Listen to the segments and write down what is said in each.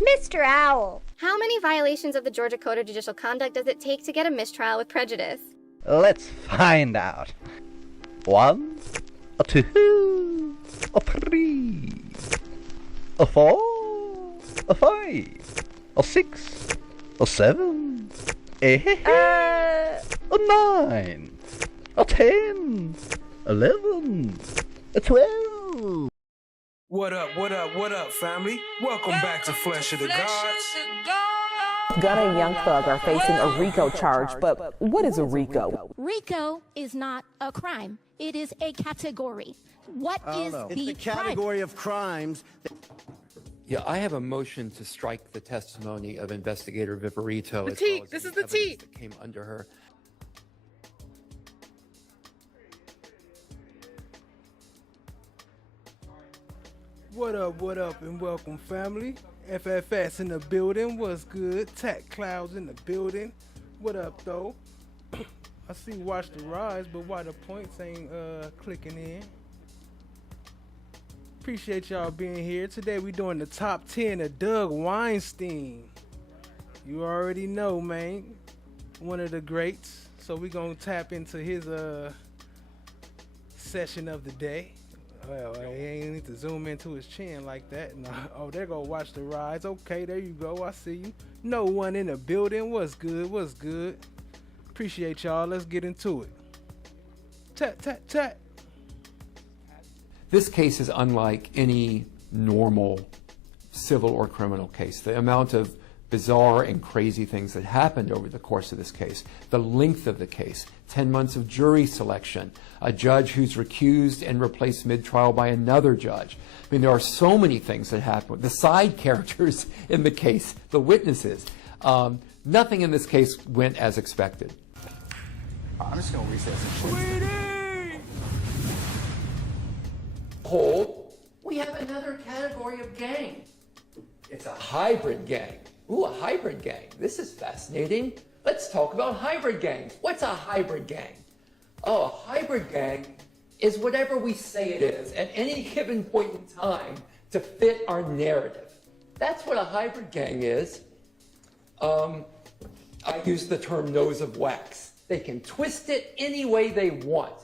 Mr. Owl. How many violations of the Georgia Code of Judicial Conduct does it take to get a mistrial with prejudice? Let's find out. 1, 2, 3, 4, 5, 6, 7, 8, 9, 10, 11, 12. What up, family? Welcome back to Flesh of the Gods. Gunna and Young Thug are facing a RICO charge, but what is a RICO? RICO is not a crime. It is a category. What is the It's the category crime? of crimes. Yeah, I have a motion to strike the testimony of Investigator Viverito. The T. This is the T. That came under her. What up, and welcome, family. FFS in the building. What's good? Tech Clouds in the building. What up, though? I see Watch the Rise, but why the points ain't clicking in? Appreciate y'all being here. Today we doing the top 10 of Doug Weinstein. You already know, man. One of the greats. So we gonna tap into his session of the day. Well, he ain't need to zoom into his chin like that. No. Oh, there go Watch the Rise. Okay, there you go. I see you. No one in the building. What's good? What's good? Appreciate y'all. Let's get into it. Tat, tat, tat. This case is unlike any normal civil or criminal case. The amount of bizarre and crazy things that happened over the course of this case, the length of the case, 10 months of jury selection, a judge who's recused and replaced mid-trial by another judge. I mean, there are so many things that happened. The side characters in the case, the witnesses. Nothing in this case went as expected. I'm just going to recess. Hold, we have another category of gang. It's a hybrid gang. Ooh, a hybrid gang. This is fascinating. Let's talk about hybrid gangs. What's a hybrid gang? Oh, a hybrid gang is whatever we say it is at any given point in time to fit our narrative. That's what a hybrid gang is. I use the term nose of wax. They can twist it any way they want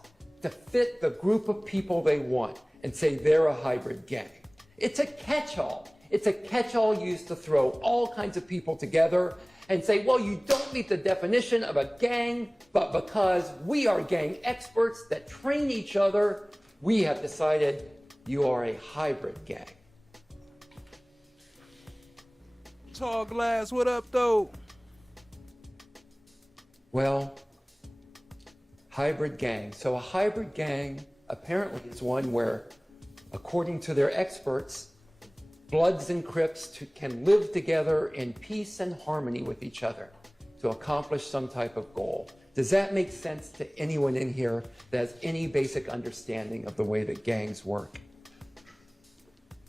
to fit the group of people they want and say they're a hybrid gang. It's a catch-all. It's a catch-all used to throw all kinds of people together and say, well, you don't meet the definition of a gang, but because we are gang experts that train each other, we have decided you are a hybrid gang. Tall Glass, what up, though? Well, hybrid gang. So a hybrid gang apparently is one where, according to their experts, Bloods and Crips can live together in peace and harmony with each other to accomplish some type of goal. Does that make sense to anyone in here that has any basic understanding of the way that gangs work?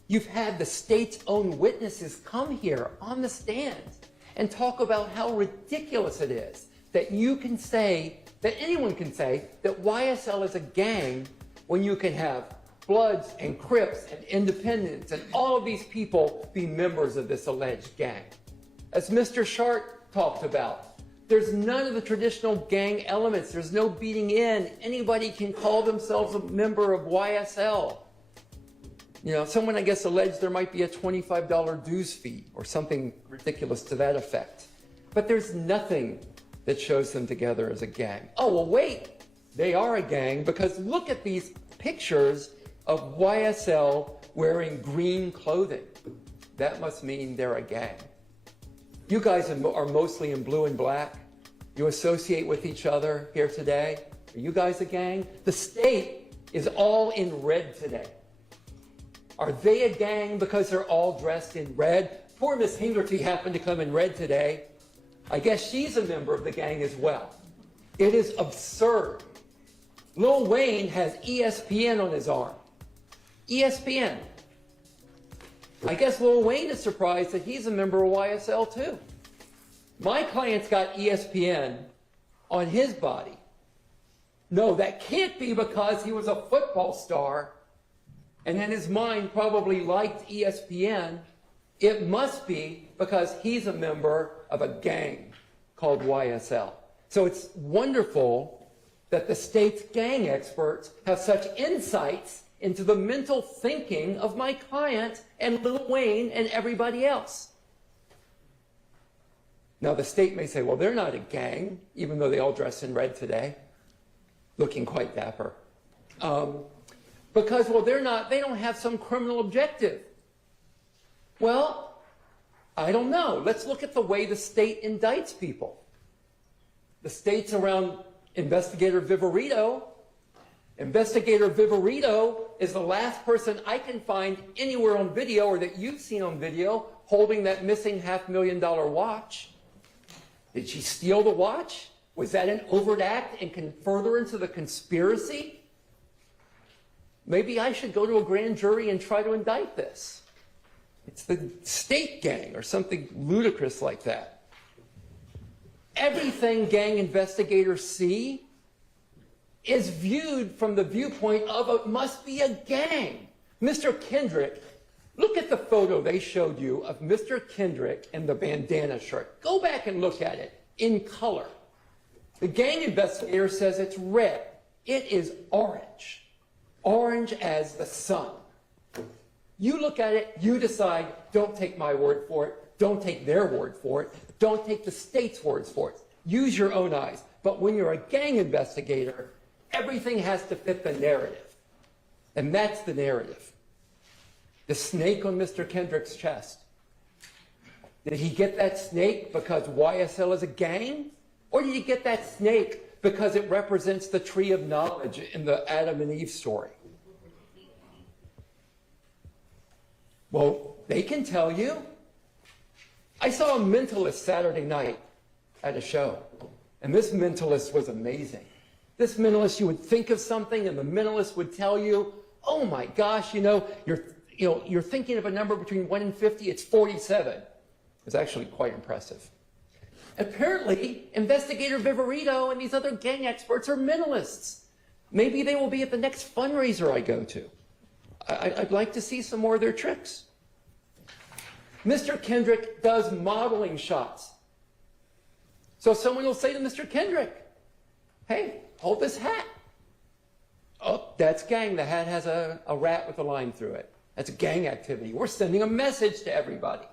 You've had the state's own witnesses come here on the stand and talk about how ridiculous it is that you can say, that anyone can say, that YSL is a gang when you can have Bloods and Crips and Independents and all of these people be members of this alleged gang. As Mr. Sharp talked about, there's none of the traditional gang elements. There's no beating in. Anybody can call themselves a member of YSL. You know, someone, I guess, alleged there might be a $25 dues fee or something ridiculous to that effect. But there's nothing that shows them together as a gang. Oh, well, wait. They are a gang because look at these pictures of YSL wearing green clothing. That must mean they're a gang. You guys are mostly in blue and black. You associate with each other here today. Are you guys a gang? The state is all in red today. Are they a gang because they're all dressed in red? Poor Miss Hingerty happened to come in red today. I guess she's a member of the gang as well. It is absurd. Lil Wayne has ESPN on his arm. ESPN. I guess Lil Wayne is surprised that he's a member of YSL too. My client's got ESPN on his body. No, that can't be because he was a football star and in his mind probably liked ESPN. It must be because he's a member of a gang called YSL. So it's wonderful that the state's gang experts have such insights into the mental thinking of my client and Lil Wayne and everybody else. Now, the state may say, well, they're not a gang, even though they all dress in red today, looking quite dapper. Because, well, they don't have some criminal objective. Well, I don't know. Let's look at the way the state indicts people. The state's around Investigator Viverito. Investigator Viverito is the last person I can find anywhere on video or that you've seen on video holding that missing $500,000 watch. Did she steal the watch? Was that an overt act in furtherance of the conspiracy? Maybe I should go to a grand jury and try to indict this. It's the state gang or something ludicrous like that. Everything gang investigators see is viewed from the viewpoint of it must be a gang. Mr. Kendrick, look at the photo they showed you of Mr. Kendrick in the bandana shirt. Go back and look at it in color. The gang investigator says it's red. It is orange. Orange as the sun. You look at it, you decide, don't take my word for it, don't take their word for it, don't take the state's words for it. Use your own eyes. But when you're a gang investigator, everything has to fit the narrative. And that's the narrative. The snake on Mr. Kendrick's chest. Did he get that snake because YSL is a gang? Or did he get that snake because it represents the tree of knowledge in the Adam and Eve story? Well, they can tell you. I saw a mentalist Saturday night at a show, and this mentalist was amazing. This mentalist, you would think of something, and the mentalist would tell you, oh my gosh, you're thinking of a number between 1 and 50, it's 47. It's actually quite impressive. Apparently, Investigator Viverito and these other gang experts are mentalists. Maybe they will be at the next fundraiser I go to. I'd like to see some more of their tricks. Mr. Kendrick does modeling shots. So someone will say to Mr. Kendrick, hey, hold this hat. Oh, that's gang. The hat has a rat with a line through it. That's a gang activity. We're sending a message to everybody.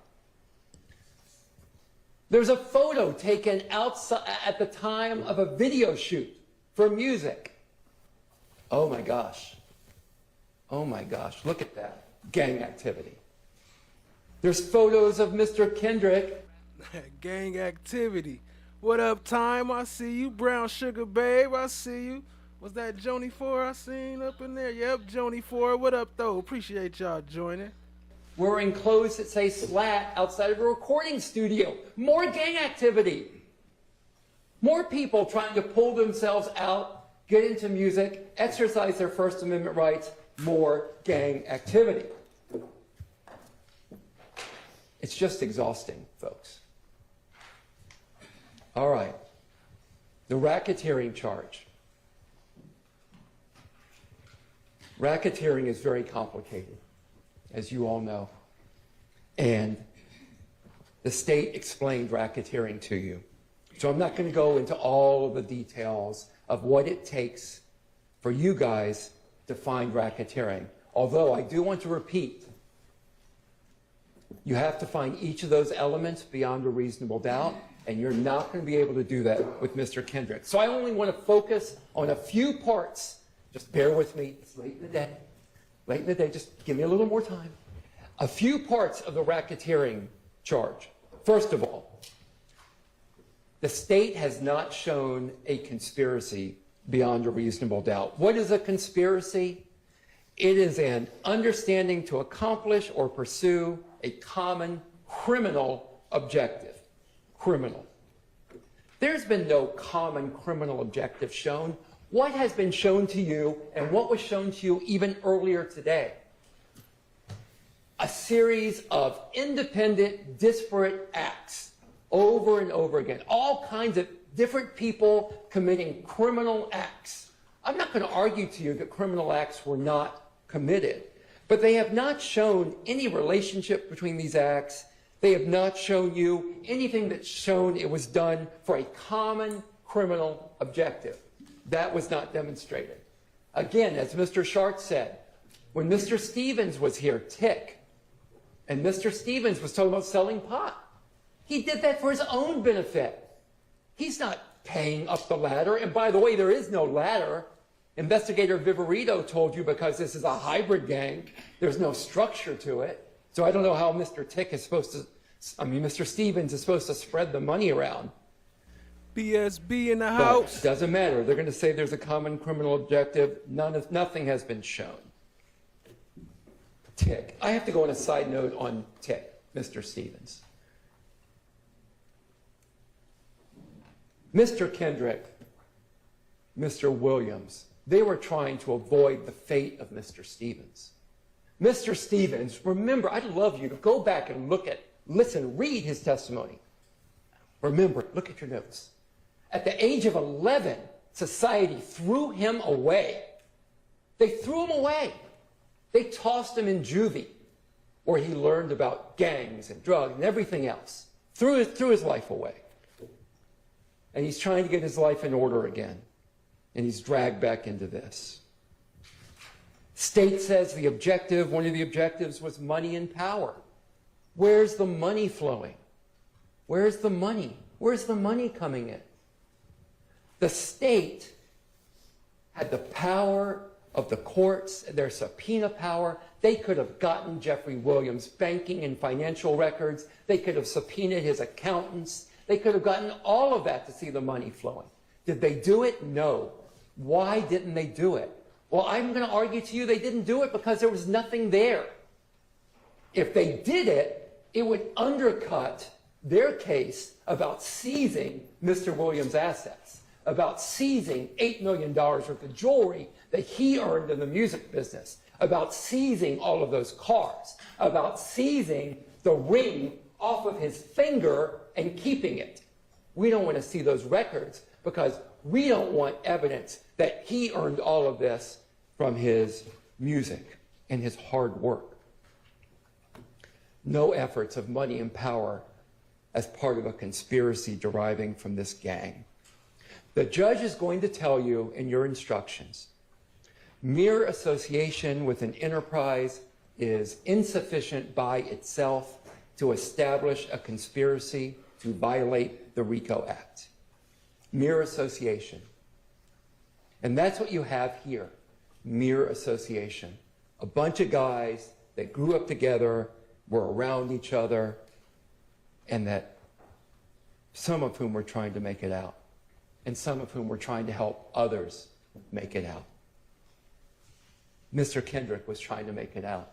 There's a photo taken outside at the time of a video shoot for music. Oh my gosh. Oh my gosh, look at that. Gang activity. There's photos of Mr. Kendrick. Gang activity. What up, Time? I see you. Brown Sugar Babe, I see you. Was that Joni 4 I seen up in there? Yep, Joni 4. What up, though? Appreciate y'all joining. Wearing clothes that say slat outside of a recording studio. More gang activity. More people trying to pull themselves out, get into music, exercise their First Amendment rights. More gang activity. It's just exhausting, folks. All right. The racketeering charge. Racketeering is very complicated, as you all know. And the state explained racketeering to you. So I'm not going to go into all of the details of what it takes for you guys to find racketeering. Although I do want to repeat, you have to find each of those elements beyond a reasonable doubt, and you're not going to be able to do that with Mr. Kendrick. So I only want to focus on a few parts. Just bear with me. It's late in the day. Late in the day. Just give me a little more time. A few parts of the racketeering charge. First of all, the state has not shown a conspiracy beyond a reasonable doubt. What is a conspiracy? It is an understanding to accomplish or pursue a common criminal objective. Criminal. There's been no common criminal objective shown. What has been shown to you, and what was shown to you even earlier today? A series of independent, disparate acts over and over again. All kinds of different people committing criminal acts. I'm not going to argue to you that criminal acts were not committed, But they have not shown any relationship between these acts. They have not shown you anything that's shown it was done for a common criminal objective. That was not demonstrated. Again, as Mr. Sharp said, when Mr. Stevens was here, Tick, and Mr. Stevens was talking about selling pot, he did that for his own benefit. He's not paying up the ladder. And by the way, there is no ladder. Investigator Viverito told you because this is a hybrid gang, there's no structure to it. So I don't know how Mr. Tick is supposed to, Mr. Stevens is supposed to spread the money around. BSB in the But house. it doesn't matter. They're going to say there's a common criminal objective. Nothing has been shown. Tick. I have to go on a side note on Tick, Mr. Stevens. Mr. Kendrick, Mr. Williams, they were trying to avoid the fate of Mr. Stevens. Mr. Stevens, remember, I'd love you to go back and listen, read his testimony. Remember, look at your notes. At the age of 11, society threw him away. They threw him away. They tossed him in juvie, where he learned about gangs and drugs and everything else. Threw his life away. And he's trying to get his life in order again. And he's dragged back into this. State says one of the objectives was money and power. Where's the money flowing? Where's the money? Where's the money coming in? The state had the power of the courts, their subpoena power. They could have gotten Jeffrey Williams' banking and financial records. They could have subpoenaed his accountants. They could have gotten all of that to see the money flowing. Did they do it? No. Why didn't they do it? Well, I'm going to argue to you they didn't do it because there was nothing there. If they did it, it would undercut their case about seizing Mr. Williams' assets, about seizing $8 million worth of jewelry that he earned in the music business, about seizing all of those cars, about seizing the ring off of his finger and keeping it. We don't want to see those records because we don't want evidence that he earned all of this from his music and his hard work. No efforts of money and power as part of a conspiracy deriving from this gang. The judge is going to tell you in your instructions, mere association with an enterprise is insufficient by itself to establish a conspiracy to violate the RICO Act. Mere association. And that's what you have here, mere association. A bunch of guys that grew up together, were around each other, and that some of whom were trying to make it out, and some of whom were trying to help others make it out. Mr. Kendrick was trying to make it out.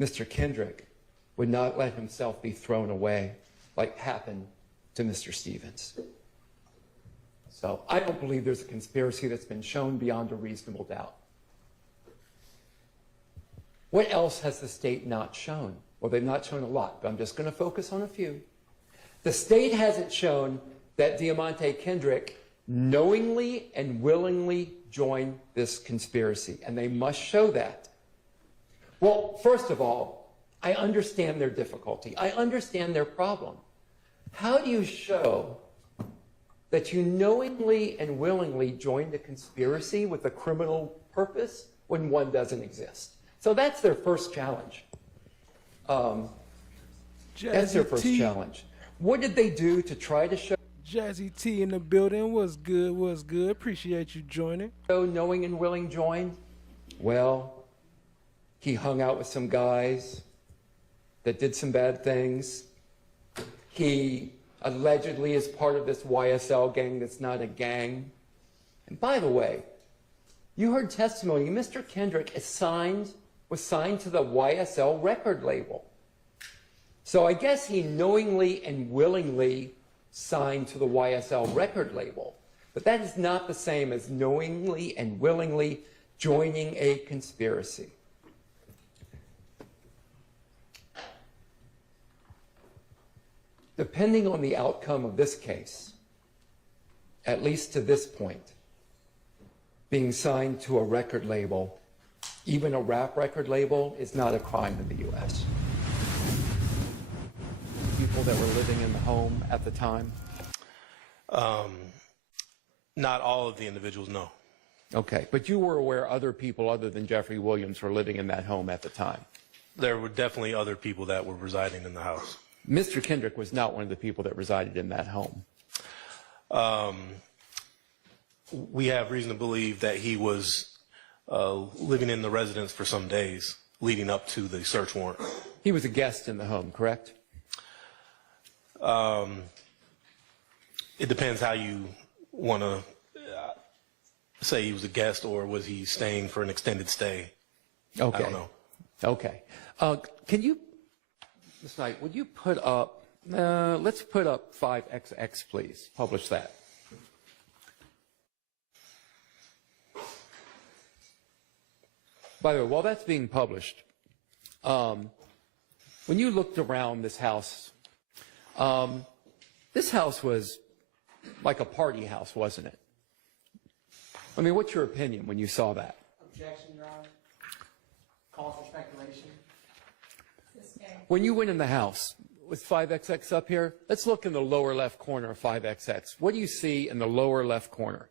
Mr. Kendrick would not let himself be thrown away like happened to Mr. Stevens. So I don't believe there's a conspiracy that's been shown beyond a reasonable doubt. What else has the state not shown? Well, they've not shown a lot, but I'm just going to focus on a few. The state hasn't shown that Diamante Kendrick knowingly and willingly joined this conspiracy, and they must show that. Well, first of all, I understand their difficulty. I understand their problem. How do you show that you knowingly and willingly joined a conspiracy with a criminal purpose when one doesn't exist? So that's their first challenge. That's their first challenge. What did they do to try to show Jazzy T in the building. What's good? What's good? Appreciate you joining. knowing and willing joined? Well, he hung out with some guys that did some bad things. He allegedly is part of this YSL gang that's not a gang. And by the way, you heard testimony. Mr. Kendrick was signed to the YSL record label. So I guess he knowingly and willingly signed to the YSL record label. But that is not the same as knowingly and willingly joining a conspiracy. Depending on the outcome of this case, at least to this point, being signed to a record label Even a rap record label is not a crime in the U.S. People that were living in the home at the time? Not all of the individuals, no. Okay, but you were aware other people other than Jeffrey Williams were living in that home at the time? There were definitely other people that were residing in the house. Mr. Kendrick was not one of the people that resided in that home. We have reason to believe that he was living in the residence for some days leading up to the search warrant. He was a guest in the home, correct? It depends how you want to say he was a guest, or was he staying for an extended stay? Okay. I don't know. Okay. Can you, Ms. Knight, would you put up, let's put up 5XX, please. Publish that. By the way, while that's being published, when you looked around this house was like a party house, wasn't it? I mean, what's your opinion when you saw that? Objection, Your Honor. Call for speculation. When you went in the house, with 5XX up here, let's look in the lower left corner of 5XX. What do you see in the lower left corner?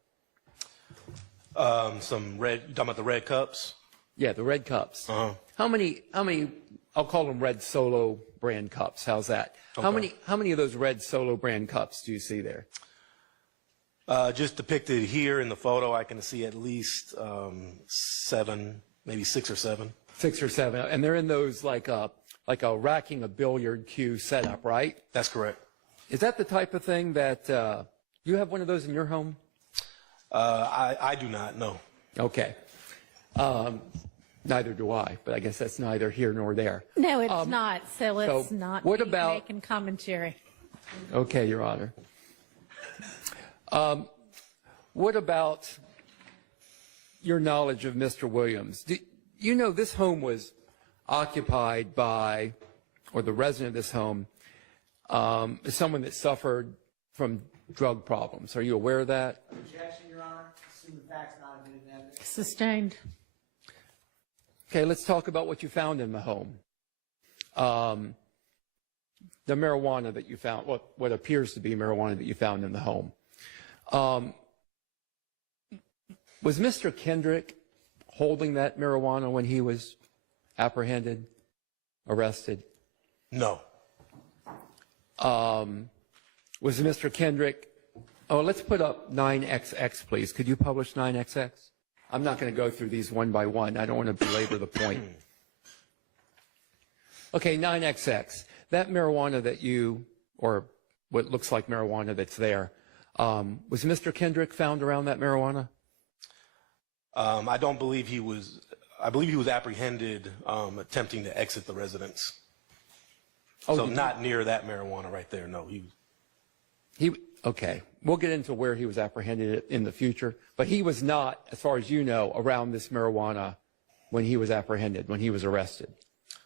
Some red, you talking about the red cups? Yeah, the red cups. Uh-huh. How many, I'll call them red Solo brand cups. How's that? Okay. How many of those red Solo brand cups do you see there? Just depicted here in the photo, I can see at least 7, maybe 6 or 7. 6 or 7. And they're in those like a racking a billiard cue setup, right? That's correct. Is that the type of thing that, you have one of those in your home? I do not know. Okay. Neither do I, but I guess that's neither here nor there. No, it's not. So let's so not what be about- making commentary. Okay, Your Honor. What about your knowledge of Mr. Williams? You know this home was occupied by, or the resident of this home, is someone that suffered from drug problems. Are you aware of that? Objection, Your Honor. Assume the facts not admitted in evidence. Sustained. Okay, let's talk about what you found in the home. The marijuana that you found, what appears to be marijuana that you found in the home. Was Mr. Kendrick holding that marijuana when he was apprehended, arrested? No. Was Mr. Kendrick, let's put up 9XX, please. Could you publish 9XX? I'm not going to go through these one by one. I don't want to belabor the point. Okay, 9XX. That marijuana that you, or what looks like marijuana that's there, was Mr. Kendrick found around that marijuana? I don't believe he was. I believe he was apprehended attempting to exit the residence. Oh, So not near that marijuana right there. No, Okay. We'll get into where he was apprehended in the future, but he was not, as far as you know, around this marijuana when he was apprehended, when he was arrested.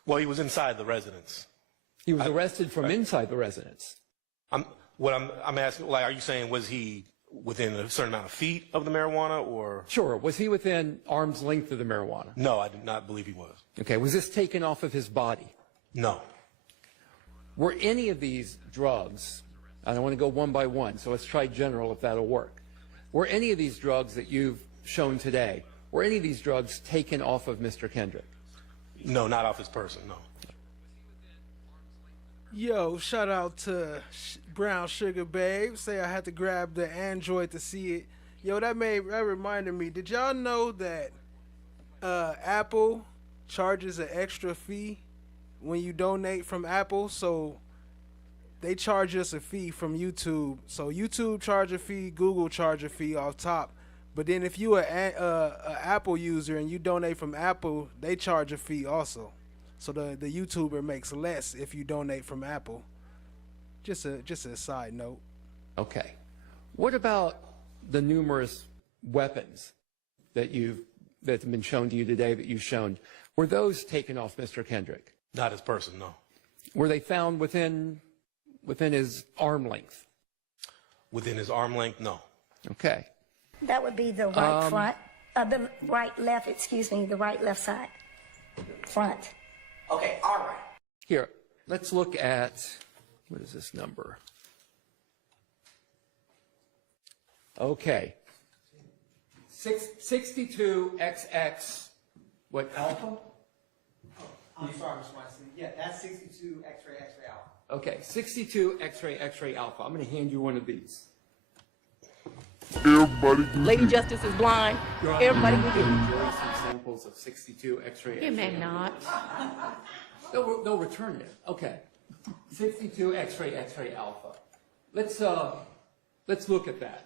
Well, he was inside the residence. He was arrested from inside the residence. I'm asking, like, are you saying was he within a certain amount of feet of the marijuana, or? Sure. Was he within arm's length of the marijuana? No, I do not believe he was. Okay. Was this taken off of his body? No. Were any of these drugs, I don't want to go one by one, so let's try general if that'll work. Were any of these drugs that you've shown today, were any of these drugs taken off of Mr. Kendrick? No, not off his person, no. Yo, shout out to Brown Sugar Babe. Say I had to grab the Android to see it. Yo, that reminded me. Did y'all know that Apple charges an extra fee when you donate from Apple? So they charge us a fee from YouTube. So YouTube charge a fee, Google charge a fee off top. But then if you are a Apple user and you donate from Apple, they charge a fee also. So the YouTuber makes less if you donate from Apple. Just a side note. Okay. What about the numerous weapons that's been shown to you today that you've shown? Were those taken off Mr. Kendrick? Not his person, no. Were they found within his arm length? Within his arm length, no. Okay. That would be the right front The right, left, excuse me, the right, left side. Front. Okay, all right. Here, let's look at, what is this number? Okay. 62XX, what, alpha? I'm sorry, Mr. Weinstein. Yeah, that's 62 X-ray alpha. Okay, 62 X-ray alpha. I'm going to hand you one of these. Lady Justice is blind. Everybody will get it. Enjoy some samples of 62 X-ray. You may not. They'll return it. Okay. 62 X-ray alpha. Let's look at that.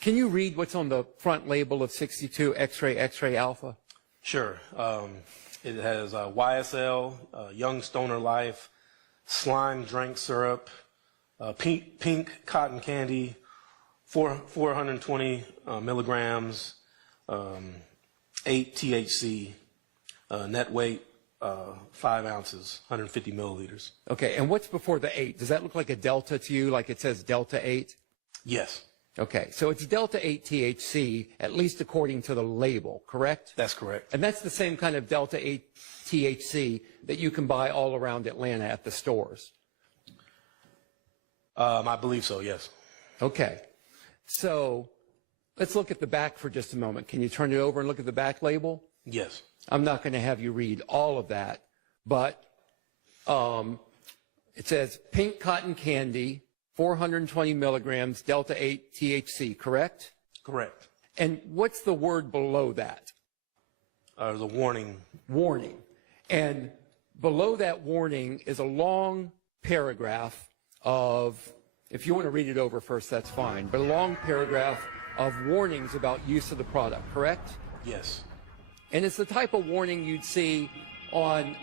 Can you read what's on the front label of 62 X-ray alpha? Sure. It has YSL, Young Stoner Life, slime drink syrup, pink cotton candy, 420 milligrams, 8 THC, net weight 5 ounces, 150 milliliters. Okay, and what's before the 8? Does that look like a delta to you, like it says delta 8? Yes, Okay, so it's delta 8 THC, at least according to the label, correct? that's correct. And that's the same kind of delta 8 THC that you can buy all around Atlanta at the stores. I believe so, yes. Okay, so let's look at the back for just a moment. Can you turn it over and look at the back label? Yes. I'm not going to have you read all of that, but it says pink cotton candy, 420 milligrams, delta 8 THC, correct? Correct. And what's the word below that? There's a warning. Warning. And below that warning is a long paragraph of, if you want to read it over first, that's fine, but a long paragraph of warnings about use of the product, correct? Yes. And it's the type of warning you'd see on,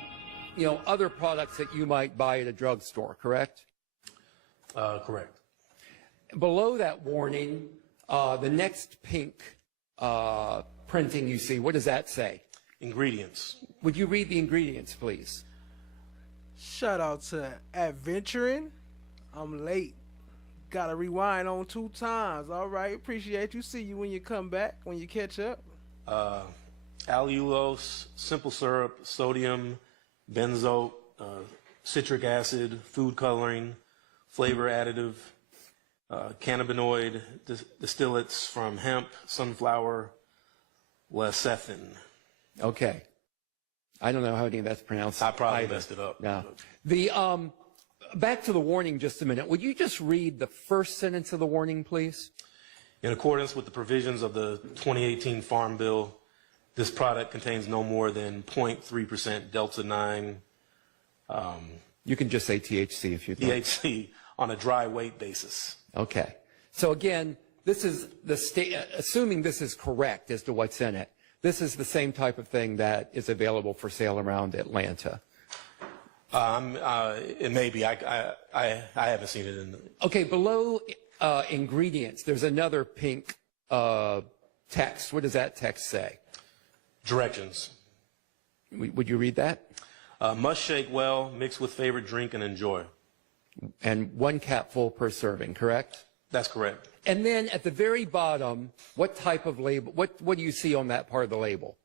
other products that you might buy at a drugstore, correct? Correct. Below that warning, the next pink printing you see, what does that say? Ingredients. Would you read the ingredients, please? Shout out to Adventuring. I'm late. Gotta rewind on 2 times. All right, appreciate you. See you when you come back, when you catch up. Allulose, simple syrup, sodium, benzoate, citric acid, food coloring, flavor additive, cannabinoid distillates from hemp, sunflower, lecithin. Okay. I don't know how any of that's pronounced. I probably either. messed it up. No. The back to the warning just a minute. Would you just read the first sentence of the warning, please? In accordance with the provisions of the 2018 Farm Bill, this product contains no more than 0.3% Delta 9 You can just say THC if you'd like. THC on a dry weight basis. Okay. So again, this is assuming this is correct as to what's in it. This is the same type of thing that is available for sale around Atlanta. It may be. I haven't seen it in. Okay, below ingredients, there's another pink text. What does that text say? Directions. Would you read that? Must shake well, mix with favorite drink, and enjoy. And 1 capful per serving, correct? That's correct. And then at the very bottom, what type of label? What do you see on that part of the label?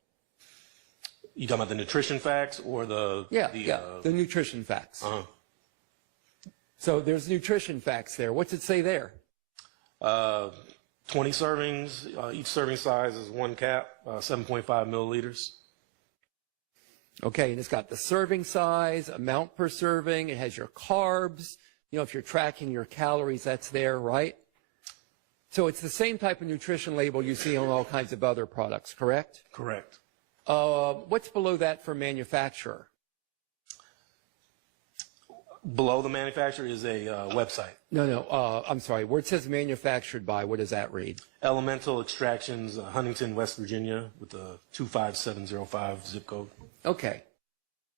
You talking about the nutrition facts or the the nutrition facts. So there's nutrition facts there. What's it say there? 20 servings. Each serving size is 1 cap, 7.5 milliliters. Okay, and it's got the serving size, amount per serving. It has your carbs. You know, if you're tracking your calories, that's there, right? So it's the same type of nutrition label you see on all kinds of other products, correct? Correct. What's below that for manufacturer? Below the manufacturer is a website. No, I'm sorry. Where it says manufactured by, what does that read? Elemental Extractions, Huntington, West Virginia, with the 25705 zip code. Okay.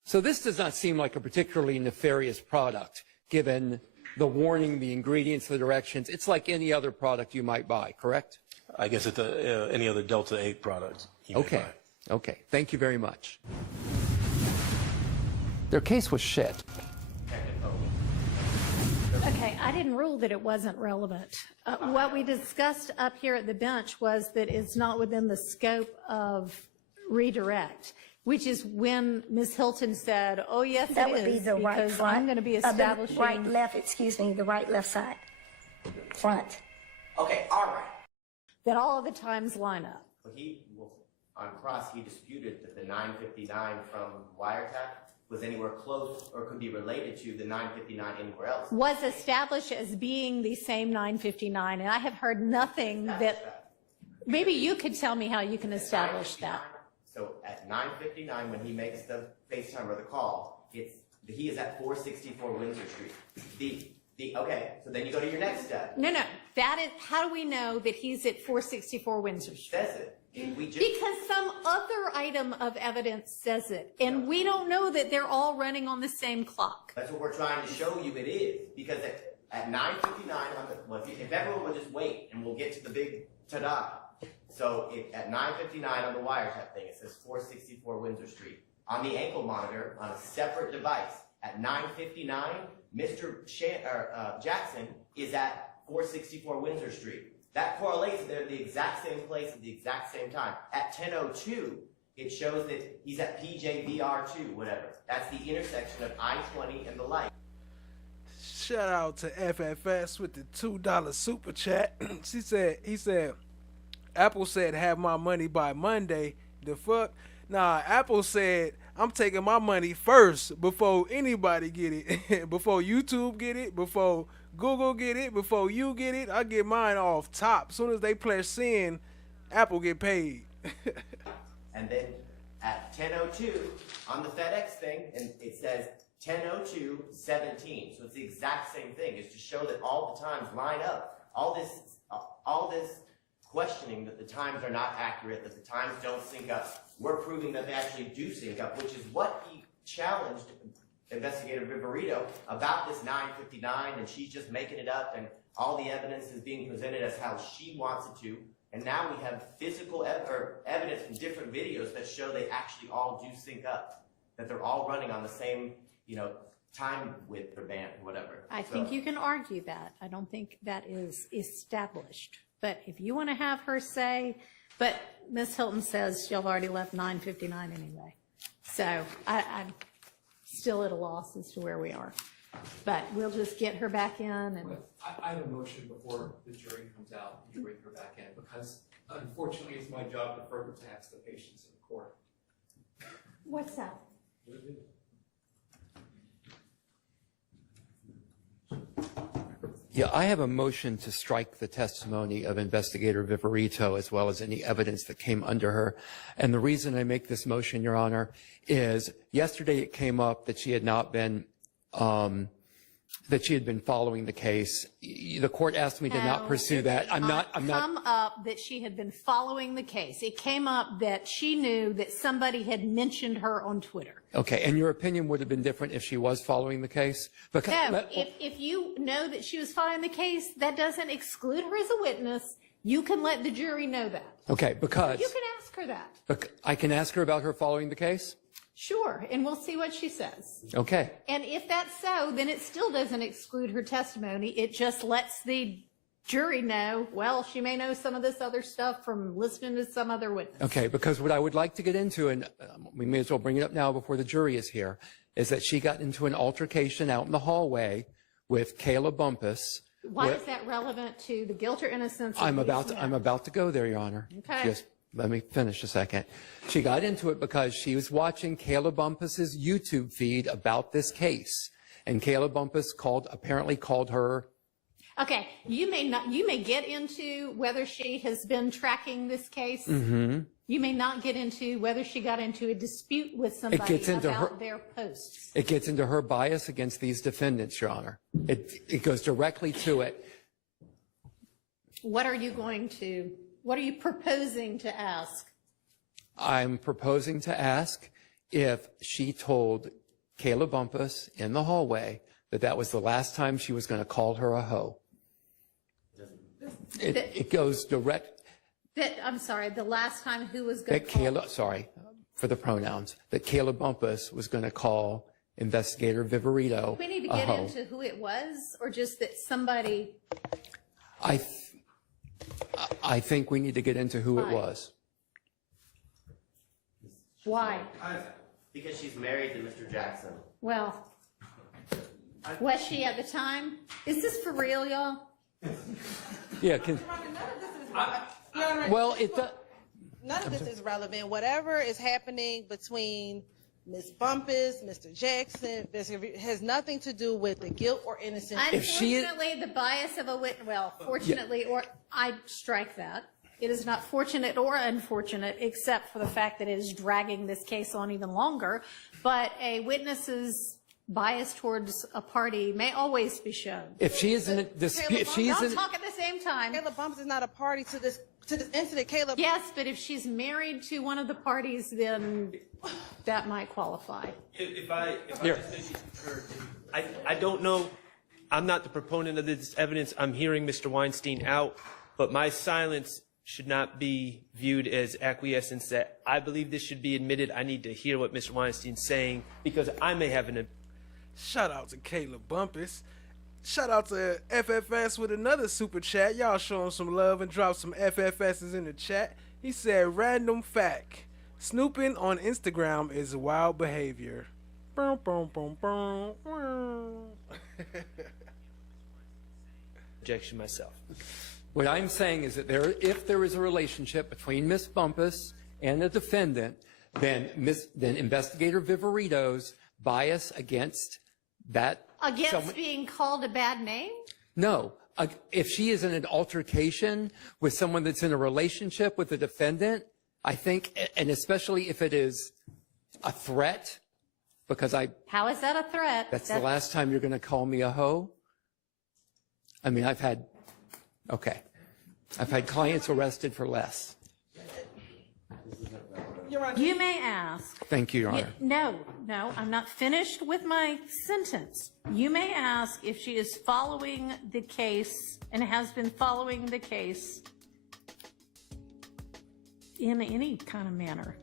So this does not seem like a particularly nefarious product, given the warning, the ingredients, the directions. It's like any other product you might buy, correct? I guess it's any other Delta 8 product. Okay. Okay. Thank you very much. Their case was shit. Okay, I didn't rule that it wasn't relevant. What we discussed up here at the bench was that it's not within the scope of redirect, which is when Ms. Hilton said, oh, yes, That it would be is, the right because front. I'm going to be The establishing. right left, excuse me, the right left side. Front. Okay, all right. That all of the times line up. But on cross, he disputed that the 959 from wiretap was anywhere close or could be related to the 959 anywhere else. Was established as being the same 959, and I have heard nothing that, maybe you could tell me how you can establish that. So at 9:59, when he makes the FaceTime or the call, he is at 464 Windsor Street. Okay, so then you go to your next step. No, that is, how do we know that he's at 464 Windsor Street? Says it. Because some other item of evidence says it, and we don't know that they're all running on the same clock. That's what we're trying to show you it is. Because at 9:59, if everyone will just wait, and we'll get to the big ta-da. So at 9:59 on the wiretap thing, it says 464 Windsor Street. On the ankle monitor, on a separate device, at 9:59, Mr. Jackson is at 464 Windsor Street. That correlates. They're the exact same place at the exact same time. At 10:02, it shows that he's at PJBR2, whatever. That's the intersection of I-20 and the light. Shout out to FFS with the $2 super chat. He said, Apple said have my money by Monday. The fuck? Nah, Apple said I'm taking my money first before anybody get it. Before YouTube get it, before Google get it, before you get it, I get mine off top. As soon as they pledge sin, Apple get paid. And then at 10:02 on the FedEx thing, and it says 10:02:17. So it's the exact same thing. It's to show that all the times line up. All this questioning that the times are not accurate, that the times don't sync up. We're proving that they actually do sync up, which is what he challenged Investigator Viverito about this 9:59, and she's just making it up, and all the evidence is being presented as how she wants it to. And now we have physical evidence from different videos that show they actually all do sync up, that they're all running on the same, time width or band or whatever. I think you can argue that. I don't think that is established. But if you want to have her say, but Ms. Hilton says you've already left 9:59 anyway. So I'm still at a loss as to where we are. But we'll just get her back in. And I have a motion before the jury comes out and you bring her back in, because unfortunately it's my job to further tax the patience in the court. what's that? Yeah, I have a motion to strike the testimony of Investigator Viverito as well as any evidence that came under her. And the reason I make this motion, Your Honor, is yesterday it came up that she had not been, that she had been following the case. The court asked me to not pursue that. I'm not. Come up that she had been following the case. It came up that she knew that somebody had mentioned her on Twitter. Okay, and your opinion would have been different if she was following the case? Because, no, if you know that she was following the case, that doesn't exclude her as a witness. You can let the jury know that. Okay, because you can ask her that. I can ask her about her following the case? Sure, and we'll see what she says. Okay. And if that's so, then it still doesn't exclude her testimony. It just lets the jury know, well, she may know some of this other stuff from listening to some other witness. Okay, because what I would like to get into, and we may as well bring it up now before the jury is here, is that she got into an altercation out in the hallway with Kayla Bumpus. Why is that relevant to the guilt or innocence of I'm about to go there, Your Honor. Okay. Just let me finish a second. She got into it because she was watching Kayla Bumpus's YouTube feed about this case, and Kayla Bumpus apparently called her. Okay, you may get into whether she has been tracking this case. Mm-hmm. You may not get into whether she got into a dispute with somebody about their posts. It gets into her bias against these defendants, Your Honor. It goes directly to it. What are you proposing to ask? I'm proposing to ask if she told Kayla Bumpus in the hallway that was the last time she was going to call her a hoe. It goes direct. I'm sorry, the last time who was going to call? Sorry for the pronouns. That Kayla Bumpus was going to call Investigator Viverito. We need to get into who it was, or just that somebody. I think we need to get into who it Why? was. Why? Because she's married to Mr. Jackson. Well, was she at the time? Is this for real, y'all? Yeah. Well, none of this is relevant. Whatever is happening between Ms. Bumpus, Mr. Jackson, has nothing to do with the guilt or innocence. Unfortunately, the bias of a witness, well, fortunately, or I strike that. It is not fortunate or unfortunate, except for the fact that it is dragging this case on even longer. But a witness's bias towards a party may always be shown. If she is in a dispute, if she's Don't talk at the same time. Caleb Bumpus is not a party to this incident. Caleb. Yes, but if she's married to one of the parties, then that might qualify. If I just maybe concur, I don't know. I'm not the proponent of this evidence. I'm hearing Mr. Weinstein out, but my silence should not be viewed as acquiescence that I believe this should be admitted. I need to hear what Mr. Weinstein's saying because I may have an. Shout out to Caleb Bumpus. Shout out to FFS with another super chat. Y'all show him some love and drop some FFS's in the chat. He said, random fact. Snooping on Instagram is wild behavior. Boom, boom, boom, boom. Objection myself. What I'm saying is that if there is a relationship between Miss Bumpus and the defendant, then Investigator Viverito's bias against that. Against being called a bad name? No. If she is in an altercation with someone that's in a relationship with the defendant, I think, and especially if it is a threat, because How is that a threat? that's the last time you're going to call me a hoe. I mean, I've had clients arrested for less. You may ask. Thank you, Your Honor. No, I'm not finished with my sentence. You may ask if she is following the case and has been following the case in any kind of manner.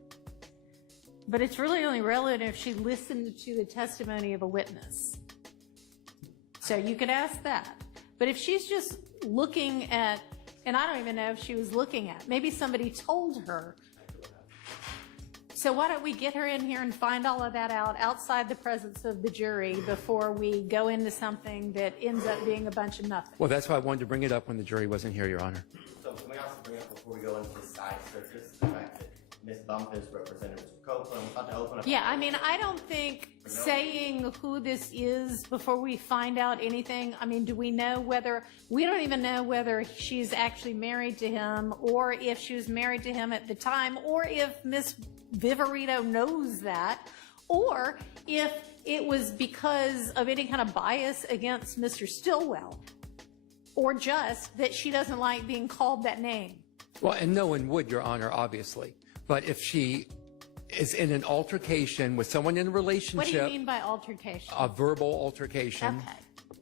But it's really only relevant if she listened to the testimony of a witness. So you could ask that. But if she's just looking at, and I don't even know if she was looking at, maybe somebody told her. So why don't we get her in here and find all of that out outside the presence of the jury before we go into something that ends up being a bunch of nothing? Well, that's why I wanted to bring it up when the jury wasn't here, Your Honor. So can we also bring up before we go into the side searches, the fact that Ms. Bumpus represented Mr. Copeland, I'm about to open up. Yeah, I mean, I don't think saying who this is before we find out anything, I mean, do we know whether, we don't even know whether she's actually married to him or if she was married to him at the time or if Ms. Viverito knows that or if it was because of any kind of bias against Mr. Stillwell or just that she doesn't like being called that name. Well, and no one would, Your Honor, obviously. But if she is in an altercation with someone in a relationship. What do you mean by altercation? A verbal altercation. Okay.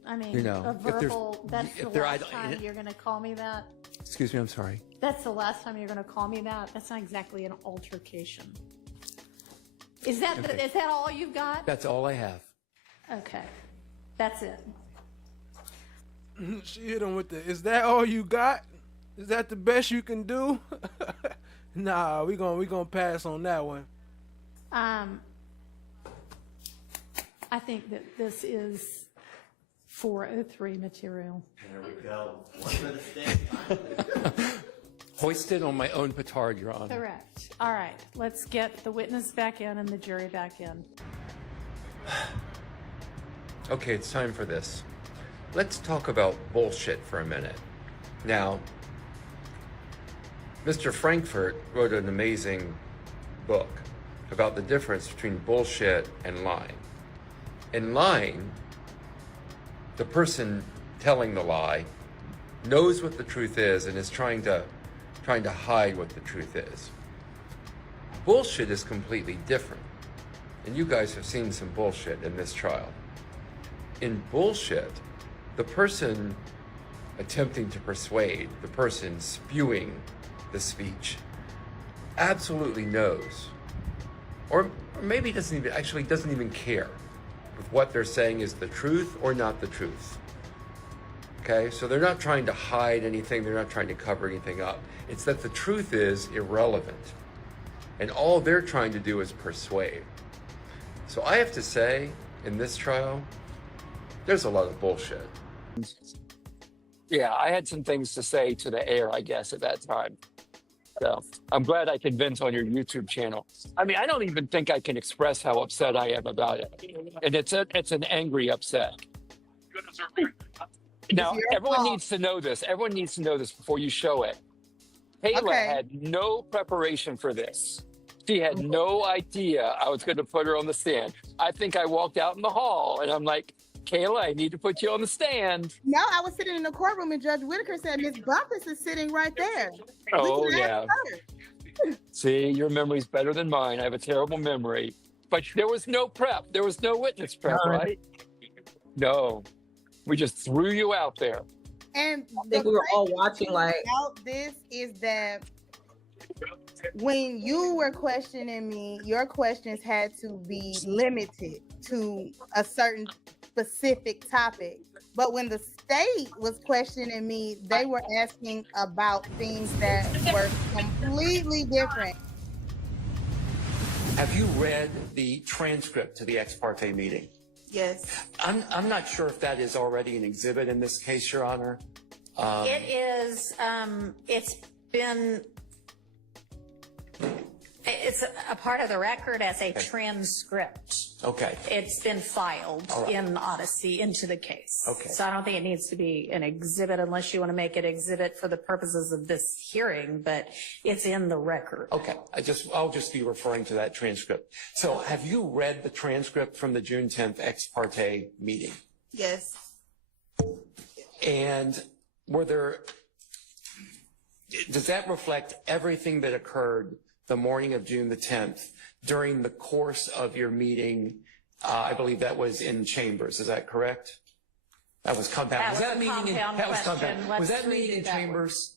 I mean, You know, a verbal, that's the last time idle- you're going to call me that? Excuse me, I'm sorry. That's the last time you're going to call me that? That's not exactly an altercation. Is that Okay. is that all you've got? That's all I have. Okay. That's it. She hit him with the, is that all you got? Is that the best you can do? Nah, we gonna pass on that one. I think that this is 403 material. There we go. One for the stick. Hoisted on my own petard, Your Honor. Correct. All right. Let's get the witness back in and the jury back in. Okay, it's time for this. Let's talk about bullshit for a minute. Now, Mr. Frankfurt wrote an amazing book about the difference between bullshit and lying. In lying, the person telling the lie knows what the truth is and is trying to hide what the truth is. Bullshit is completely different. And you guys have seen some bullshit in this trial. In bullshit, the person attempting to persuade, the person spewing the speech, absolutely knows, or maybe doesn't even care with what they're saying is the truth or not the truth. Okay, so they're not trying to hide anything, they're not trying to cover anything up. It's that the truth is irrelevant. And all they're trying to do is persuade. So I have to say, in this trial, there's a lot of bullshit. Yeah, I had some things to say to the air, I guess, at that time. So I'm glad I could vent on your YouTube channel. I mean, I don't even think I can express how upset I am about it. And it's an angry upset. Now, everyone needs to know this. Everyone needs to know this before you show it. Kayla had no preparation for this. She had no idea I was going to put her on the stand. I think I walked out in the hall and I'm like, Kayla, I need to put you on the stand. No, I was sitting in the courtroom and Judge Whitaker said, Miss Bumpus is sitting right there. Oh, yeah. See, your memory's better than mine. I have a terrible memory. But there was no prep. There was no witness prep, right? No. We just threw you out there. And I think we were all watching like about this is that when you were questioning me, your questions had to be limited to a certain specific topic. But when the state was questioning me, they were asking about things that were completely different. Have you read the transcript to the ex parte meeting? Yes. I'm not sure if that is already an exhibit in this case, Your Honor. It is, it's a part of the record as a transcript. Okay. It's been filed in Odyssey into the case. Okay. So I don't think it needs to be an exhibit unless you want to make it exhibit for the purposes of this hearing, but it's in the record. Okay. I'll just be referring to that transcript. So have you read the transcript from the June 10th ex parte meeting? Yes. And does that reflect everything that occurred the morning of June the 10th during the course of your meeting? I believe that was in chambers. Is that correct? That was compound. That was compound. Was that meeting in chambers?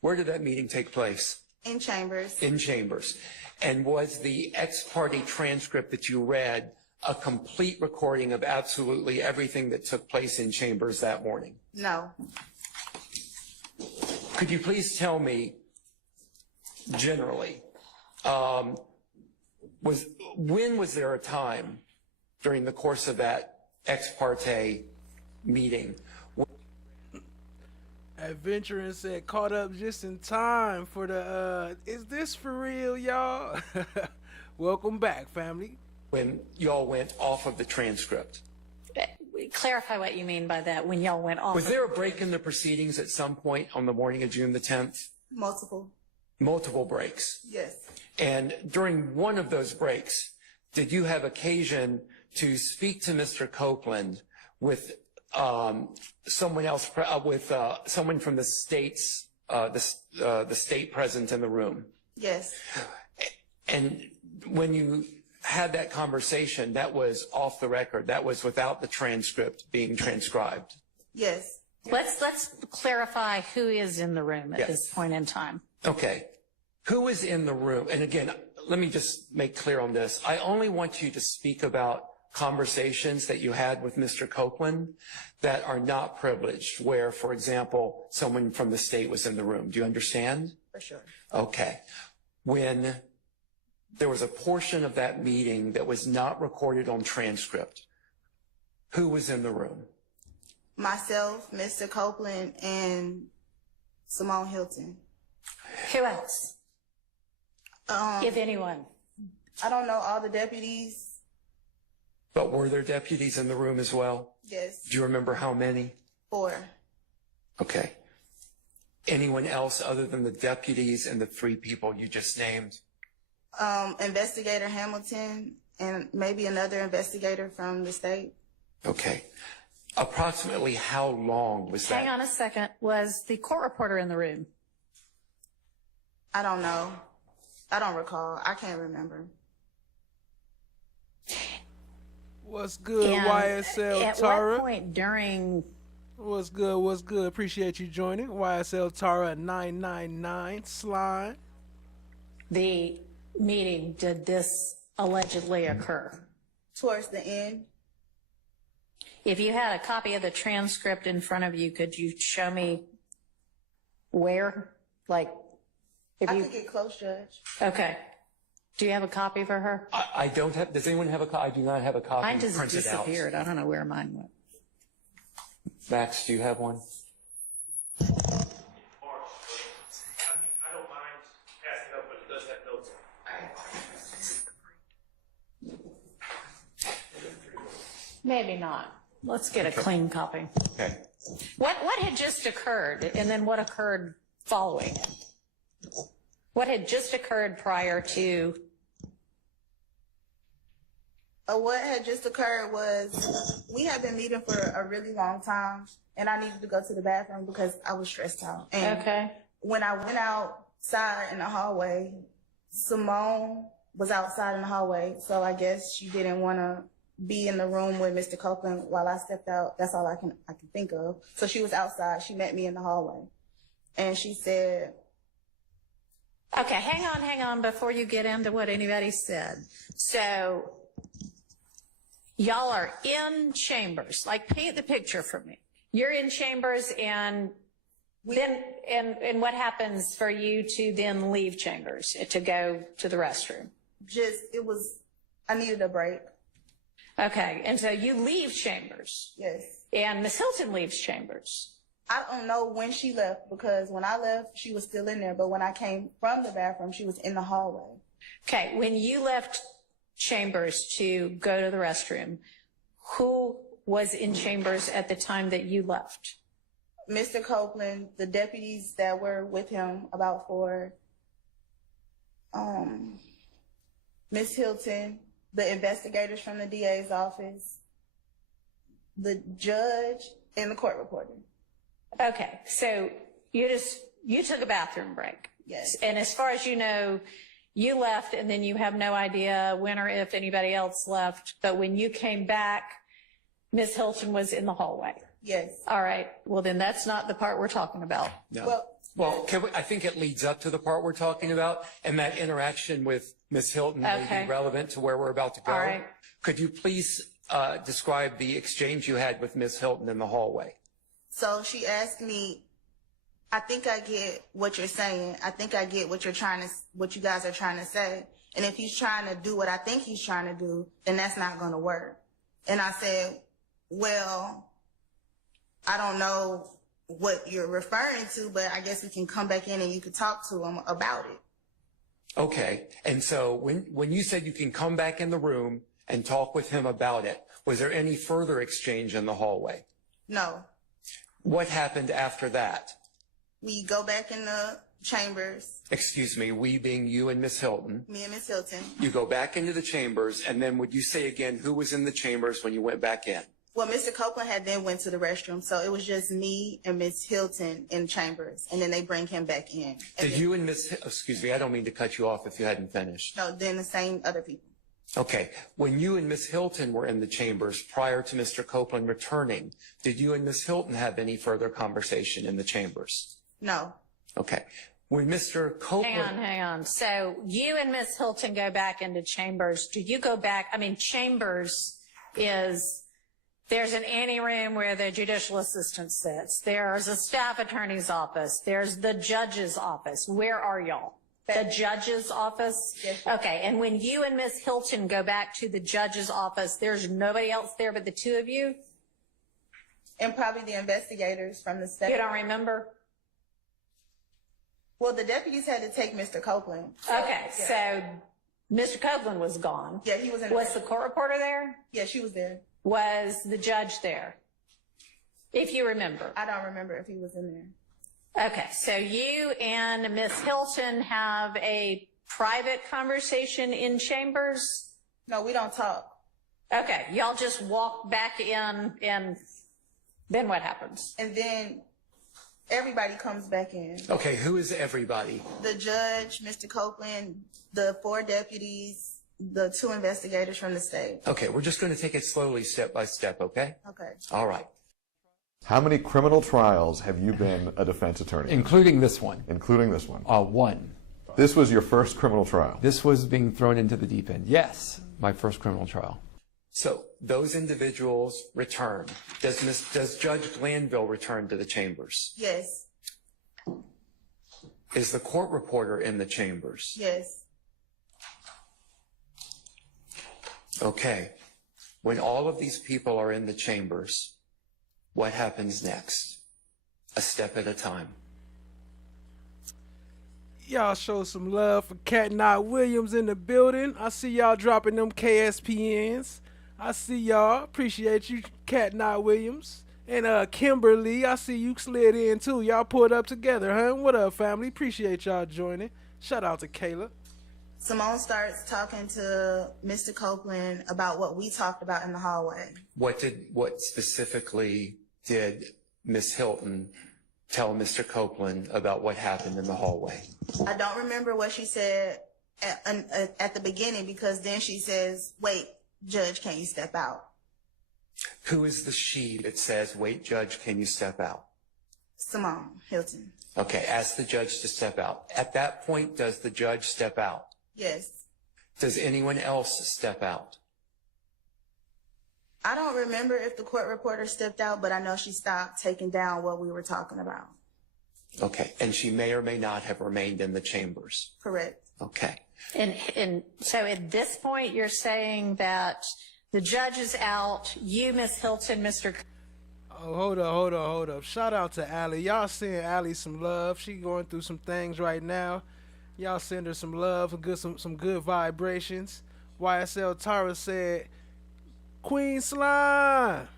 Where did that meeting take place? In chambers. In chambers. And was the ex parte transcript that you read a complete recording of absolutely everything that took place in chambers that morning? No. Could you please tell me, generally, when was there a time during the course of that ex parte meeting? Adventuring said, caught up just in time for the, is this for real, y'all? Welcome back, family. When y'all went off of the transcript. Clarify what you mean by that, when y'all went off. Was there a break in the proceedings at some point on the morning of June the 10th? Multiple. Multiple breaks. Yes. And during one of those breaks, did you have occasion to speak to Mr. Copeland with someone else, someone from the states, the state present in the room? Yes. And when you had that conversation, that was off the record. That was without the transcript being transcribed. Yes. Let's clarify who is in the room at this point in time. Okay. Who is in the room? And again, let me just make clear on this. I only want you to speak about conversations that you had with Mr. Copeland that are not privileged, where, for example, someone from the state was in the room. Do you understand? For sure. Okay. When there was a portion of that meeting that was not recorded on transcript, who was in the room? Myself, Mr. Copeland, and Simone Hilton. Who else? If anyone. I don't know, all the deputies. But were there deputies in the room as well? Yes. Do you remember how many? 4. Okay. Anyone else other than the deputies and the 3 people you just named? Investigator Hamilton and maybe another investigator from the state. Okay. Approximately how long was that? Hang on a second. Was the court reporter in the room? I don't know. I don't recall. I can't remember. What's good, And YSL at Tara? what point during... What's good, what's good? Appreciate you joining. YSL Tara 999 Slime. The meeting did this allegedly occur? Towards the end. If you had a copy of the transcript in front of you, could you show me where? Like, if I you could get close, Judge. okay. Do you have a copy for her? I don't have, does anyone have a copy? I do not have a copy Mine just printed out. disappeared. I don't know where mine went. Max, do you have one? I don't mind passing up, but it does have notes. Maybe not. Let's get a clean copy. Okay. What had just occurred, and then what occurred following it? What had just occurred prior to? What had just occurred was we had been meeting for a really long time, and I needed to go to the bathroom because I was stressed out. And Okay. when I went outside in the hallway, Simone was outside in the hallway, so I guess she didn't want to be in the room with Mr. Copeland while I stepped out. That's all I can think of. So she was outside. She met me in the hallway, and she said, Okay, hang on before you get into what anybody said. So y'all are in chambers. Like, paint the picture for me. You're in chambers, and then and what happens for you to then leave chambers to go to the restroom? I needed a break. Okay, and so you leave chambers. Yes. And Miss Hilton leaves chambers. I don't know when she left, because when I left, she was still in there. But when I came from the bathroom, she was in the hallway. Okay, when you left chambers to go to the restroom, who was in chambers at the time that you left? Mr. Copeland, the deputies that were with him, about 4, Miss Hilton, the investigators from the DA's office, the judge, and the court reporter. Okay, so you took a bathroom break. Yes. And as far as you know, you left, and then you have no idea when or if anybody else left. But when you came back, Miss Hilton was in the hallway. Yes. All right. Well, then that's not the part we're talking about. No. Well, I think it leads up to the part we're talking about, and that interaction with Ms. Hilton may Okay. be relevant to where we're about to go. All right. Could you please describe the exchange you had with Ms. Hilton in the hallway? So she asked me, I think I get what you're saying. I think I get what you guys are trying to say. And if he's trying to do what I think he's trying to do, then that's not going to work. And I said, well, I don't know what you're referring to, but I guess we can come back in and you could talk to him about it. Okay. And so when you said you can come back in the room and talk with him about it, was there any further exchange in the hallway? No. What happened after that? We go back in the chambers, Excuse me, we being you and Miss Hilton. me and Miss Hilton. You go back into the chambers, and then would you say again who was in the chambers when you went back in? Well, Mr. Copeland had then went to the restroom, so it was just me and Miss Hilton in chambers, and then they bring him back in. And Did you and excuse me, I don't mean to cut you off if you hadn't finished. No, then the same other people. Okay. When you and Miss Hilton were in the chambers prior to Mr. Copeland returning, did you and Miss Hilton have any further conversation in the chambers? No. Okay. When Mr. Copeland... Hang on. So you and Miss Hilton go back into chambers. Do you go back? I mean, chambers is, there's an anteroom where the judicial assistant sits. There's a staff attorney's office. There's the judge's office. Where are y'all? The judge's office? Yes. Okay. And when you and Miss Hilton go back to the judge's office, there's nobody else there but the two of you? And probably the investigators from the state. You don't remember? Well, the deputies had to take Mr. Copeland. Okay, so Mr. Copeland was gone. Yeah, he was in. Was the court reporter there? Yeah, she was there. Was the judge there? If you remember. I don't remember if he was in there. Okay, so you and Miss Hilton have a private conversation in chambers? No, we don't talk. Okay, y'all just walk back in, and then what happens? And then everybody comes back in. Okay, who is everybody? The judge, Mr. Copeland, the 4 deputies, the 2 investigators from the state. Okay, we're just going to take it slowly, step by step, okay? Okay. All right. How many criminal trials have you been a defense attorney in? Including this one. Including this one. One. This was your first criminal trial. This was being thrown into the deep end. Yes, my first criminal trial. So those individuals return. Does Judge Glanville return to the chambers? Yes. Is the court reporter in the chambers? Yes. Okay. When all of these people are in the chambers, what happens next? A step at a time. Y'all show some love for Cat Knott Williams in the building. I see y'all dropping them KSPNs. I see y'all. Appreciate you, Cat Knott Williams. And Kimberly, I see you slid in too. Y'all pulled up together, huh? What up, family? Appreciate y'all joining. Shout out to Kayla. Simone starts talking to Mr. Copeland about what we talked about in the hallway. What specifically did Miss Hilton tell Mr. Copeland about what happened in the hallway? I don't remember what she said at the beginning, because then she says, wait, Judge, can you step out? Who is the she that says, wait, Judge, can you step out? Simone Hilton. Okay, ask the judge to step out. At that point, does the judge step out? Yes. Does anyone else step out? I don't remember if the court reporter stepped out, but I know she stopped taking down what we were talking about. Okay, and she may or may not have remained in the chambers. Correct. Okay. And so at this point, you're saying that the judge is out, you, Miss Hilton, Mr. Oh, hold up. Shout out to Allie. Y'all send Allie some love. She going through some things right now. Y'all send her some love and some good vibrations. YSL Tara said, Queen Slime.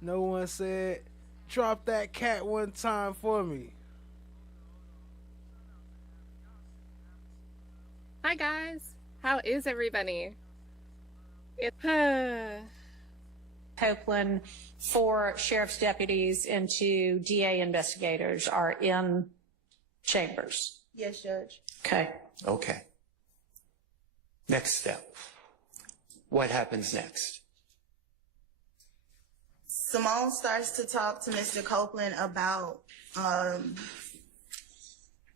No one said, drop that cat one time for me. Hi guys, how is everybody? Copeland, 4 sheriff's deputies and 2 DA investigators are in chambers. Yes, Judge. Okay. Okay. Next step. What happens next? Simone starts to talk to Mr. Copeland about,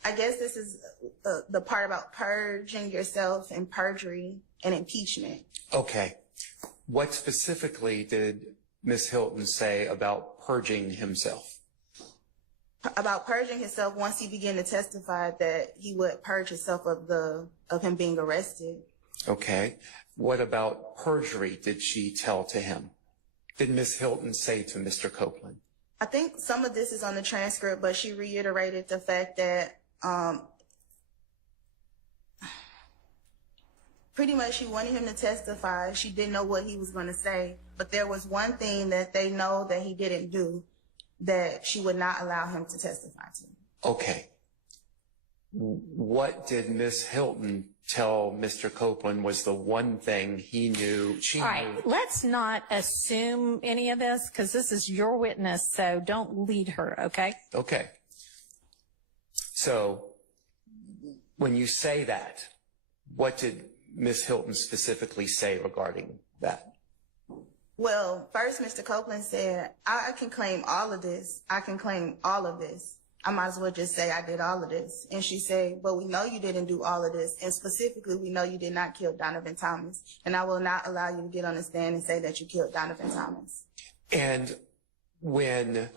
I guess this is the part about purging yourself and perjury and impeachment. Okay. What specifically did Miss Hilton say about purging himself? About purging himself, once he began to testify that he would purge himself of him being arrested. Okay. What about perjury did she tell to him? Did Miss Hilton say to Mr. Copeland? I think some of this is on the transcript, but she reiterated the fact that pretty much she wanted him to testify. She didn't know what he was going to say, but there was one thing that they know that he didn't do that she would not allow him to testify to. Okay. What did Miss Hilton tell Mr. Copeland was the one thing he knew, she All right, knew? let's not assume any of this because this is your witness, so don't lead her, okay? Okay. So when you say that, what did Miss Hilton specifically say regarding that? Well, first, Mr. Copeland said, I can claim all of this. I can claim all of this. I might as well just say I did all of this. And she said, but we know you didn't do all of this. And specifically, we know you did not kill Donovan Thomas. And I will not allow you to get on the stand and say that you killed Donovan Thomas. And when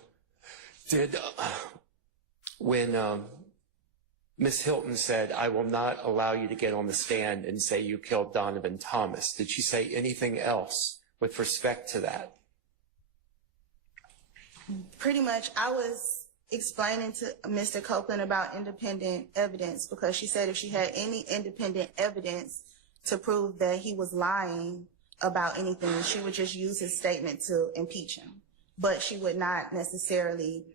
Miss Hilton said, I will not allow you to get on the stand and say you killed Donovan Thomas, did she say anything else with respect to that? Pretty much, I was explaining to Mr. Copeland about independent evidence because she said if she had any independent evidence to prove that he was lying about anything, she would just use his statement to impeach him. But she would not necessarily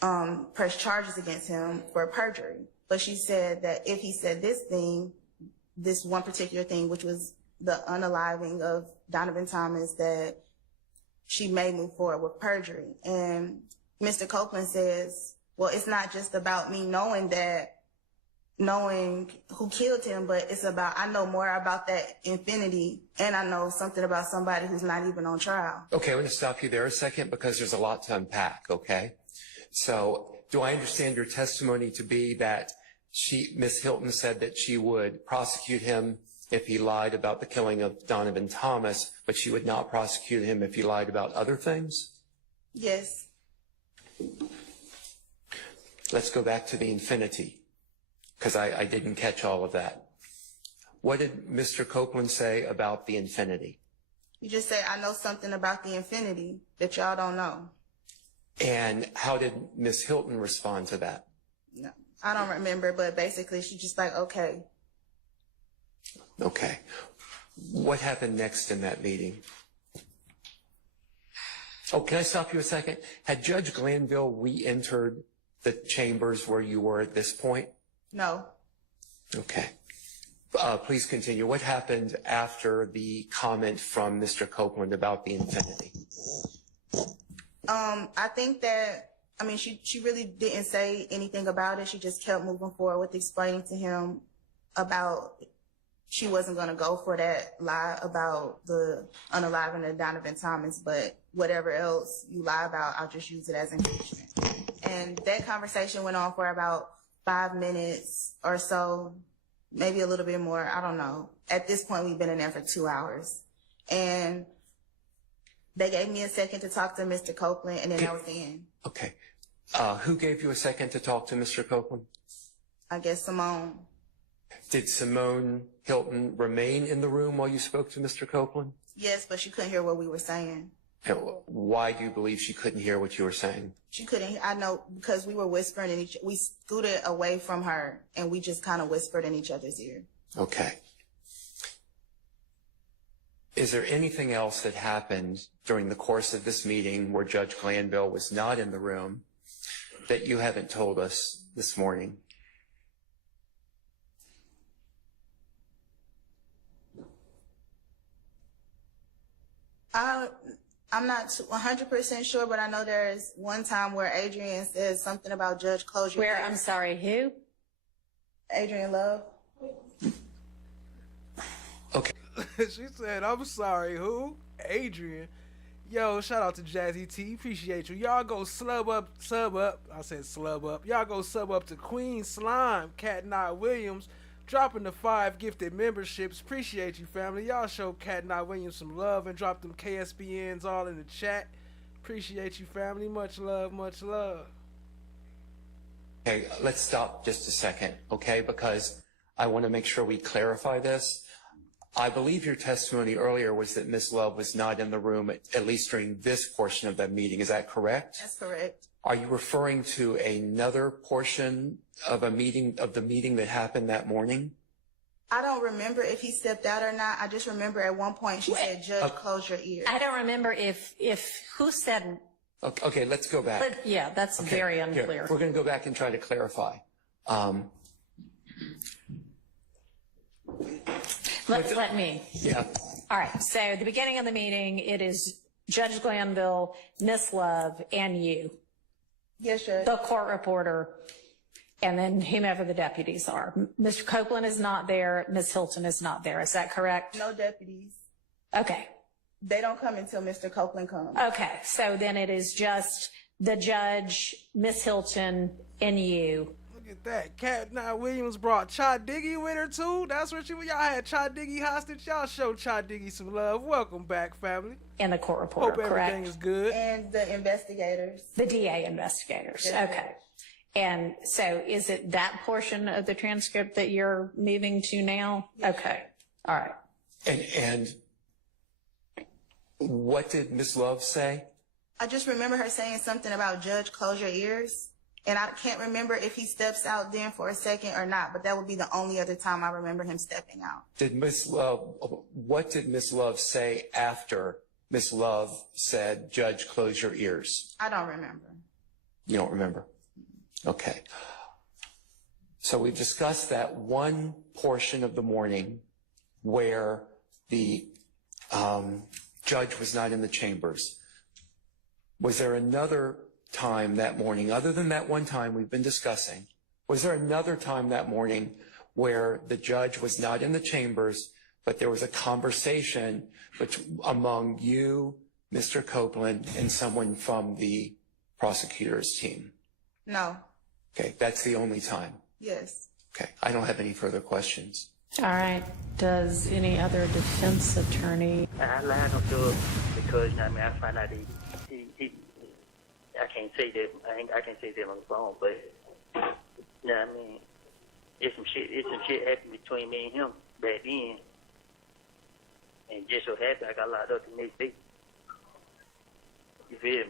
press charges against him for perjury. But she said that if he said this thing, this one particular thing, which was the unaliving of Donovan Thomas, that she may move forward with perjury. And Mr. Copeland says, well, it's not just about me knowing who killed him, but it's about, I know more about that infinity, and I know something about somebody who's not even on trial. Okay, I'm going to stop you there a second because there's a lot to unpack, okay? So do I understand your testimony to be that Miss Hilton said that she would prosecute him if he lied about the killing of Donovan Thomas, but she would not prosecute him if he lied about other things? Yes. Let's go back to the infinity, because I didn't catch all of that. What did Mr. Copeland say about the infinity? You just said, I know something about the infinity that y'all don't know. And how did Ms. Hilton respond to that? No, I don't remember, but basically she just like, okay. Okay. What happened next in that meeting? Oh, can I stop you a second? Had Judge Glanville re-entered the chambers where you were at this point? No. Okay. Please continue. What happened after the comment from Mr. Copeland about the infinity? I think that, I mean, she really didn't say anything about it. She just kept moving forward with explaining to him about she wasn't going to go for that lie about the unaliving of Donovan Thomas, but whatever else you lie about, I'll just use it as impeachment. And that conversation went on for about 5 minutes or so, maybe a little bit more. I don't know. At this point, we've been in there for 2 hours. And they gave me a second to talk to Mr. Copeland, and then that was the end. Okay. Who gave you a second to talk to Mr. Copeland? I guess Simone. Did Simone Hilton remain in the room while you spoke to Mr. Copeland? Yes, but she couldn't hear what we were saying. And why do you believe she couldn't hear what you were saying? She couldn't. I know because we were whispering in we scooted away from her and we just kind of whispered in each other's ear. Okay. Is there anything else that happened during the course of this meeting where Judge Glanville was not in the room that you haven't told us this morning? I'm not 100% sure, but I know there's one time where Adrian says something about Judge close your Where, ears. I'm sorry, who? Adrian Love. Okay. She said, I'm sorry, who? Adrian. Yo, shout out to Jazzy T. Appreciate you. Y'all go sub up. I said slub up. Y'all go sub up to Queen Slime, Cat Knot Williams, dropping the 5 gifted memberships. Appreciate you, family. Y'all show Cat Knot Williams some love and drop them KSBNs all in the chat. Appreciate you, family. Much love, much love. Okay, let's stop just a second, okay? Because I want to make sure we clarify this. I believe your testimony earlier was that Ms. Love was not in the room, at least during this portion of that meeting. Is that correct? That's correct. Are you referring to another portion of the meeting that happened that morning? I don't remember if he stepped out or not. I just remember at one point she said, Judge, close your ears. I don't remember if who said. Okay, let's go back. But yeah, that's Okay, very unclear. Here, we're going to go back and try to clarify. Let me. Yeah. All right. So the beginning of the meeting, it is Judge Glanville, Miss Love, and you. Yes, Judge. The court reporter, and then whomever the deputies are. Mr. Copeland is not there. Miss Hilton is not there. Is that correct? No deputies. Okay. They don't come until Mr. Copeland comes. Okay. So then it is just the judge, Miss Hilton, and you. Look at that. Cat Knot Williams brought Cha Diggy with her too. That's what y'all had Cha Diggy hostage. Y'all show Cha Diggy some love. Welcome back, family. And the court reporter, Hope everything correct? is good. And the investigators. The DA investigators. Yes, Okay. And so is it that portion of the transcript that you're moving to now? Yes. Okay. All right. And what did Ms. Love say? I just remember her saying something about Judge, close your ears. And I can't remember if he steps out then for a second or not, but that would be the only other time I remember him stepping out. What did Ms. Love say after Ms. Love said, Judge, close your ears? I don't remember. You don't remember? Okay. So we've discussed that one portion of the morning where the judge was not in the chambers. Was there another time that morning, other than that one time we've been discussing, was there another time that morning where the judge was not in the chambers, but there was a conversation among you, Mr. Copeland, and someone from the prosecutor's team? No. Okay, that's the only time. Yes. Okay, I don't have any further questions. All right. Does any other defense attorney? I lied on to him because, I mean, I found out I can't say that, I can't say that on the phone, but, I mean, it's some shit happened between me and him back then. And just so happened I got locked up the next day. You feel me?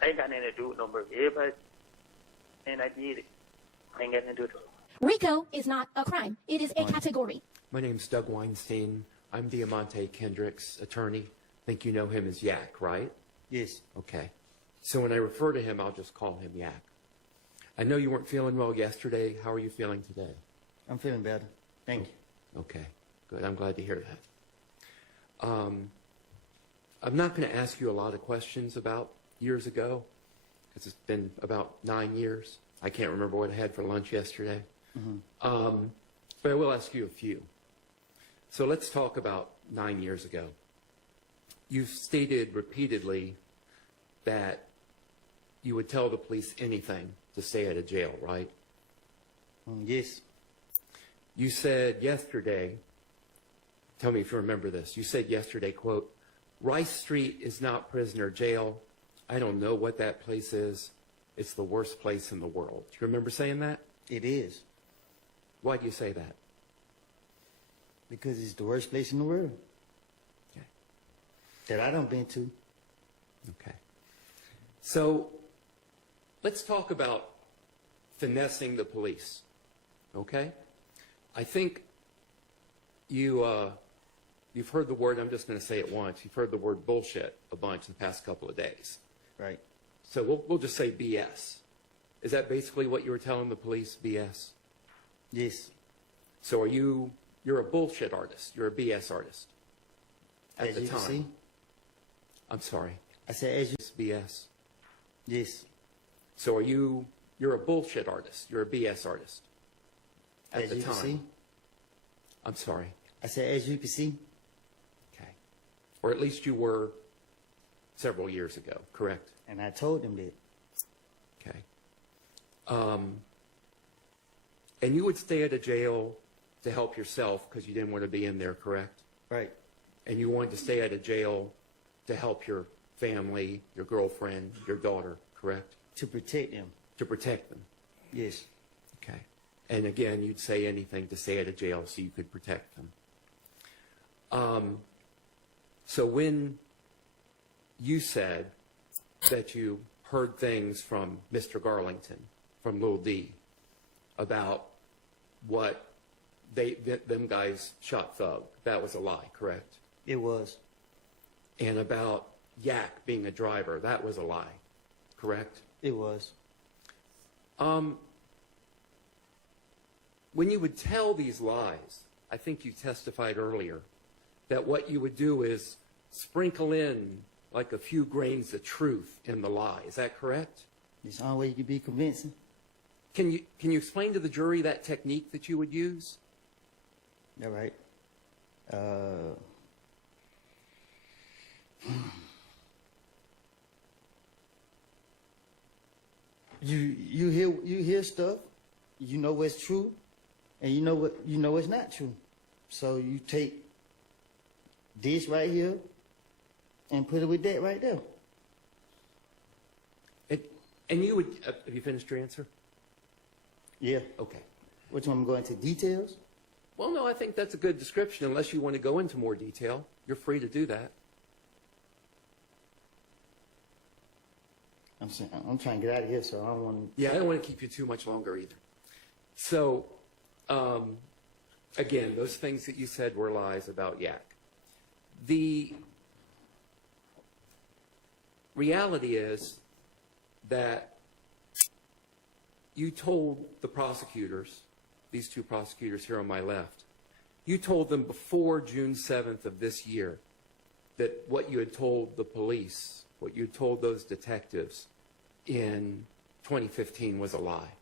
I ain't got nothing to do with no murder. Everybody, and I did it. I ain't got nothing to do with it. RICO is not a crime. It is a category. My name's Doug Weinstein. I'm Diamante Kendrick's attorney. I think you know him as Yak, right? Yes. Okay. So when I refer to him, I'll just call him Yak. I know you weren't feeling well yesterday. How are you feeling today? I'm feeling better. Thank you. Okay, good. I'm glad to hear that. I'm not going to ask you a lot of questions about years ago, because it's been about 9 years. I can't remember what I had for lunch yesterday. But I will ask you a few. So let's talk about 9 years ago. You've stated repeatedly that you would tell the police anything to stay out of jail, right? Yes. You said yesterday, tell me if you remember this, you said yesterday, quote, Rice Street is not prisoner jail. I don't know what that place is. It's the worst place in the world. Do you remember saying that? It is. Why do you say that? Because it's the worst place in the world. Okay. That I done been to. Okay. So let's talk about finessing the police. Okay? I think you've heard the word, I'm just going to say it once, you've heard the word bullshit a bunch the past couple of days. Right. So we'll just say BS. Is that basically what you were telling the police, BS? Yes. So you're a bullshit artist, you're a BS artist at the time. See? I'm sorry. I said as you BS. Yes. So you're a bullshit artist, you're a BS artist at as the you time. Can see? I'm sorry. I said as you can see. Okay. Or at least you were several years ago, correct? And I told them that. Okay. And you would stay at a jail to help yourself because you didn't want to be in there, correct? Right. And you wanted to stay at a jail to help your family, your girlfriend, your daughter, correct? To protect them. To protect them. Yes. Okay. And again, you'd say anything to stay at a jail so you could protect them. So when you said that you heard things from Mr. Garlington, from Lil D, about what them guys shot Thug, that was a lie, correct? It was. And about Yak being a driver, that was a lie, correct? It was. When you would tell these lies, I think you testified earlier, that what you would do is sprinkle in like a few grains of truth in the lie. Is that correct? It's the only way you can be convincing. Can you explain to the jury that technique that you would use? All right. You hear stuff, you know what's true, and you know what's not true. So you take this right here and put it with that right there. And you would, have you finished your answer? Yeah. Okay. Which one, I'm going into details? Well, no, I think that's a good description. Unless you want to go into more detail, you're free to do that. I'm trying to get out of here, so I don't want to... Yeah, I don't want to keep you too much longer either. So, again, those things that you said were lies about Yak. The reality is that you told the prosecutors, these two prosecutors here on my left, you told them before June 7th of this year that what you had told the police, what you had told those detectives in 2015 was a lie.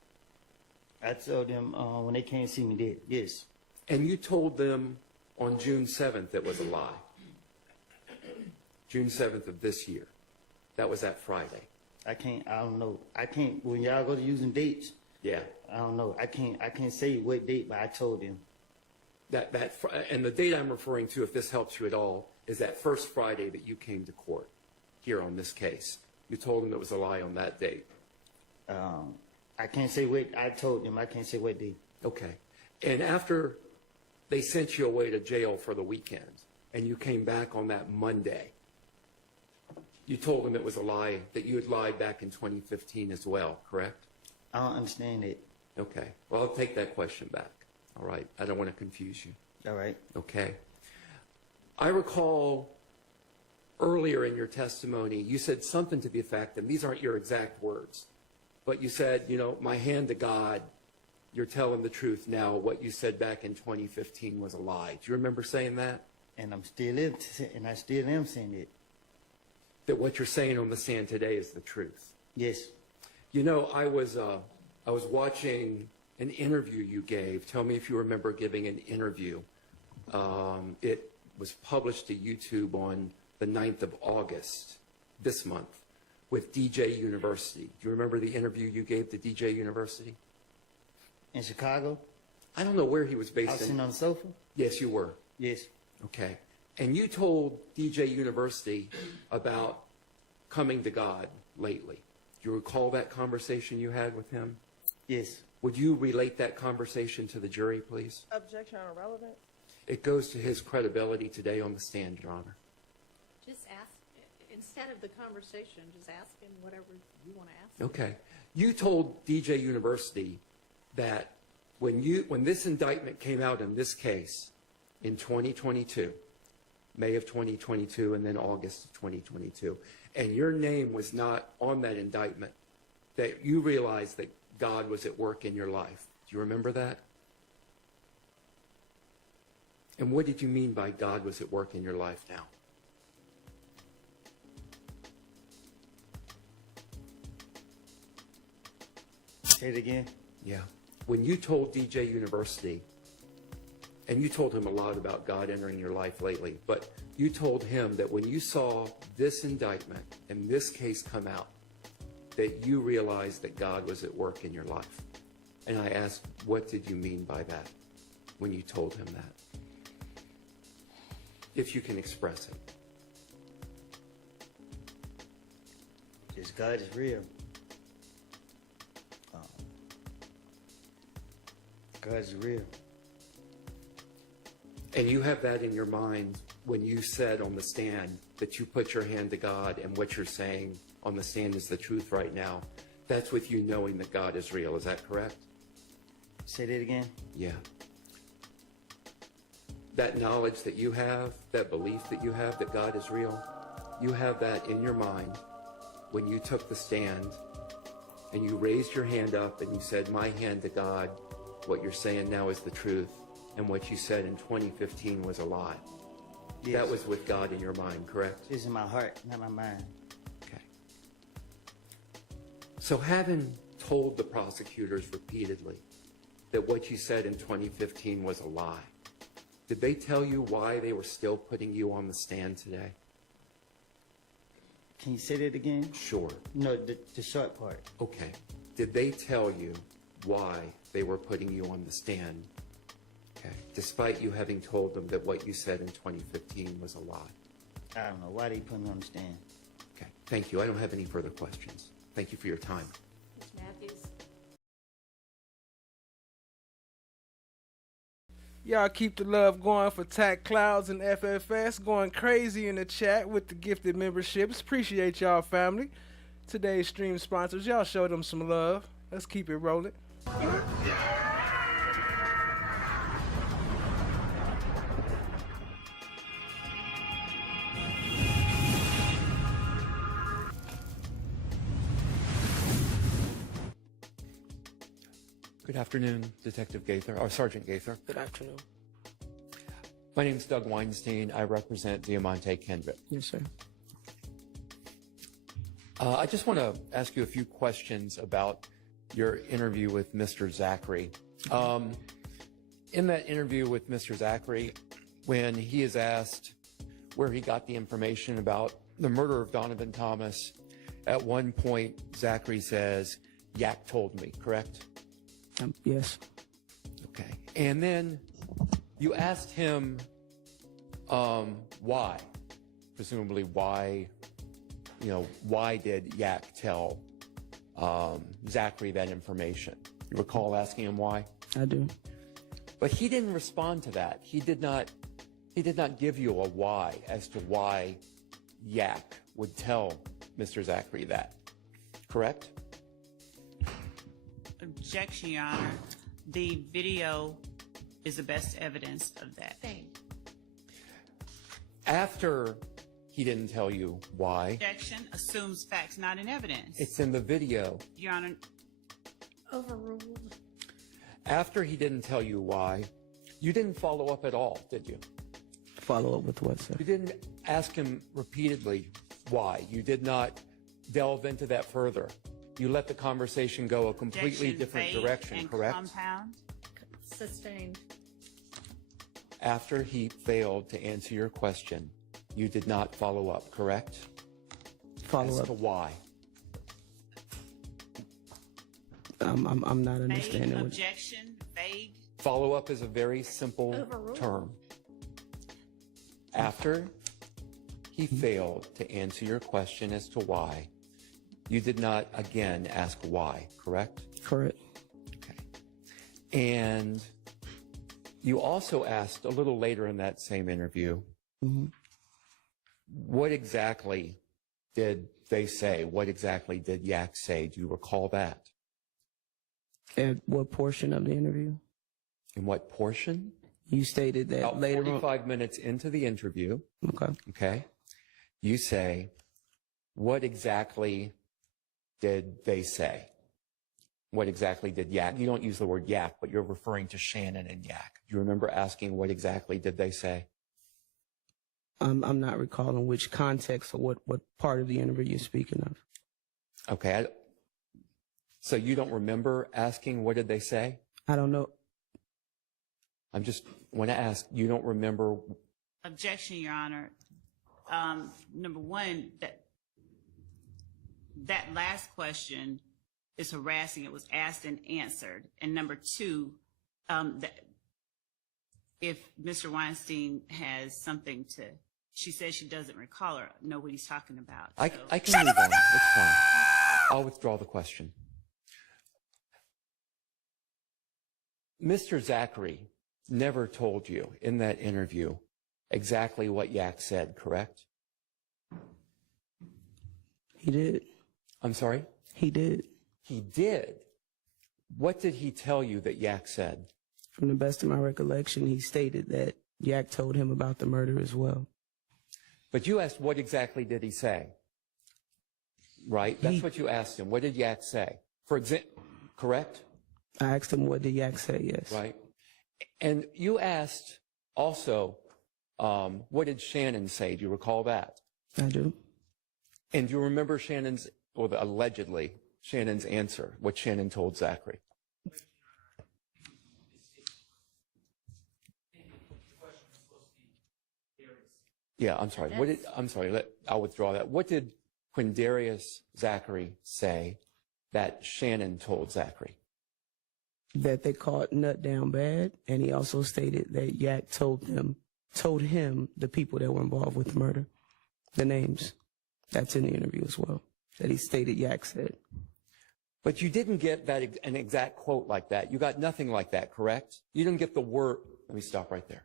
I told them when they came to see me that, yes. And you told them on June 7th it was a lie. June 7th of this year. That was that Friday. I don't know. When y'all go to using dates, yeah, I don't know. I can't say what date, but I told them. And the date I'm referring to, if this helps you at all, is that first Friday that you came to court here on this case. You told him it was a lie on that date. I can't say what I told them. I can't say what day. Okay. And after they sent you away to jail for the weekend, and you came back on that Monday, you told them it was a lie, that you had lied back in 2015 as well, correct? I don't understand it. Okay. Well, I'll take that question back. All right. I don't want to confuse you. All right. Okay. I recall earlier in your testimony, you said something to the effect, and these aren't your exact words, but you said, you know, my hand to God, you're telling the truth now. What you said back in 2015 was a lie. Do you remember saying that? And I still am saying it. That what you're saying on the stand today is the truth. Yes. You know, I was watching an interview you gave. Tell me if you remember giving an interview. It was published to YouTube on the 9th of August this month with DJ University. Do you remember the interview you gave to DJ University? In Chicago? I don't know where he was based. I was sitting on the sofa? Yes, you were. Yes. Okay. And you told DJ University about coming to God lately. Do you recall that conversation you had with him? Yes. Would you relate that conversation to the jury, please? Objection on irrelevant. It goes to his credibility today on the stand, Your Honor. Just ask, instead of the conversation, just ask him whatever you want to ask. Okay. You told DJ University that when this indictment came out in this case in 2022, May of 2022 and then August of 2022, and your name was not on that indictment, that you realized that God was at work in your life. Do you remember that? And what did you mean by God was at work in your life now? Say it again. Yeah. When you told DJ University, and you told him a lot about God entering your life lately, but you told him that when you saw this indictment and this case come out, that you realized that God was at work in your life. And I asked, what did you mean by that when you told him that? If you can express it. Just God is real. God is real. And you have that in your mind when you said on the stand that you put your hand to God and what you're saying on the stand is the truth right now. That's with you knowing that God is real. Is that correct? Say that again. Yeah. That knowledge that you have, that belief that you have that God is real, you have that in your mind when you took the stand and you raised your hand up and you said, my hand to God, what you're saying now is the truth, and what you said in 2015 was a lie. Yes. That was with God in your mind, correct? It's in my heart, not my mind. Okay. So having told the prosecutors repeatedly that what you said in 2015 was a lie, did they tell you why they were still putting you on the stand today? Can you say that again? Sure. No, the short part. Okay. Did they tell you why they were putting you on the stand? Okay. Despite you having told them that what you said in 2015 was a lie. I don't know. Why they put me on the stand? Okay. Thank you. I don't have any further questions. Thank you for your time. Ms. Matthews. Y'all keep the love going for Tac Clouds and FFS, going crazy in the chat with the gifted memberships. Appreciate y'all, family. Today's stream sponsors, y'all show them some love. Let's keep it rolling. Good afternoon, Detective Gaither, or Sergeant Gaither. Good afternoon. My name is Doug Weinstein. I represent Diamante Kendrick. Yes, sir. I just want to ask you a few questions about your interview with Mr. Zachary. In that interview with Mr. Zachary, when he is asked where he got the information about the murder of Donovan Thomas, at one point, Zachary says, Yak told me, correct? Yes. Okay. And then You asked him why, presumably why, why did Yak tell Zachary that information? You recall asking him why? I do. But he didn't respond to that. He did not give you a why as to why Yak would tell Mr. Zachary that. Correct? Objection, Your Honor. The video is the best evidence of that. After he didn't tell you why. Objection assumes facts not in evidence. It's in the video. Your Honor. Overruled. After he didn't tell you why, you didn't follow up at all, did you? Follow up with what, sir? You didn't ask him repeatedly why. You did not delve into that further. You let the conversation go a completely Objection, different vague direction, and correct? Compound. Sustained. After he failed to answer your question, you did not follow up, correct? Follow As up. to why. I'm not Vague, understanding what. objection, vague. Follow up is a very simple Overruled. term. After he failed to answer your question as to why, you did not again ask why, correct? Correct. Okay. And you also asked a little later in that same interview, what exactly did they say? What exactly did Yak say? Do you recall that? At what portion of the interview? In what portion? You stated that About later on. 45 minutes into the interview. Okay. Okay. You say, what exactly did they say? What exactly did Yak? You don't use the word Yak, but you're referring to Shannon and Yak. Do you remember asking what exactly did they say? I'm not recalling which context or what part of the interview you're speaking of. Okay. So you don't remember asking what did they say? I don't know. I'm just want to ask, you don't remember? Objection, Your Honor. Number one, that last question is harassing. It was asked and answered. And number two, if Mr. Weinstein has something to, she says she doesn't recall or know what he's talking about. I can move on. It's fine. I'll withdraw the question. Mr. Zachary never told you in that interview exactly what Yak said, correct? He did. I'm sorry? He did. He did? What did he tell you that Yak said? From the best of my recollection, he stated that Yak told him about the murder as well. But you asked what exactly did he say? Right? That's what you asked him. What did Yak say? For example, correct? I asked him what did Yak say, yes. Right. And you asked also, what did Shannon say? Do you recall that? I do. And do you remember Shannon's, or allegedly, Shannon's answer, what Shannon told Zachary? Yeah, I'm sorry. I'll withdraw that. What did Quindarius Zachary say that Shannon told Zachary? That they caught Nut down bad, and he also stated that Yak told him the people that were involved with the murder, the names. That's in the interview as well, that he stated Yak said. But you didn't get an exact quote like that. You got nothing like that, correct? You didn't get the word. Let me stop right there.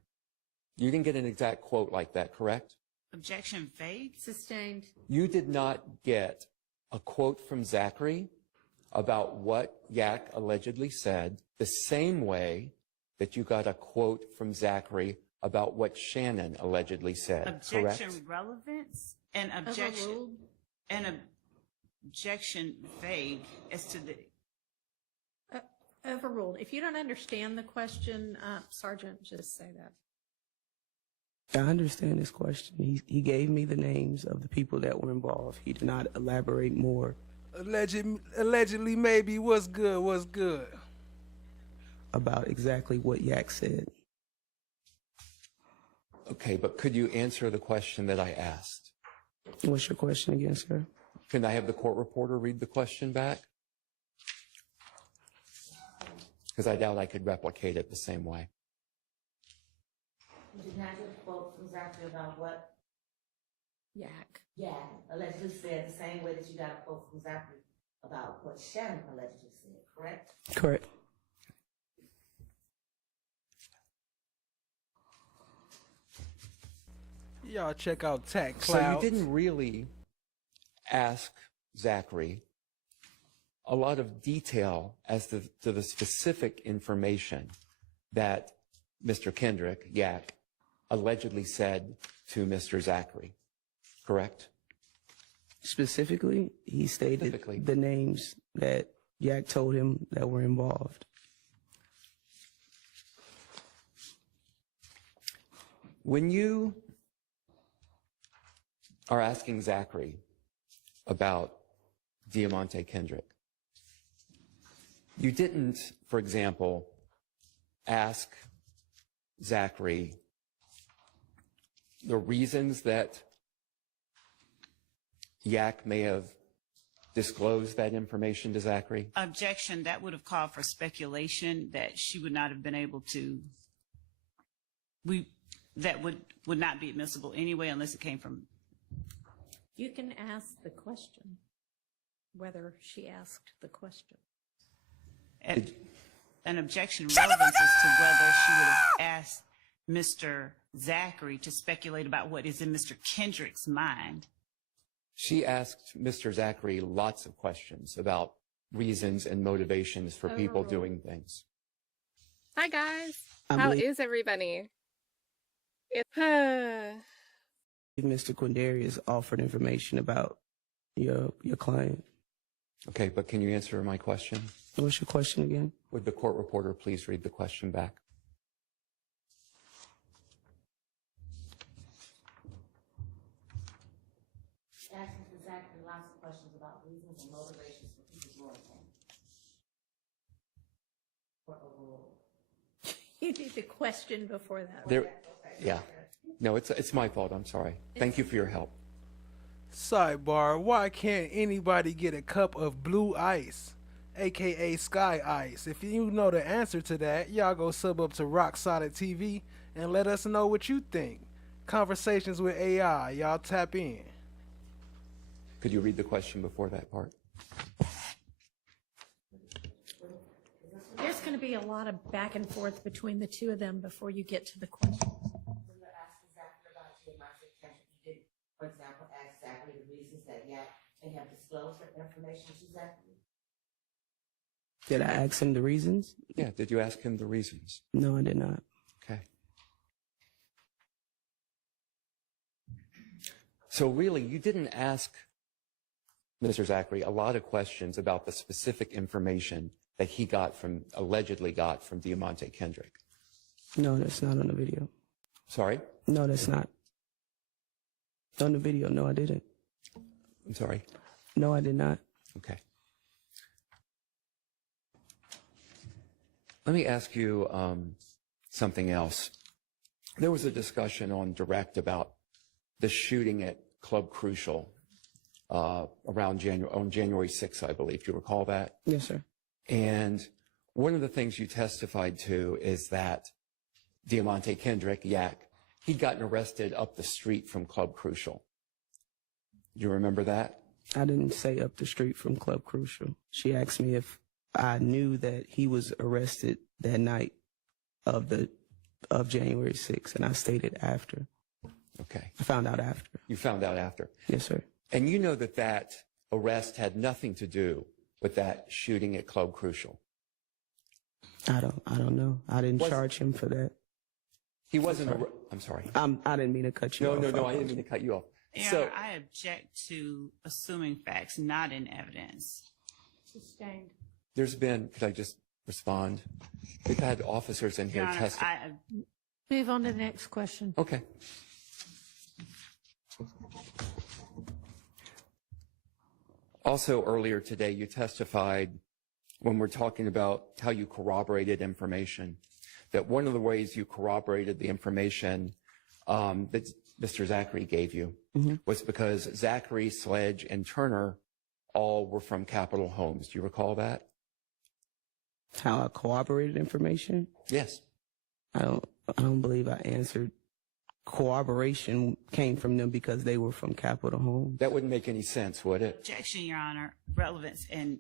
You didn't get an exact quote like that, correct? Objection, vague. Sustained. You did not get a quote from Zachary about what Yak allegedly said the same way that you got a quote from Zachary about what Shannon allegedly said, correct? Objection, relevance, and objection, Overruled. and objection, vague as to the. Overruled. If you don't understand the question, Sergeant, just say that. I understand this question. He gave me the names of the people that were involved. He did not elaborate more. Allegedly, maybe. What's good? About exactly what Yak said. Okay, but could you answer the question that I asked? What's your question again, sir? Can I have the court reporter read the question back? Because I doubt I could replicate it the same way. Did not get a quote from Zachary about what Yak. allegedly said, the same way that you got a quote from Zachary about what Shannon allegedly said, correct? Correct. Y'all check out Tech So Cloud. you didn't really ask Zachary a lot of detail as to the specific information that Mr. Kendrick, Yak, allegedly said to Mr. Zachary, correct? Specifically, he stated the names that Yak told him that were involved. When you are asking Zachary about Diamante Kendrick, you didn't, for example, ask Zachary the reasons that Yak may have disclosed that information to Zachary? Objection. That would have called for speculation that she would not have been able to. That would not be admissible anyway unless it came from. You can ask the question, whether she asked the question. An objection relevance as to whether she would have asked Mr. Zachary to speculate about what is in Mr. Kendrick's mind. She asked Mr. Zachary lots of questions about reasons and motivations for people doing things. Hi guys. How is everybody? Mr. Quindarius offered information about your client. Okay, but can you answer my question? What's your question again? Would the court reporter please read the question back? Asking for Zachary lots of questions about reasons and motivations for people doing things. For overall. You need the question before that. Yeah. No, it's my fault. I'm sorry. Thank you for your help. Sidebar, why can't anybody get a cup of blue ice, aka sky ice? If you know the answer to that, y'all go sub up to Rock Solid TV and let us know what you think. Conversations with AI, y'all tap in. Could you read the question before that part? There's going to be a lot of back and forth between the two of them before you get to the question. When you're asking Zachary about Diamante Kendrick, you did, for example, ask Zachary the reasons that Yak may have disclosed her information to Zachary. Did I ask him the reasons? Yeah, did you ask him the reasons? No, I did not. Okay. So really, you didn't ask Mr. Zachary a lot of questions about the specific information that he allegedly got from Diamante Kendrick. No, that's not on the video. Sorry? No, that's not. On the video, no, I didn't. I'm sorry? No, I did not. Okay. Let me ask you something else. There was a discussion on Direct about the shooting at Club Crucial on January 6th, I believe. Do you recall that? Yes, sir. And one of the things you testified to is that Diamante Kendrick, Yak, he'd gotten arrested up the street from Club Crucial. Do you remember that? I didn't say up the street from Club Crucial. She asked me if I knew that he was arrested that night of January 6th, and I stated after. Okay. I found out after. You found out after? Yes, sir. And you know that arrest had nothing to do with that shooting at Club Crucial? I don't know. I didn't charge him for that. He wasn't. I'm sorry. I didn't mean to cut you off. No. I didn't mean to cut you off. So I object to assuming facts not in evidence. Sustained. There's been. Could I just respond? We've had officers in here Your Honor, testify. Move on to the next question. Okay. Also, earlier today, you testified when we're talking about how you corroborated information, that one of the ways you corroborated the information that Mr. Zachary gave you was because Zachary, Sledge, and Turner all were from Capitol Homes. Do you recall that? How I corroborated information? Yes. I don't believe I answered corroboration came from them because they were from Capitol Homes. That wouldn't make any sense, would it? Objection, Your Honor. Relevance and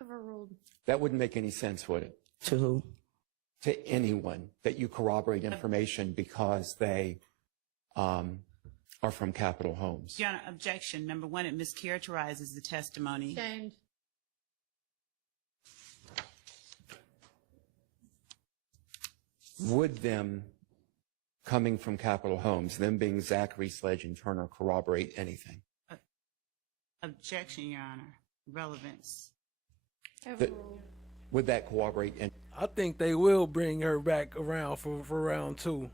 Overruled. That wouldn't make any sense, would it? To who? To anyone, that you corroborate information because they are from Capitol Homes. Your Honor, objection. Number one, it mischaracterizes the testimony. Sustained. Would them coming from Capitol Homes, them being Zachary, Sledge, and Turner, corroborate anything? Objection, Your Honor. Relevance. Would that corroborate? I think they will bring her back around for round two.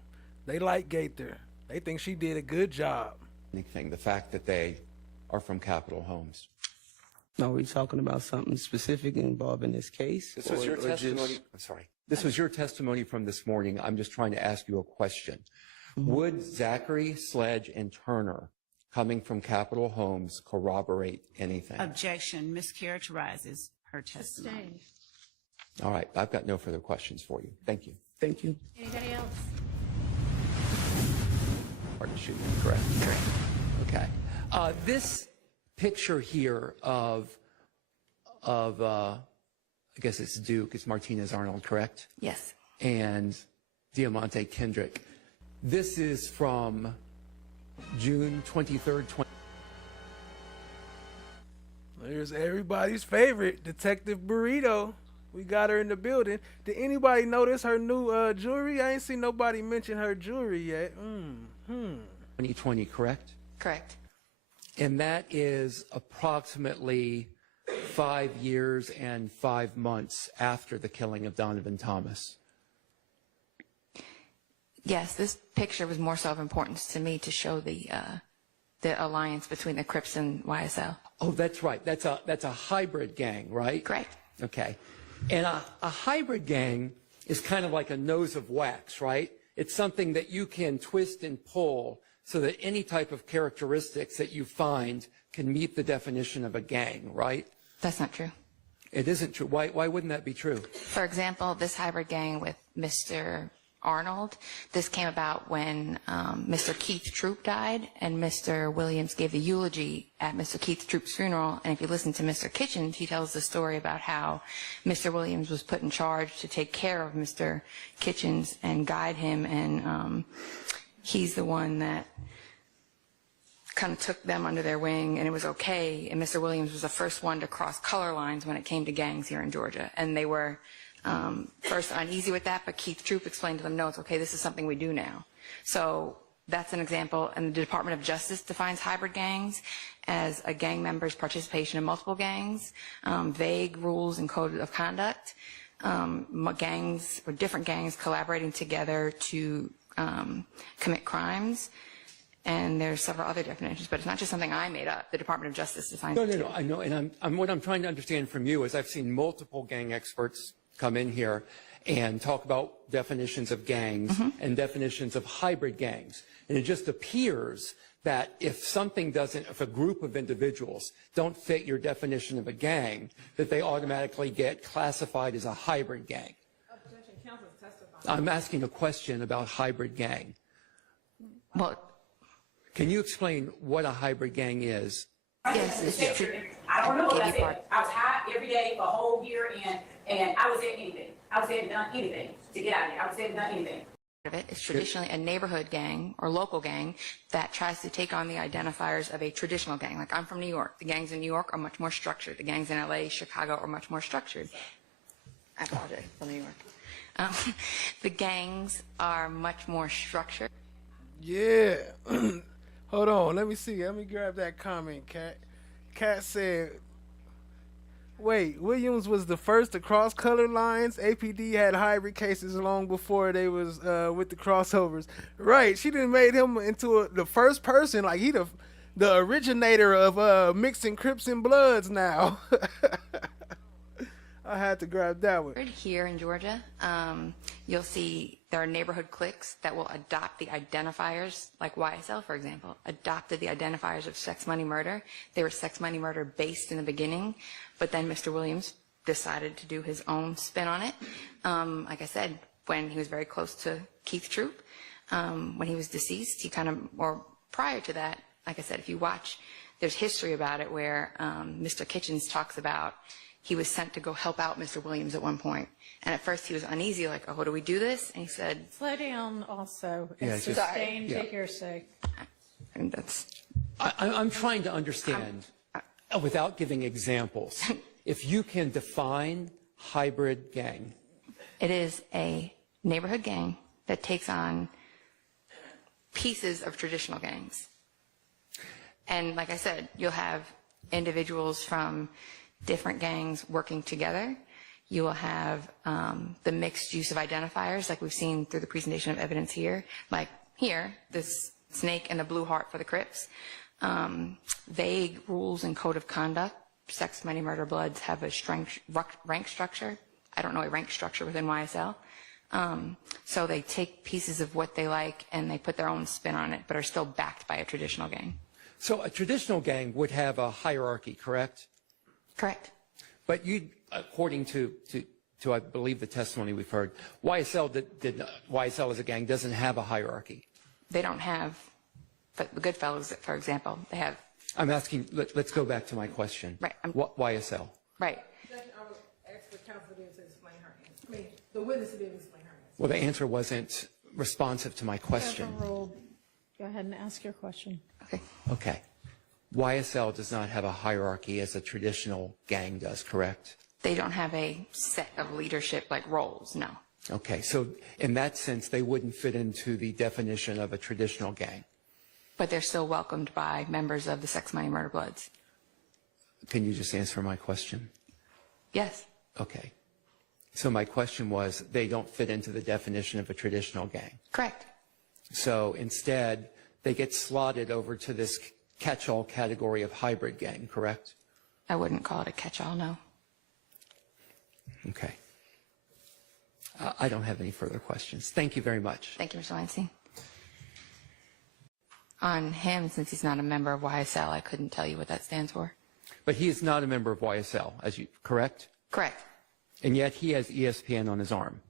They like Gaither. They think she did a good job. Anything, the fact that they are from Capitol Homes. Are we talking about something specific involving this case? This was your testimony. I'm sorry. This was your testimony from this morning. I'm just trying to ask you a question. Would Zachary, Sledge, and Turner coming from Capitol Homes corroborate anything? Objection. Mischaracterizes her testimony. Sustained. All right. I've got no further questions for you. Thank you. Thank you. Anybody else? Hard to shoot. Correct. Okay. This picture here of I guess it's Duke, it's Martinez Arnold, correct? Yes. And Diamante Kendrick. This is from June 23rd, There's everybody's favorite, Detective Burrito. We got her in the building. Did anybody notice her new jewelry? I ain't seen nobody mention her jewelry yet. 2020, correct? Correct. And that is approximately 5 years and 5 months after the killing of Donovan Thomas. Yes, this picture was more so of importance to me to show the alliance between the Crips and YSL. Oh, that's right. That's a hybrid gang, right? Correct. Okay. And a hybrid gang is kind of like a nose of wax, right? It's something that you can twist and pull so that any type of characteristics that you find can meet the definition of a gang, right? That's not true. It isn't true. Why wouldn't that be true? For example, this hybrid gang with Mr. Arnold, this came about when Mr. Keith Troop died, and Mr. Williams gave the eulogy at Mr. Keith Troop's funeral. And if you listen to Mr. Kitchens, he tells the story about how Mr. Williams was put in charge to take care of Mr. Kitchens and guide him, and he's the one that kind of took them under their wing, and it was okay. And Mr. Williams was the first one to cross color lines when it came to gangs here in Georgia, and they were first uneasy with that, but Keith Troop explained to them, no, it's okay, this is something we do now. So that's an example. And the Department of Justice defines hybrid gangs as a gang member's participation in multiple gangs, vague rules and code of conduct, gangs or different gangs collaborating together to commit crimes. And there's several other definitions, but it's not just something I made up. The Department of Justice defines it too. No, I know. And what I'm trying to understand from you is I've seen multiple gang experts come in here and talk about definitions of gangs and definitions of hybrid gangs. And it just appears that if a group of individuals don't fit your definition of a gang, that they automatically get classified as a hybrid gang. I'm asking a question about hybrid gang. Well, can you explain what a hybrid gang is? Yes, I don't know what I said. I was high every day for a whole year, and I was at anything. I was at done anything to get out of here. I was at done anything. Of it is traditionally a neighborhood gang or local gang that tries to take on the identifiers of a traditional gang. Like, I'm from New York. The gangs in New York are much more structured. The gangs in LA, Chicago are much more structured. I apologize, from New York. The gangs are much more structured. Yeah. Hold on, let me see. Let me grab that comment, Kat. Kat said, wait, Williams was the first to cross color lines. APD had hybrid cases long before they was with the crossovers. Right, she done made him into the first person, like he the originator of mixing Crips and Bloods now. I had to grab that one. Here in Georgia, you'll see there are neighborhood cliques that will adopt the identifiers, like YSL, for example, adopted the identifiers of sex, money, murder. They were sex, money, murder based in the beginning, but then Mr. Williams decided to do his own spin on it. Like I said, when he was very close to Keith Troop, when he was deceased, or prior to that, like I said, if you watch, there's history about it where Mr. Kitchens talks about he was sent to go help out Mr. Williams at one point. And at first he was uneasy, like, oh, do we do this? And he said, Slow down also. Yeah, It's just- sustained yeah. to hearsay. and that's, I'm trying to understand, without giving examples, if you can define hybrid gang. it is a neighborhood gang that takes on pieces of traditional gangs. And like I said, you'll have individuals from different gangs working together. You will have the mixed use of identifiers, like we've seen through the presentation of evidence here. Like here, this snake and the blue heart for the Crips. Vague rules and code of conduct. Sex, money, murder, bloods have a rank structure. I don't know a rank structure within YSL. So they take pieces of what they like and they put their own spin on it, but are still backed by a traditional gang. So a traditional gang would have a hierarchy, correct? Correct. But you, according to I believe the testimony we've heard, YSL as a gang doesn't have a hierarchy. They don't have, but the Goodfellas, for example, they have. I'm asking, let's go back to my question. Right. YSL. Right. I would ask the counsel to explain her answer. I mean, the witness to explain her answer. Well, the answer wasn't responsive to my question. Overruled. Go ahead and ask your question. Okay. YSL does not have a hierarchy as a traditional gang does, correct? They don't have a set of leadership like roles, no. Okay, so in that sense, they wouldn't fit into the definition of a traditional gang. But they're still welcomed by members of the Sex, Money, Murder, Bloods. Can you just answer my question? Yes. Okay. So my question was, they don't fit into the definition of a traditional gang. Correct. So instead, they get slotted over to this catch-all category of hybrid gang, correct? I wouldn't call it a catch-all, no. Okay. I don't have any further questions. Thank you very much. Thank you, Mr. Weinstein. On him, since he's not a member of YSL, I couldn't tell you what that stands for. But he is not a member of YSL, correct? Correct. And yet he has ESPN on his arm.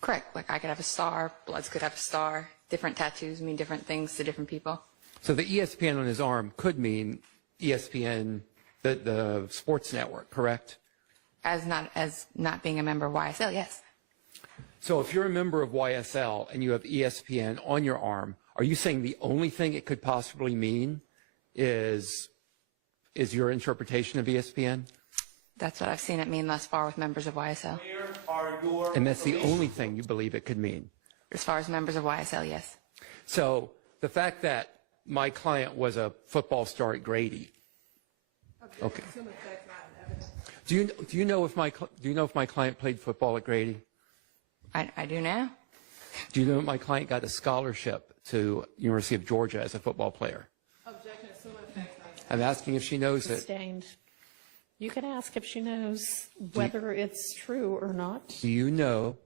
Correct. Like I could have a star, Bloods could have a star. Different tattoos mean different things to different people. So the ESPN on his arm could mean ESPN, the sports network, correct? As not being a member of YSL, yes. So if you're a member of YSL and you have ESPN on your arm, are you saying the only thing it could possibly mean is your interpretation of ESPN? That's what I've seen it mean thus far with members of YSL. And that's the only thing you believe it could mean? As far as members of YSL, yes. So the fact that my client was a football star at Grady. Okay. Do you know if my client played football at Grady? I do now. Do you know if my client got a scholarship to University of Georgia as a football player? Objection, assuming the facts not. I'm asking if she knows it. Sustained. You can ask if she knows whether it's true or not. Do you know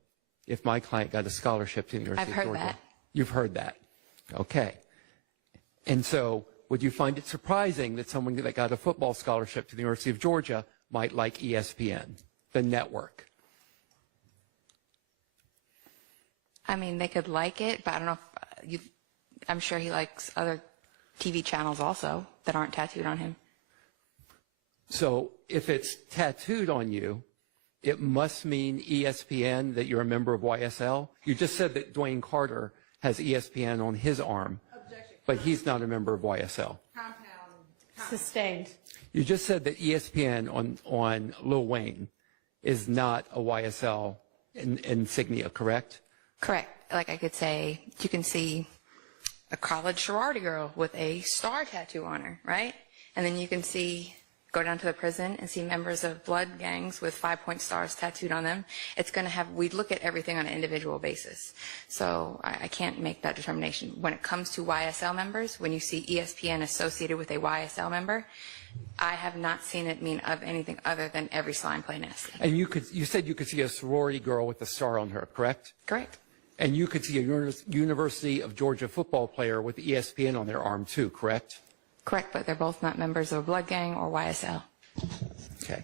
if my client got a scholarship to the University I've of heard Georgia? that. You've heard that. Okay. And so would you find it surprising that someone that got a football scholarship to the University of Georgia might like ESPN, the network? I mean, they could like it, but I don't know if I'm sure he likes other TV channels also that aren't tattooed on him. So if it's tattooed on you, it must mean ESPN, that you're a member of YSL? You just said that Dwayne Carter has ESPN on his arm, but he's not a member of YSL. Sustained. You just said that ESPN on Lil Wayne is not a YSL insignia, correct? Correct. Like I could say, you can see a college sorority girl with a star tattoo on her, right? And then you can go down to the prison and see members of blood gangs with 5-point stars tattooed on them. It's going to we look at everything on an individual basis. So I can't make that determination. When it comes to YSL members, when you see ESPN associated with a YSL member, I have not seen it mean of anything other than every slime play nasty. And you said you could see a sorority girl with a star on her, correct? Correct. And you could see a University of Georgia football player with ESPN on their arm too, correct? Correct, but they're both not members of a blood gang or YSL. Okay.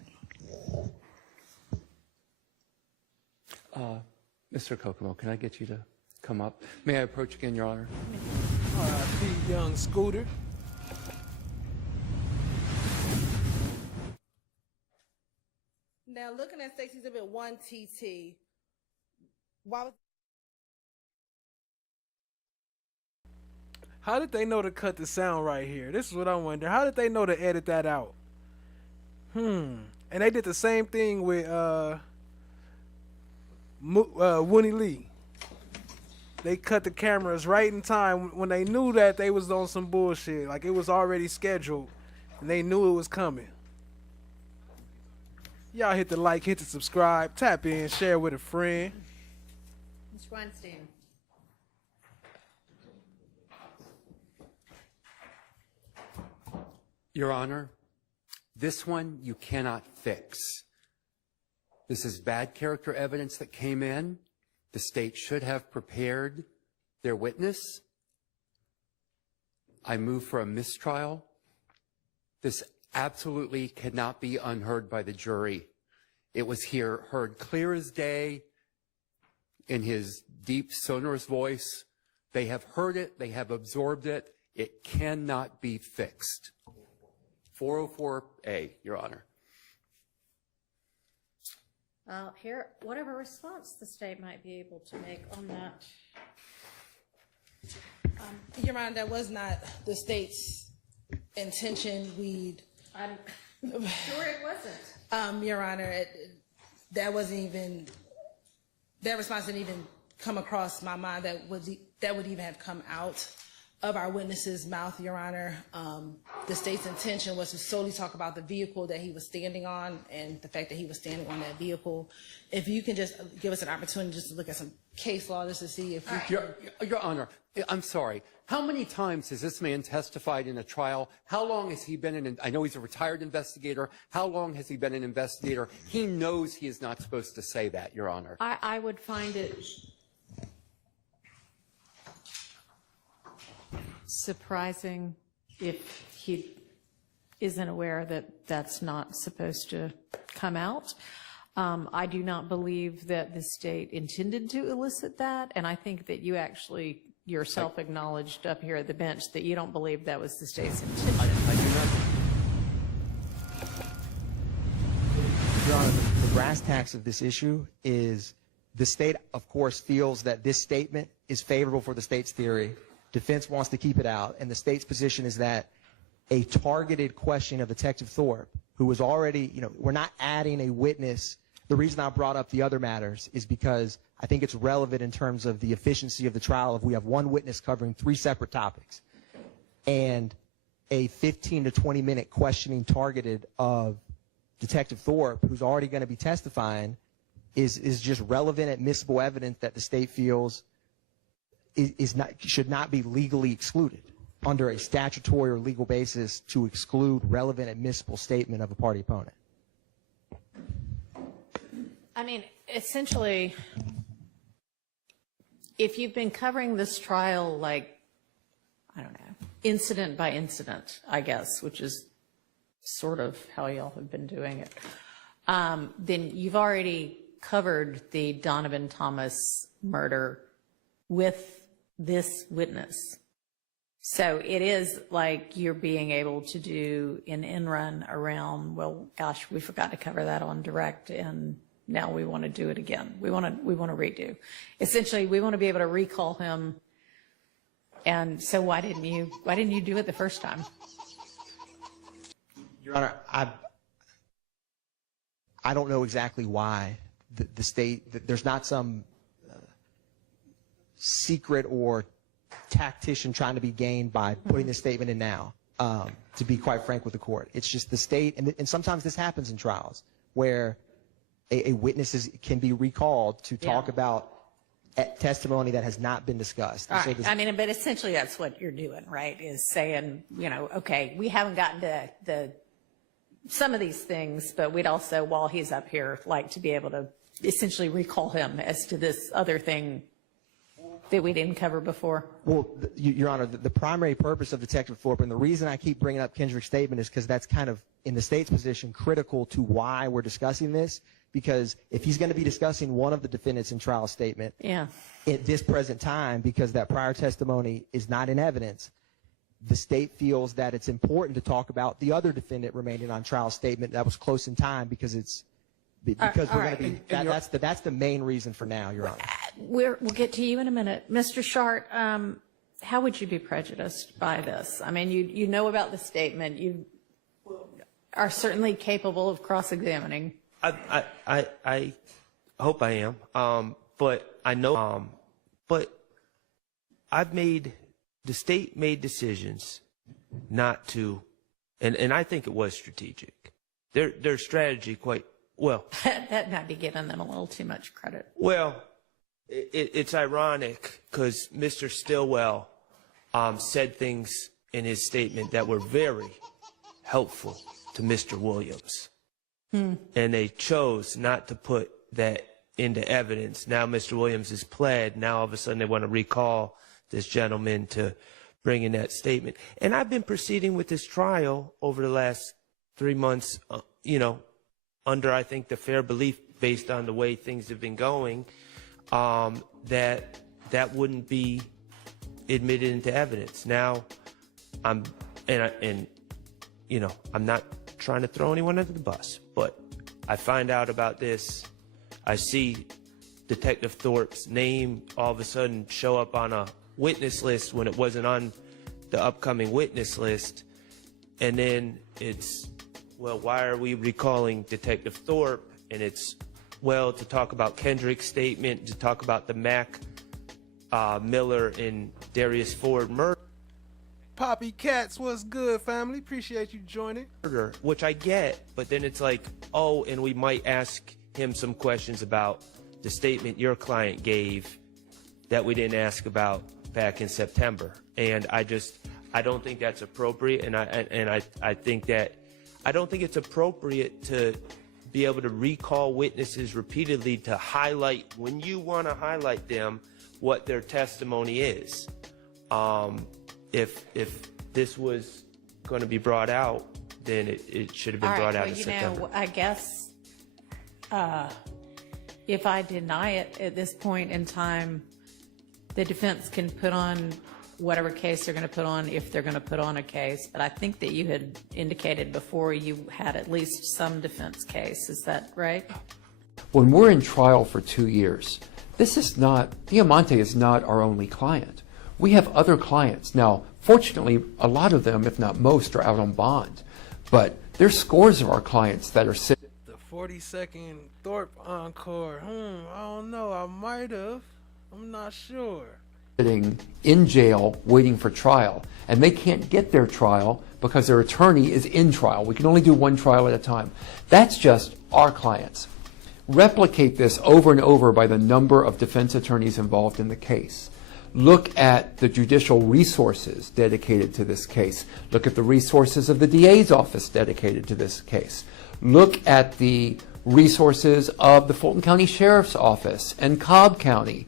Mr. Kokomo, can I get you to come up. May I approach again, Your Honor? R.I.P. Young Scooter. Now, looking at State's Exhibit 1 TT, why was How did they know to cut the sound right here? This is what I wonder. How did they know to edit that out? And they did the same thing with Winnie Lee. They cut the cameras right in time when they knew that they was on some bullshit. Like it was already scheduled and they knew it was coming. Y'all hit the like, hit the subscribe, tap in, share with a friend. Mr. Weinstein. Your Honor, this one you cannot fix. This is bad character evidence that came in. The state should have prepared their witness. I move for a mistrial. This absolutely cannot be unheard by the jury. It was heard clear as day in his deep, sonorous voice. They have heard it. They have absorbed it. It cannot be fixed. 404A, Your Honor. I'll hear whatever response the state might be able to make on that. Your Honor, that was not the state's intention. I'm sure it wasn't. Your Honor, that wasn't even, that response didn't even come across my mind that would even have come out of our witness's mouth, Your Honor. The state's intention was to solely talk about the vehicle that he was standing on and the fact that he was standing on that vehicle. If you can just give us an opportunity just to look at some case law just to see if we can. Your Honor, I'm sorry. How many times has this man testified in a trial? How long has he been I know he's a retired investigator. How long has he been an investigator? He knows he is not supposed to say that, Your Honor. I would find it surprising if he isn't aware that that's not supposed to come out. I do not believe that the state intended to elicit that, and I think that you actually yourself acknowledged up here at the bench that you don't believe that was the state's intention. I do not. Your Honor, the brass tacks of this issue is the state, of course, feels that this statement is favorable for the state's theory. Defense wants to keep it out, and the state's position is that a targeted question of Detective Thorpe, who was already, we're not adding a witness. The reason I brought up the other matters is because I think it's relevant in terms of the efficiency of the trial if we have one witness covering 3 separate topics. And a 15 to 20-minute questioning targeted of Detective Thorpe, who's already going to be testifying, is just relevant, admissible evidence that the state feels should not be legally excluded under a statutory or legal basis to exclude relevant admissible statement of a party opponent. I mean, essentially, if you've been covering this trial like, I don't know, incident by incident, I guess, which is sort of how y'all have been doing it, then you've already covered the Donovan Thomas murder with this witness. So it is like you're being able to do an end run around, well, gosh, we forgot to cover that on direct and now we want to do it again. We want to redo. Essentially, we want to be able to recall him. And so why didn't you do it the first time? Your Honor, I don't know exactly why the state, there's not some secret or tactician trying to be gained by putting this statement in now, to be quite frank with the court. It's just the state, and sometimes this happens in trials, where a witness can be recalled to talk about testimony that has not been discussed. All right. I mean, but essentially that's what you're doing, right, is saying, okay, we haven't gotten to some of these things, but we'd also, while he's up here, like to be able to essentially recall him as to this other thing that we didn't cover before. Well, Your Honor, the primary purpose of Detective Thorpe, and the reason I keep bringing up Kendrick's statement is because that's kind of, in the state's position, critical to why we're discussing this, because if he's going to be discussing one of the defendants in trial statement at this present time, because that prior testimony is not in evidence, the state feels that it's important to talk about the other defendant remaining on trial statement that was close in time, because we're going to be that's the main reason for now, Your Honor. We'll get to you in a minute. Mr. Shart, how would you be prejudiced by this? I mean, you know about the statement. You are certainly capable of cross-examining. I hope I am. But I know, but the state made decisions not to, and I think it was strategic. Their strategy quite well. That might be giving them a little too much credit. Well, it's ironic because Mr. Stillwell said things in his statement that were very helpful to Mr. Williams. And they chose not to put that into evidence. Now Mr. Williams is pled. Now all of a sudden they want to recall this gentleman to bring in that statement. And I've been proceeding with this trial over the last 3 months, under, I think, the fair belief, based on the way things have been going, that wouldn't be admitted into evidence. Now, I'm not trying to throw anyone under the bus, but I find out about this. I see Detective Thorpe's name all of a sudden show up on a witness list when it wasn't on the upcoming witness list. And then it's, well, why are we recalling Detective Thorpe? And it's, well, to talk about Kendrick's statement, to talk about the Mac Miller and Darius Ford murder. Poppy Cats, what's good, family? Appreciate you joining. Which I get, but then it's like, oh, and we might ask him some questions about the statement your client gave that we didn't ask about back in September. And I don't think that's appropriate. And I think that I don't think it's appropriate to be able to recall witnesses repeatedly to highlight, when you want to highlight them, what their testimony is. If this was going to be brought out, then it should have been brought out in September. I guess if I deny it at this point in time, the defense can put on whatever case they're going to put on, if they're going to put on a case. But I think that you had indicated before you had at least some defense case. Is that right? When we're in trial for 2 years, Diamante is not our only client. We have other clients. Now, fortunately, a lot of them, if not most, are out on bond. But there's scores of our clients that are sitting. The 42nd Thorpe encore. I don't know. I might have. I'm not sure. Sitting in jail waiting for trial, and they can't get their trial because their attorney is in trial. We can only do one trial at a time. That's just our clients. Replicate this over and over by the number of defense attorneys involved in the case. Look at the judicial resources dedicated to this case. Look at the resources of the DA's office dedicated to this case. Look at the resources of the Fulton County Sheriff's Office and Cobb County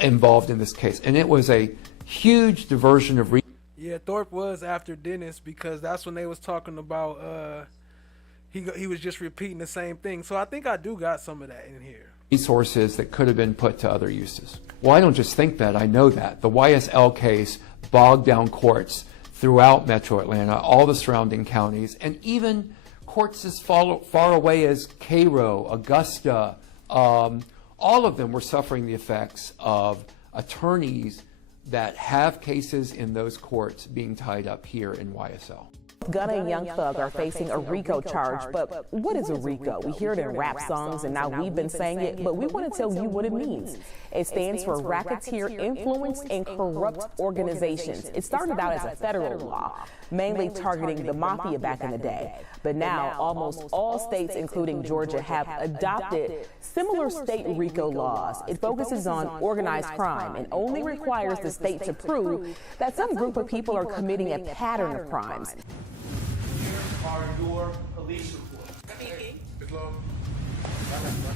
involved in this case. And it was a huge diversion of Yeah, Thorpe was after Dennis because that's when they was talking about he was just repeating the same thing. So I think I do got some of that in here. Resources that could have been put to other uses. Well, I don't just think that, I know that. The YSL case bogged down courts throughout Metro Atlanta, all the surrounding counties, and even courts as far away as Cairo, Augusta. All of them were suffering the effects of attorneys that have cases in those courts being tied up here in YSL. Gunna and Young Thug are facing a RICO charge, but what is a RICO? We hear it in rap songs, and now we've been saying it, but we want to tell you what it means. It stands for Racketeer Influenced and Corrupt Organizations. It started out as a federal law, mainly targeting the mafia back in the day. But now almost all states, including Georgia, have adopted similar state RICO laws. It focuses on organized crime and only requires the state to prove that some group of people are committing a pattern of crimes. Are your police reports? Speaking. Hello.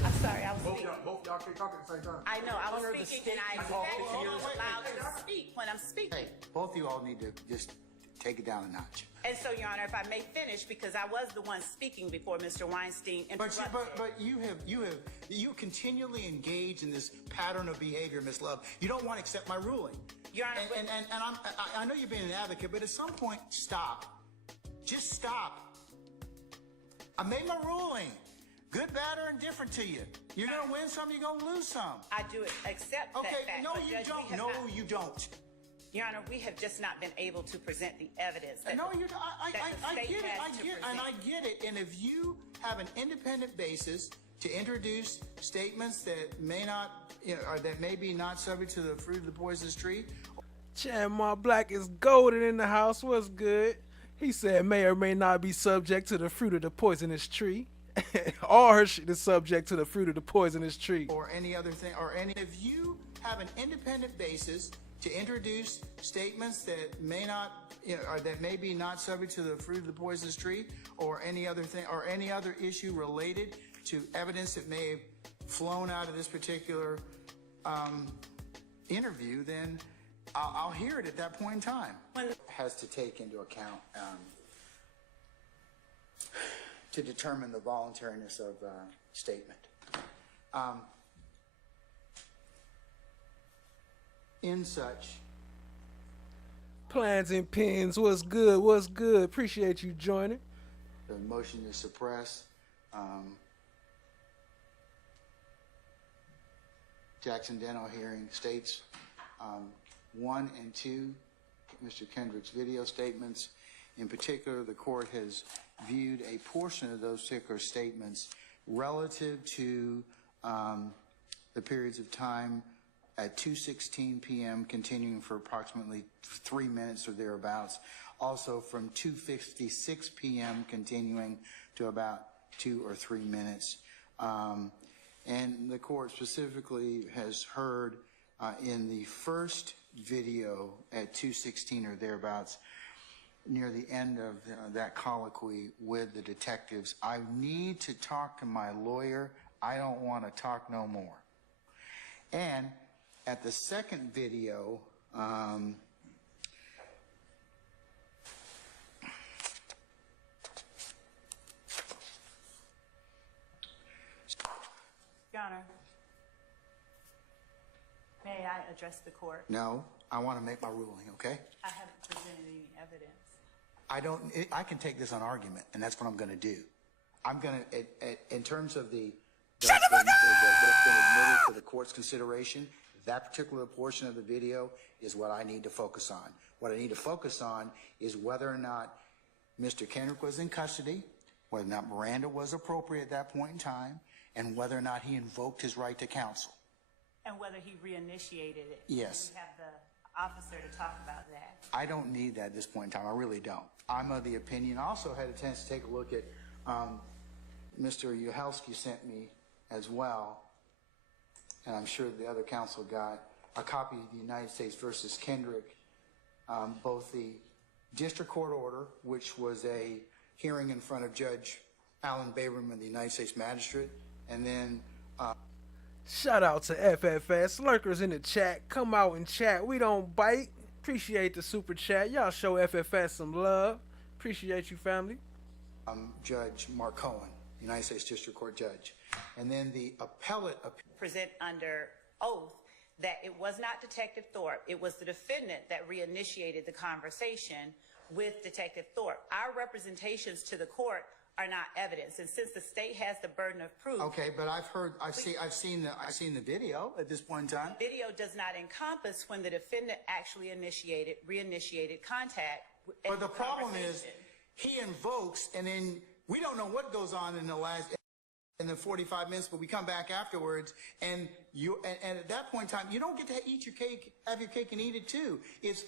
I'm sorry, I was speaking. Both y'all can't talk at the same time. I know, I was speaking and I expect you allowed to speak when I'm speaking. Hey, both of you all need to just take it down a notch. And so, Your Honor, if I may finish, because I was the one speaking before Mr. Weinstein interrupted. But you continually engage in this pattern of behavior, Ms. Love. You don't want to accept my ruling. Your Honor, and I know you're being an advocate, but at some point, stop. Just stop. I made my ruling. Good, bad, or indifferent to you. You're going to win some, you're going to lose some. I do accept that fact. No, but you Judge, don't. No, you don't. Your Honor, we have just not been able to present the evidence. I get it. And if you have an independent basis to introduce statements that may not, or that may be not subject to the fruit of the poisonous tree. Chan Ma Black is golden in the house. What's good? He said may or may not be subject to the fruit of the poisonous tree. All her shit is subject to the fruit of the poisonous tree. Or any other thing, if you have an independent basis to introduce statements that may not, or that may be not subject to the fruit of the poisonous tree, or any other thing, or any other issue related to evidence that may have flown out of this particular interview, then I'll hear it at that point in time. Has to take into account to determine the voluntariness of statement. In such. Plans and pins, what's good? What's good? Appreciate you joining. The motion to suppress Jackson Dental hearing states 1 and 2, Mr. Kendrick's video statements. In particular, the court has viewed a portion of those particular statements relative to the periods of time at 2:16 p.m. continuing for approximately 3 minutes or thereabouts. Also from 2:56 p.m. continuing to about 2 or 3 minutes. And the court specifically has heard in the first video at 2:16 or thereabouts, near the end of that colloquy with the detectives, I need to talk to my lawyer. I don't want to talk no more. And at the second video, Your Honor, may I address the court? no, I want to make my ruling, okay? I haven't presented any evidence. I can take this on argument, and that's what I'm going to do. I'm going to, in terms of that's been admitted for the court's consideration, that particular portion of the video is what I need to focus on. What I need to focus on is whether or not Mr. Kendrick was in custody, whether or not Miranda was appropriate at that point in time, and whether or not he invoked his right to counsel. And whether he reinitiated it. Yes. We have the officer to talk about that. I don't need that at this point in time. I really don't. I'm of the opinion. I also had a chance to take a look at Mr. Uhelski sent me as well, and I'm sure the other counsel got a copy of the United States versus Kendrick, both the district court order, which was a hearing in front of Judge Alan Baberman, the United States magistrate, and then shout out to FFS lurkers in the chat. Come out and chat. We don't bite. Appreciate the super chat. Y'all show FFS some love. Appreciate you, family. Judge Mark Cohen, United States District Court judge, and then the appellate Present under oath that it was not Detective Thorpe. It was the defendant that reinitiated the conversation with Detective Thorpe. Our representations to the court are not evidence, and since the state has the burden of proof. Okay, but I've seen the video at this point in time. The video does not encompass when the defendant actually reinitiated contact. But the problem is, he invokes, and then we don't know what goes on in the 45 minutes, but we come back afterwards, and at that point in time, you don't get to eat your cake, have your cake and eat it too. It's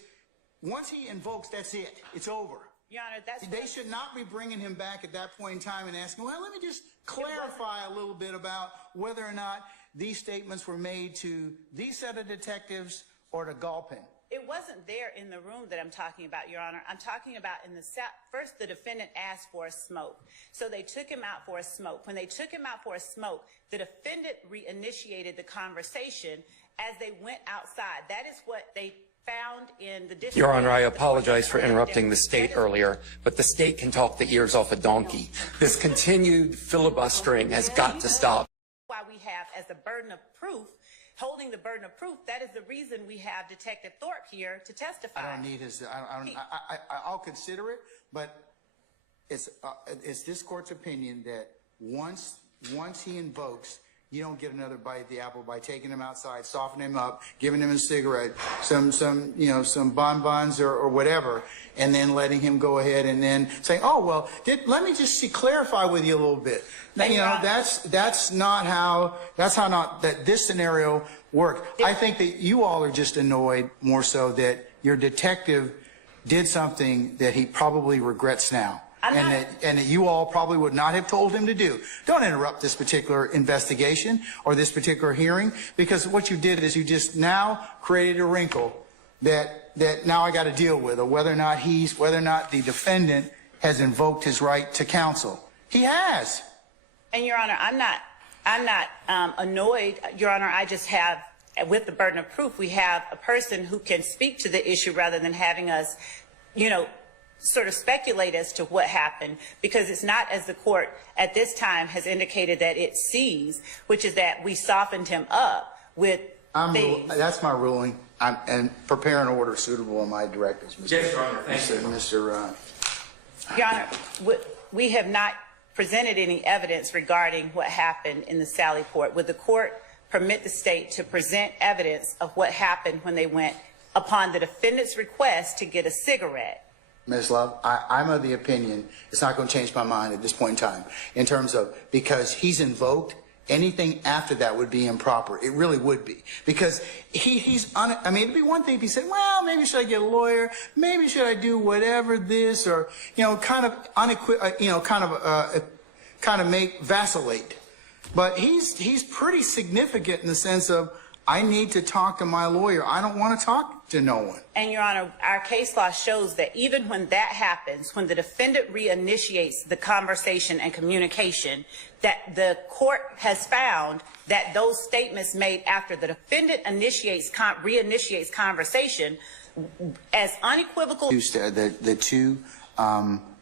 once he invokes, that's it. It's over. Your Honor, they should not be bringing him back at that point in time and asking, well, let me just clarify a little bit about whether or not these statements were made to these set of detectives or to Galpin. It wasn't there in the room that I'm talking about, Your Honor. I'm talking about in the first, the defendant asked for a smoke. So they took him out for a smoke. When they took him out for a smoke, the defendant reinitiated the conversation as they went outside. That is what they found in the district. Your Honor, I apologize for interrupting the state earlier, but the state can talk the ears off a donkey. This continued filibustering has got to stop. Why we have as the burden of proof, holding the burden of proof, that is the reason we have Detective Thorpe here to testify. I don't need his, I'll consider it, but it's this court's opinion that once he invokes, you don't get another bite at the apple by taking him outside, softening him up, giving him a cigarette, some bonbons or whatever, and then letting him go ahead and then saying, oh, well, let me just clarify with you a little bit. That's not how this scenario worked. I think that you all are just annoyed more so that your detective did something that he probably regrets now. And that you all probably would not have told him to do. Don't interrupt this particular investigation or this particular hearing, because what you did is you just now created a wrinkle that now I got to deal with, or whether or not the defendant has invoked his right to counsel. He has. And Your Honor, I'm not annoyed, Your Honor. I just have, with the burden of proof, we have a person who can speak to the issue rather than having us, sort of speculate as to what happened, because it's not as the court at this time has indicated that it sees, which is that we softened him up with things. That's my ruling. And prepare an order suitable in my directives. Yes, Your Honor. Thank you. Your Honor, we have not presented any evidence regarding what happened in the Sally Port. Would the court permit the state to present evidence of what happened when they went upon the defendant's request to get a cigarette? Ms. Love, I'm of the opinion it's not going to change my mind at this point in time in terms of, because he's invoked, anything after that would be improper. It really would be, because it'd be one thing if he said, well, maybe should I get a lawyer? Maybe should I do whatever this, or, kind of make vacillate. But he's pretty significant in the sense of, I need to talk to my lawyer. I don't want to talk to no one. And Your Honor, our case law shows that even when that happens, when the defendant reinitiates the conversation and communication, that the court has found that those statements made after the defendant reinitiates conversation as unequivocal. The two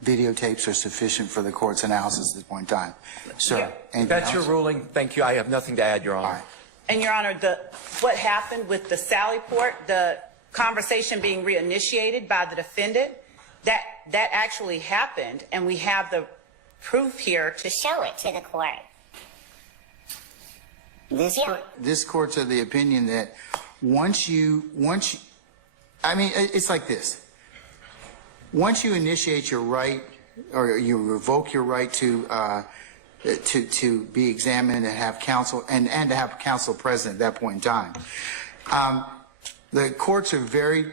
videotapes are sufficient for the court's analysis at this point in time. Sir, That's your ruling. Thank you. I have nothing to add, Your Honor. All right. And Your Honor, what happened with the Sally Port, the conversation being reinitiated by the defendant, that actually happened, and we have the proof here to show it to the court. This court's of the opinion that it's like this. Once you initiate your right, or you revoke your right to be examined and have counsel, and to have counsel present at that point in time. The courts are very,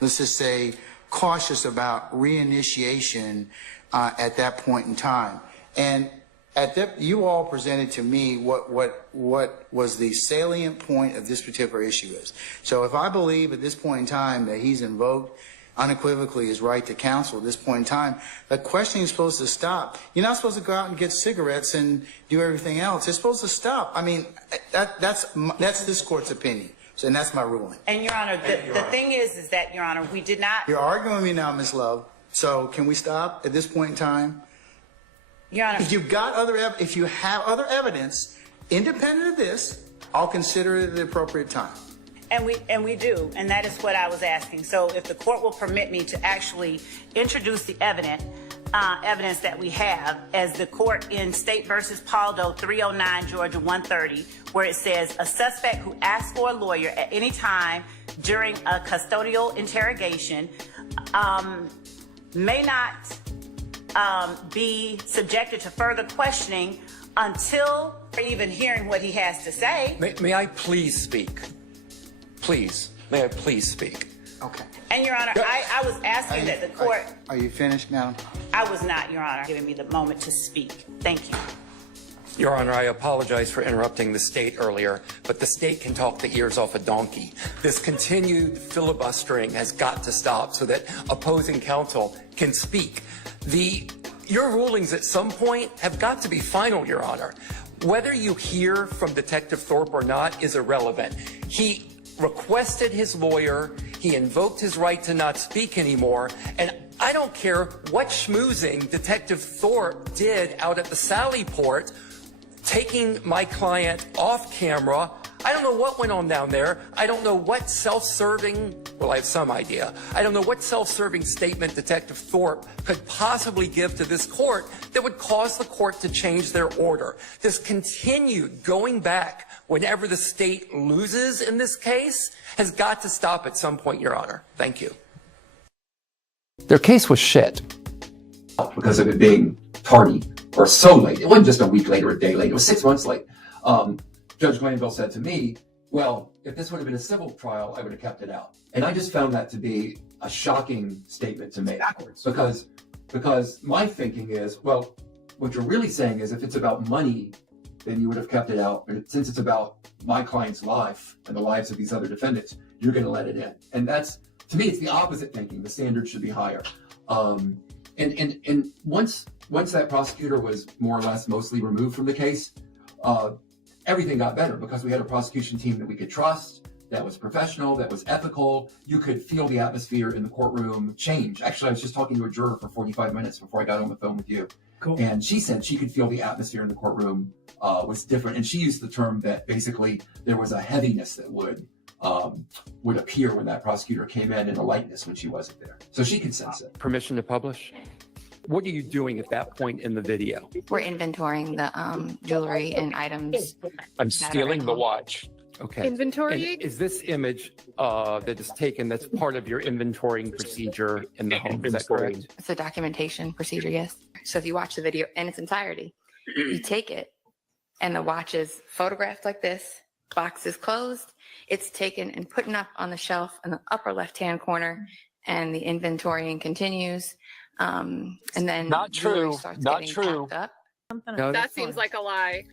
let's just say, cautious about reinitiation at that point in time. And you all presented to me what was the salient point of this particular issue is. So if I believe at this point in time that he's invoked unequivocally his right to counsel at this point in time, the questioning is supposed to stop. You're not supposed to go out and get cigarettes and do everything else. It's supposed to stop. I mean, that's this court's opinion. So, and that's my ruling. And Your Honor, the thing is that, Your Honor, we did not. You're arguing with me now, Ms. Love. So can we stop at this point in time? Your Honor. If you have other evidence independent of this, I'll consider it at the appropriate time. And we do, and that is what I was asking. So if the court will permit me to actually introduce the evidence that we have, as the court in State versus Paldo 309 Georgia 130, where it says a suspect who asks for a lawyer at any time during a custodial interrogation may not be subjected to further questioning until even hearing what he has to say. May I please speak? Please. May I please speak? Okay. And Your Honor, I was asking that the court. Are you finished, madam? I was not, Your Honor, giving me the moment to speak. Thank you. Your Honor, I apologize for interrupting the state earlier, but the state can talk the ears off a donkey. This continued filibustering has got to stop so that opposing counsel can speak. Your rulings at some point have got to be final, Your Honor. Whether you hear from Detective Thorpe or not is irrelevant. He requested his lawyer, he invoked his right to not speak anymore, and I don't care what schmoozing Detective Thorpe did out at the Sally Port, taking my client off camera. I don't know what went on down there. I don't know what self-serving, well, I have some idea. I don't know what self-serving statement Detective Thorpe could possibly give to this court that would cause the court to change their order. This continued going back whenever the state loses in this case has got to stop at some point, Your Honor. Thank you. Their case was shit because of it being tardy or so late. It wasn't just a week late or a day late. It was 6 months late. Judge Glanville said to me, well, if this would have been a civil trial, I would have kept it out. And I just found that to be a shocking statement to make. Backwards. Because my thinking is, well, what you're really saying is if it's about money, then you would have kept it out. But since it's about my client's life and the lives of these other defendants, you're going to let it in. And that's, to me, it's the opposite thinking. The standard should be higher. And once that prosecutor was more or less mostly removed from the case, everything got better because we had a prosecution team that we could trust, that was professional, that was ethical. You could feel the atmosphere in the courtroom change. Actually, I was just talking to a juror for 45 minutes before I got on the phone with you. Cool. And she said she could feel the atmosphere in the courtroom was different. And she used the term that basically there was a heaviness that would appear when that prosecutor came in and a lightness when she wasn't there. So she could sense it. Permission to publish? What are you doing at that point in the video? We're inventorying the jewelry and items. I'm stealing the watch. Okay. Inventory? And is this image that is taken, that's part of your inventorying procedure in the home? Is that correct? It's a documentation procedure, yes. So if you watch the video in its entirety, you take it and the watch is photographed like this, box is closed, it's taken and put up on the shelf in the upper left-hand corner, and the inventorying continues. And then Not true. Not getting true. packed up. No, That seems like a lie.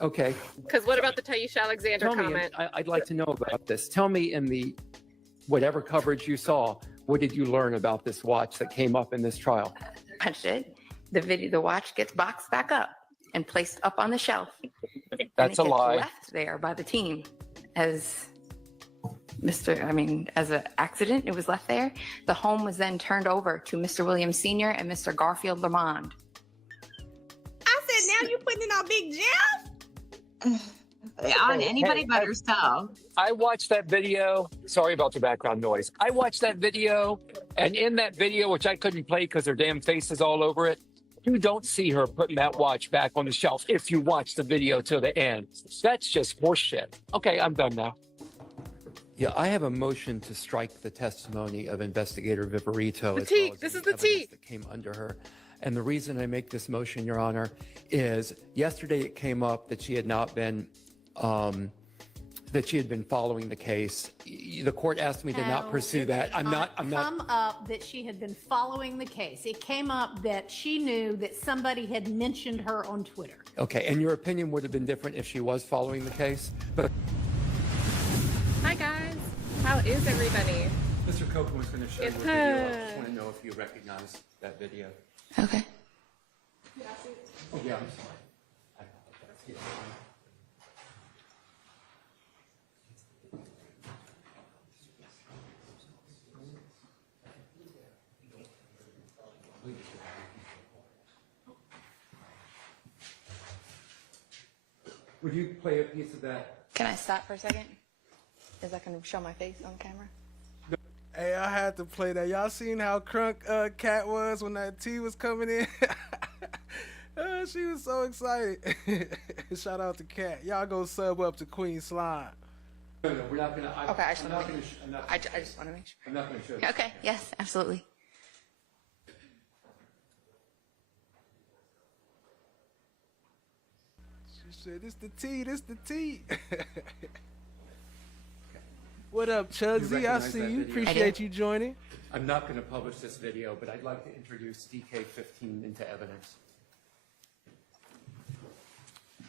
Okay. Because what about the Taisha Alexander Tell me, comment? I'd like to know about this. Tell me in the whatever coverage you saw, what did you learn about this watch that came up in this trial? Punched it. The watch gets boxed back up and placed up on the shelf. That's a and it gets lie. left there by the team as as an accident, it was left there. The home was then turned over to Mr. Williams Sr. and Mr. Garfield Lamond. I said, now you putting it on Big Jeff? On anybody but herself. I watched that video. Sorry about the background noise. I watched that video, and in that video, which I couldn't play because her damn face is all over it, you don't see her putting that watch back on the shelf if you watch the video to the end. That's just horseshit. Okay, I'm done now. Yeah, I have a motion to strike the testimony of Investigator Viverito. This is the tea. That came under her. And the reason I make this motion, Your Honor, is yesterday it came up that she had not been, that she had been following the case. The court asked me to not pursue that. I'm not. Come up that she had been following the case. It came up that she knew that somebody had mentioned her on Twitter. Okay, and your opinion would have been different if she was following the case? But Hi, guys. How is everybody? Mr. Copeland was going to show you a video. I just want to know if you recognize that video. Okay. Oh, yeah, I'm sorry. Would you play a piece of that? Can I stop for a second? Is that going to show my face on camera? Hey, I had to play that. Y'all seen how crunk Cat was when that tea was coming in? She was so excited. Shout out to Cat. Y'all go sub up to Queen Slime. No, we're not going to. Okay, I just want to make sure. I'm not going to show you. Okay, yes, absolutely. She said, "This the tea, this the tea." What up, Chugsy? I see you. Appreciate you joining. I'm not going to publish this video, but I'd like to introduce DK15 into evidence.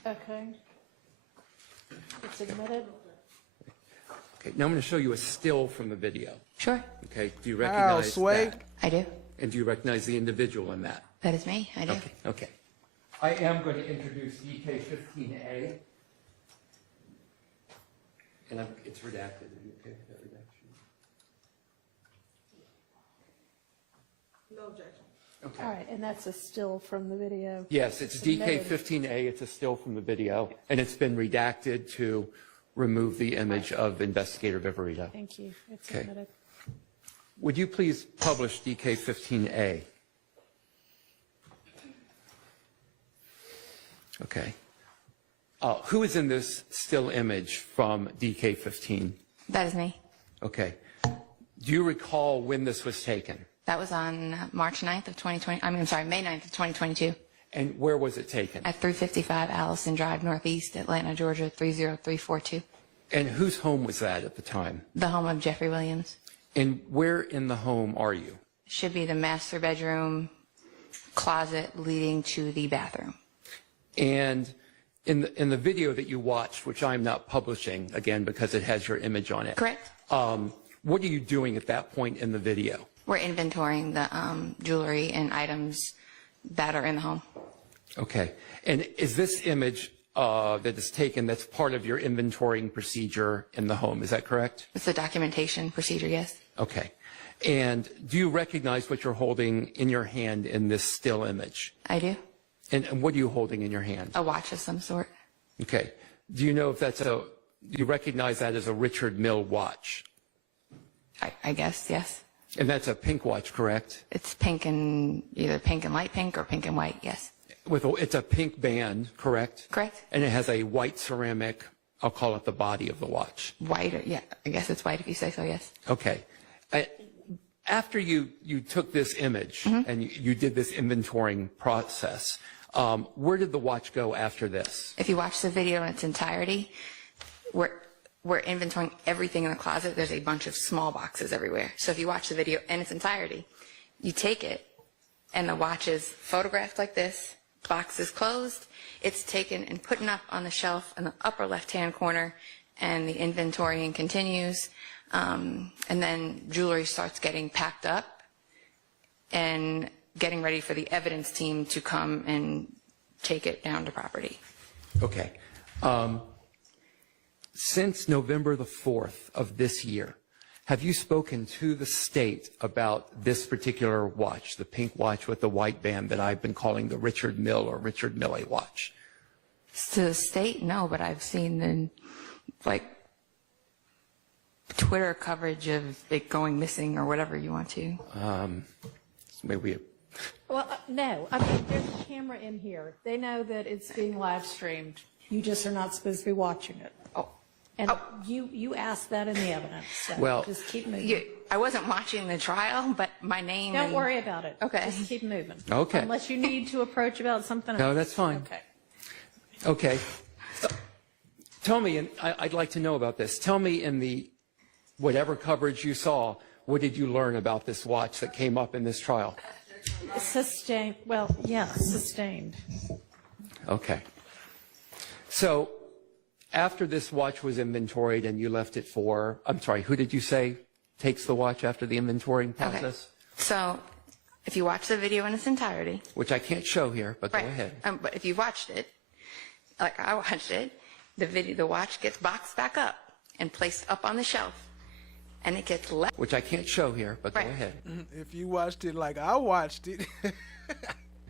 Okay. It's admitted. Okay, now I'm going to show you a still from the video. Sure. Okay, do you recognize that? I do. And do you recognize the individual in that? That is me. I do. Okay, okay. I am going to introduce DK15A. And it's redacted. Are you okay with that redaction? No objection. Okay. All right, and that's a still from the video. Yes, it's Submitted. DK15A. It's a still from the video, and it's been redacted to remove the image of Investigator Viverito. Thank you. It's Okay. submitted. Would you please publish DK15A? Okay. Who is in this still image from DK15? That is me. Okay. Do you recall when this was taken? That was on March 9th of 2020. I'm sorry, May 9th of 2022 And where was it taken? at 355 Allison Drive, Northeast, Atlanta, Georgia, 30342. And whose home was that at the time? The home of Jeffrey Williams. And where in the home are you? Should be the master bedroom closet leading to the bathroom. And in the video that you watched, which I'm not publishing, again, because it has your image on it. Correct. What are you doing at that point in the video? We're inventorying the jewelry and items that are in the home. Okay. And is this image that is taken, that's part of your inventorying procedure in the home, is that correct? It's a documentation procedure, yes. Okay. And do you recognize what you're holding in your hand in this still image? I do. And what are you holding in your hand? A watch of some sort. Okay. Do you know if do you recognize that as a Richard Mille watch? I guess, yes. And that's a pink watch, correct? It's pink and either pink and light pink or pink and white, yes. It's a pink band, correct? Correct. And it has a white ceramic, I'll call it the body of the watch. White, or, yeah, I guess it's white if you say so, yes. Okay. After you took this image and you did this inventorying process, where did the watch go after this? If you watch the video in its entirety, we're inventorying everything in the closet. There's a bunch of small boxes everywhere. So if you watch the video in its entirety, you take it and the watch is photographed like this, box is closed, it's taken and put up on the shelf in the upper left-hand corner, and the inventorying continues. And then jewelry starts getting packed up and getting ready for the evidence team to come and take it down to property. Okay. Since November the 4th of this year, have you spoken to the state about this particular watch, the pink watch with the white band that I've been calling the Richard Mille or Richard Mille watch? To the state, no, but I've seen the, Twitter coverage of it going missing or whatever you want to. Maybe. Well, no. I mean, there's a camera in here. They know that it's being live streamed. You just are not supposed to be watching it. Oh. And you asked that in the evidence. So Well, just keep moving. I wasn't watching the trial, but my name. Don't worry about it. Okay. Just keep moving. Okay. Unless you need to approach about something else. No, that's fine. Okay. Okay. Tell me, and I'd like to know about this. Tell me in the whatever coverage you saw, what did you learn about this watch that came up in this trial? Sustained. Well, yeah, sustained. Okay. So after this watch was inventoried and you left it for, I'm sorry, who did you say takes the watch after the inventorying process? Okay. So if you watch the video in its entirety. Which I can't show here, but right. Go ahead. But if you watched it, like I watched it, the watch gets boxed back up and placed up on the shelf. And it gets left. Which I can't show here, but right. Go ahead. If you watched it like I watched it.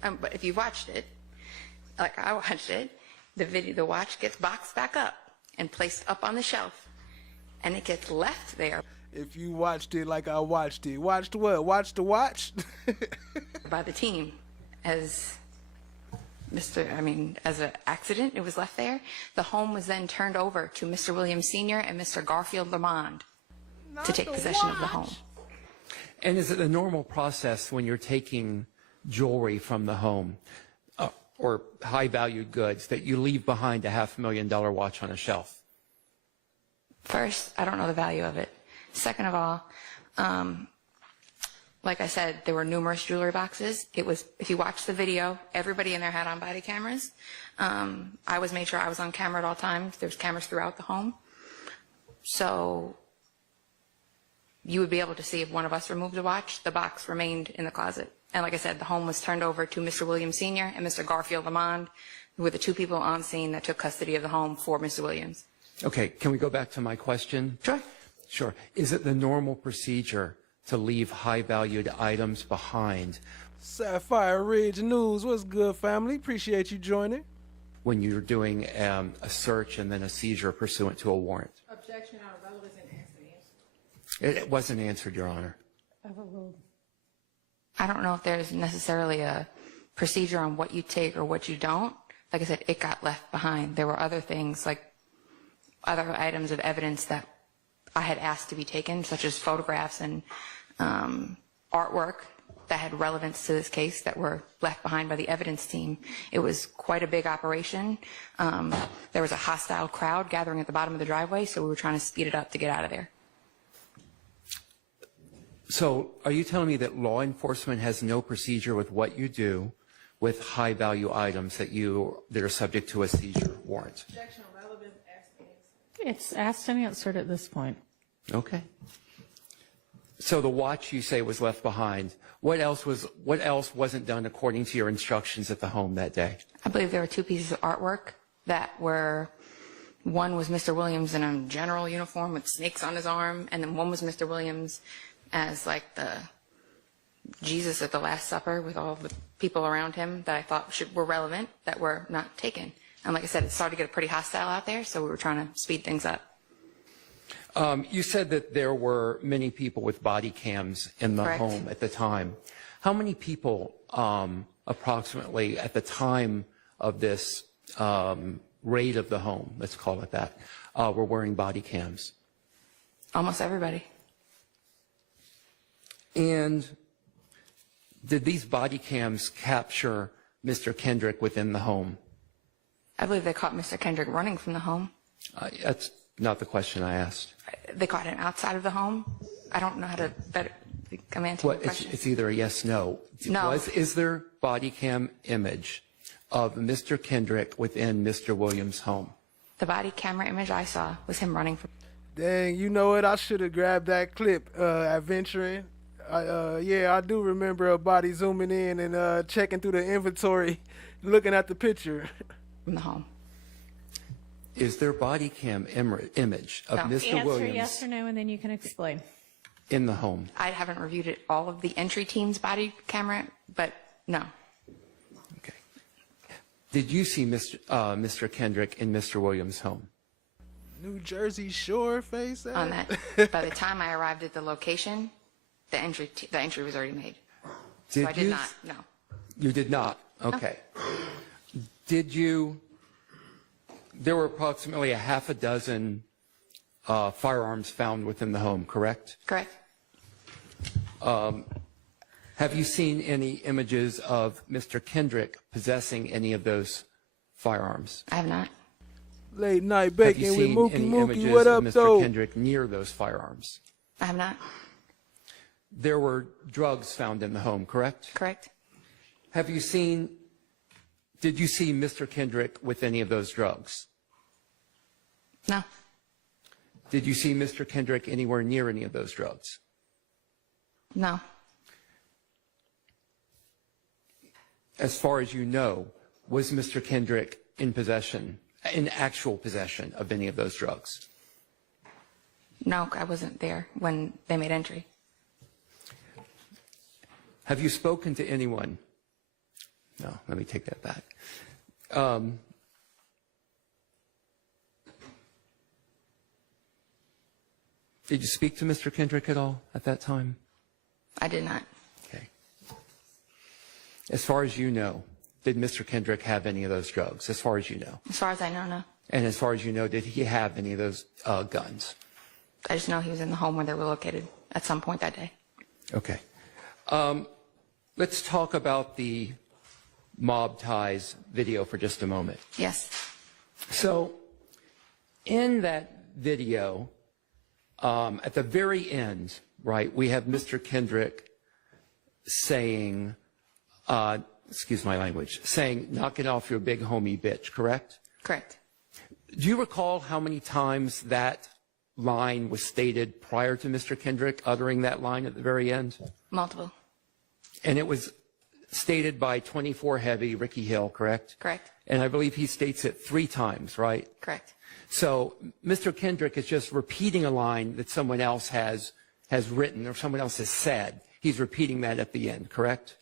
But if you watched it, like I watched it, the watch gets boxed back up and placed up on the shelf. And it gets left there. If you watched it like I watched it. Watched what? Watched the watch? By the team as as an accident, it was left there. The home was then turned over to Mr. Williams Sr. and Mr. Garfield Lamond to take possession of the home. And is it a normal process when you're taking jewelry from the home or high-valued goods that you leave behind a $500,000 watch on a shelf? First, I don't know the value of it. Second of all, Like I said, there were numerous jewelry boxes. It was, if you watch the video, everybody in there had on body cameras. I was made sure I was on camera at all times. There's cameras throughout the home. So you would be able to see if one of us removed a watch, the box remained in the closet. And like I said, the home was turned over to Mr. Williams Sr. and Mr. Garfield Lamond, who were the two people on scene that took custody of the home for Mr. Williams. Okay, can we go back to my question? Sure. Sure. Is it the normal procedure to leave high-valued items behind Sapphire Ridge News, what's good, family? Appreciate you joining. when you're doing a search and then a seizure pursuant to a warrant? Objection, Your Honor. Relevance and answer. It wasn't answered, Your Honor. I don't know if there's necessarily a procedure on what you take or what you don't. Like I said, it got left behind. There were other things, like other items of evidence that I had asked to be taken, such as photographs and artwork that had relevance to this case that were left behind by the evidence team. It was quite a big operation. There was a hostile crowd gathering at the bottom of the driveway, so we were trying to speed it up to get out of there. So are you telling me that law enforcement has no procedure with what you do with high-value items that are subject to a seizure warrant? Objection, relevance, asked and answered. It's asked and answered at this point. Okay. So the watch you say was left behind. What else wasn't done according to your instructions at the home that day? I believe there were two pieces of artwork that were, one was Mr. Williams in a general uniform with snakes on his arm, and then one was Mr. Williams as like the Jesus at the Last Supper with all the people around him that I thought were relevant that were not taken. And like I said, it started to get pretty hostile out there, so we were trying to speed things up. You said that there were many people with body cams in the Correct. home at the time. How many people approximately at the time of this raid of the home, let's call it that, were wearing body cams? Almost everybody. And did these body cams capture Mr. Kendrick within the home? I believe they caught Mr. Kendrick running from the home. That's not the question I asked. They caught him outside of the home. I don't know how to better. I'm answering the question. It's either a yes, no. No. Is there body cam image of Mr. Kendrick within Mr. Williams' home? The body camera image I saw was him running from. Dang, you know what? I should have grabbed that clip, adventuring. Yeah, I do remember a body zooming in and checking through the inventory, looking at the picture. From the home. Is there body cam image of Mr. Answer Williams yes or no, and then you can explain. in the home? I haven't reviewed it, all of the entry team's body camera, but no. Did you see Mr. Kendrick in Mr. Williams' home? New Jersey Shore face On that, by the time I arrived at the location, the entry was already made. So I did not, no. You did not? Okay. Did you, there were approximately a half a dozen firearms found within the home, correct? Correct. Have you seen any images of Mr. Kendrick possessing any of those firearms? I have not. Late night Have bacon you with seen Mookie any Mookie. images What of up, Mr. though? Kendrick near those firearms? I have not. There were drugs found in the home, correct? Correct. Did you see Mr. Kendrick with any of those drugs? No. Did you see Mr. Kendrick anywhere near any of those drugs? No. As far as you know, was Mr. Kendrick in actual possession of any of those drugs? No, I wasn't there when they made entry. Have you spoken to anyone? No, let me take that back. Did you speak to Mr. Kendrick at all at that time? I did not. Okay. As far as you know, did Mr. Kendrick have any of those drugs, as far as you know? As far as I know, no. And as far as you know, did he have any of those guns? I just know he was in the home where they were located at some point that day. Okay. Let's talk about the mob ties video for just a moment. Yes. So in that video, at the very end, right, we have Mr. Kendrick saying, excuse my language, saying, knock it off your big homie bitch, correct? Correct. Do you recall how many times that line was stated prior to Mr. Kendrick uttering that line at the very end? Multiple. And it was stated by 24 Heavy, Ricky Hill, correct? Correct. And I believe he states it 3 times, right? Correct. So Mr. Kendrick is just repeating a line that someone else has written or someone else has said. He's repeating that at the end, correct?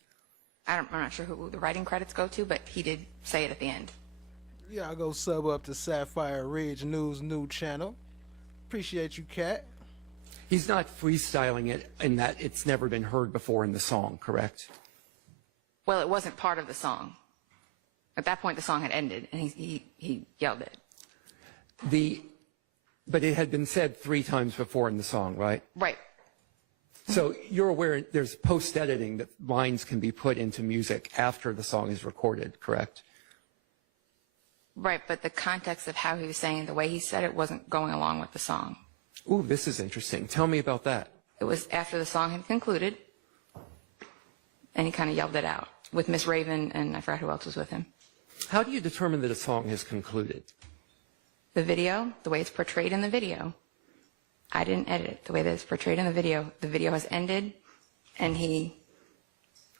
I'm not sure who the writing credits go to, but he did say it at the end. Yeah, I'll go sub up to Sapphire Ridge News new channel. Appreciate you, Kat. He's not freestyling it in that it's never been heard before in the song, correct? Well, it wasn't part of the song. At that point, the song had ended, and he yelled it. But it had been said 3 times before in the song, right? Right. So you're aware there's post-editing that lines can be put into music after the song is recorded, correct? Right, but the context of how he was saying it, the way he said it, wasn't going along with the song. Ooh, this is interesting. Tell me about that. It was after the song had concluded, and he kind of yelled it out with Miss Raven, and I forgot who else was with him. How do you determine that a song has concluded? The video, the way it's portrayed in the video, I didn't edit it. The way that it's portrayed in the video has ended, and he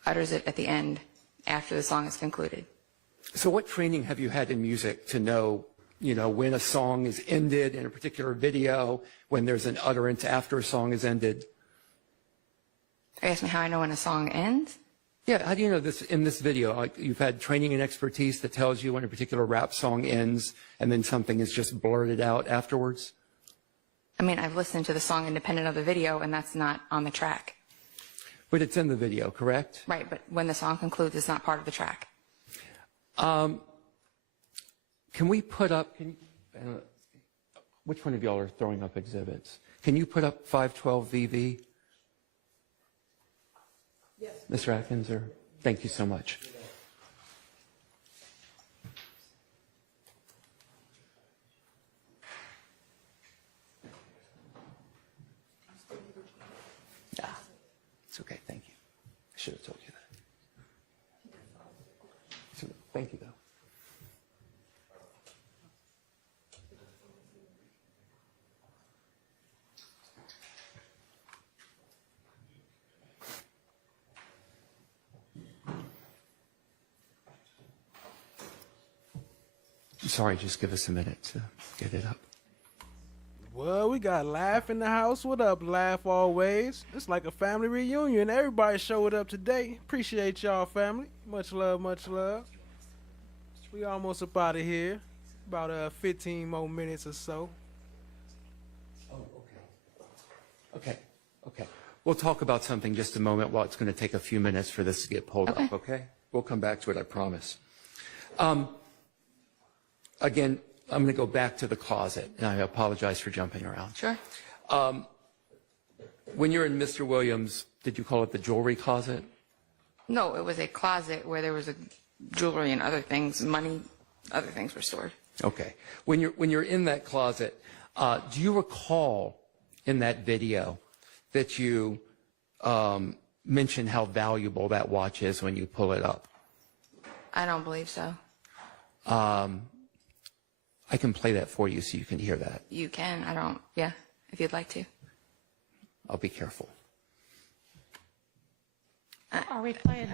utters it at the end after the song is concluded. So what training have you had in music to know, when a song is ended in a particular video, when there's an utterance after a song is ended? Are you asking me how I know when a song ends? Yeah, how do you know this in this video? Like, you've had training and expertise that tells you when a particular rap song ends and then something is just blurted out afterwards? I mean, I've listened to the song independent of the video, and that's not on the track. But it's in the video, correct? Right, but when the song concludes, it's not part of the track. Can we put up, which one of y'all are throwing up exhibits? Can you put up 512 VV? Yes. Mr. Atkins, thank you so much. Yeah, it's okay, thank you. I should have told you that. So, thank you, though. Sorry, just give us a minute to get it up. Well, we got Laugh in the house. What up, Laugh always? It's like a family reunion. Everybody showed up today. Appreciate y'all, family. Much love, much love. We almost up out of here. About 15 more minutes or so. Oh, okay. We'll talk about something just a moment while it's going to take a few minutes for this to get pulled up, okay? We'll come back to it, I promise. Again, I'm going to go back to the closet, and I apologize for jumping around. Sure. When you're in Mr. Williams, did you call it the jewelry closet? No, it was a closet where there was a jewelry and other things, money, other things were stored. Okay. When you're in that closet, do you recall in that video that you mentioned how valuable that watch is when you pull it up? I don't believe so. I can play that for you so you can hear that. You can. If you'd like to. I'll be careful. Are we playing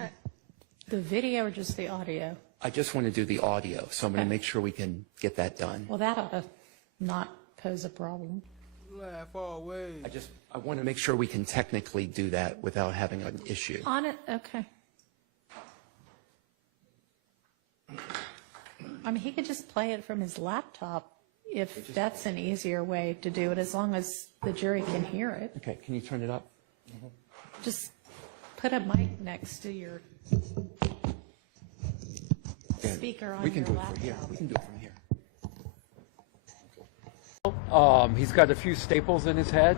the video or just the audio? I just want to do the audio, so I'm going to make sure we can get that done. Well, that ought to not pose a problem. Laugh always. I want to make sure we can technically do that without having an issue. On it? Okay. I mean, he could just play it from his laptop if that's an easier way to do it, as long as the jury can hear it. Okay, can you turn it up? Just put a mic next to your speaker on we can your do it laptop. from here. We can do it from here. He's got a few staples in his head,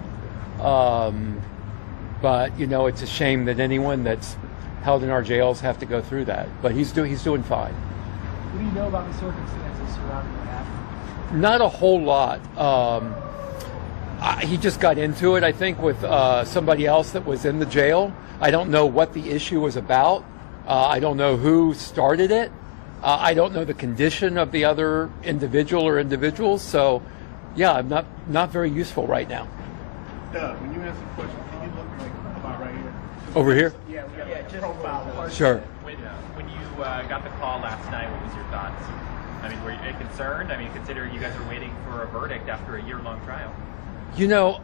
but it's a shame that anyone that's held in our jails have to go through that. But he's doing fine. What do you know about the circumstances surrounding what happened? Not a whole lot. he just got into it, I think, with somebody else that was in the jail. I don't know what the issue was about. I don't know who started it. I don't know the condition of the other individual or individuals. So, yeah, I'm not very useful right now. When you answer the question, can you look like about right here? Over here? Yeah, we got a profile. Sure. When you got the call last night, what was your thoughts? I mean, were you concerned? I mean, considering you guys were waiting for a verdict after a year-long trial. You know,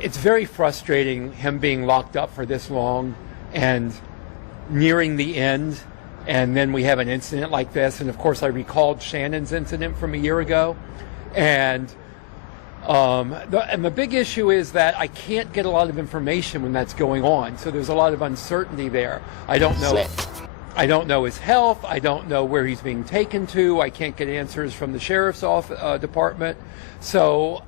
it's very frustrating him being locked up for this long and nearing the end, and then we have an incident like this. And of course, I recalled Shannon's incident from a year ago, and the big issue is that I can't get a lot of information when that's going on. So there's a lot of uncertainty there. I don't know his health. I don't know where he's being taken to. I can't get answers from the sheriff's department. So,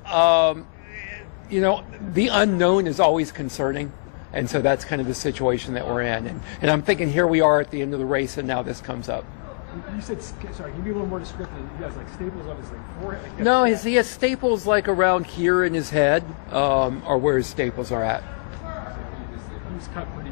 you know, the unknown is always concerning. And so that's kind of the situation that we're in. And I'm thinking here we are at the end of the race, and now this comes up. You said, sorry, can you be a little more descriptive? You guys, like, staples on his forehead? Like, No, he has staples like around here in his head, or where his staples are at. He's cut pretty.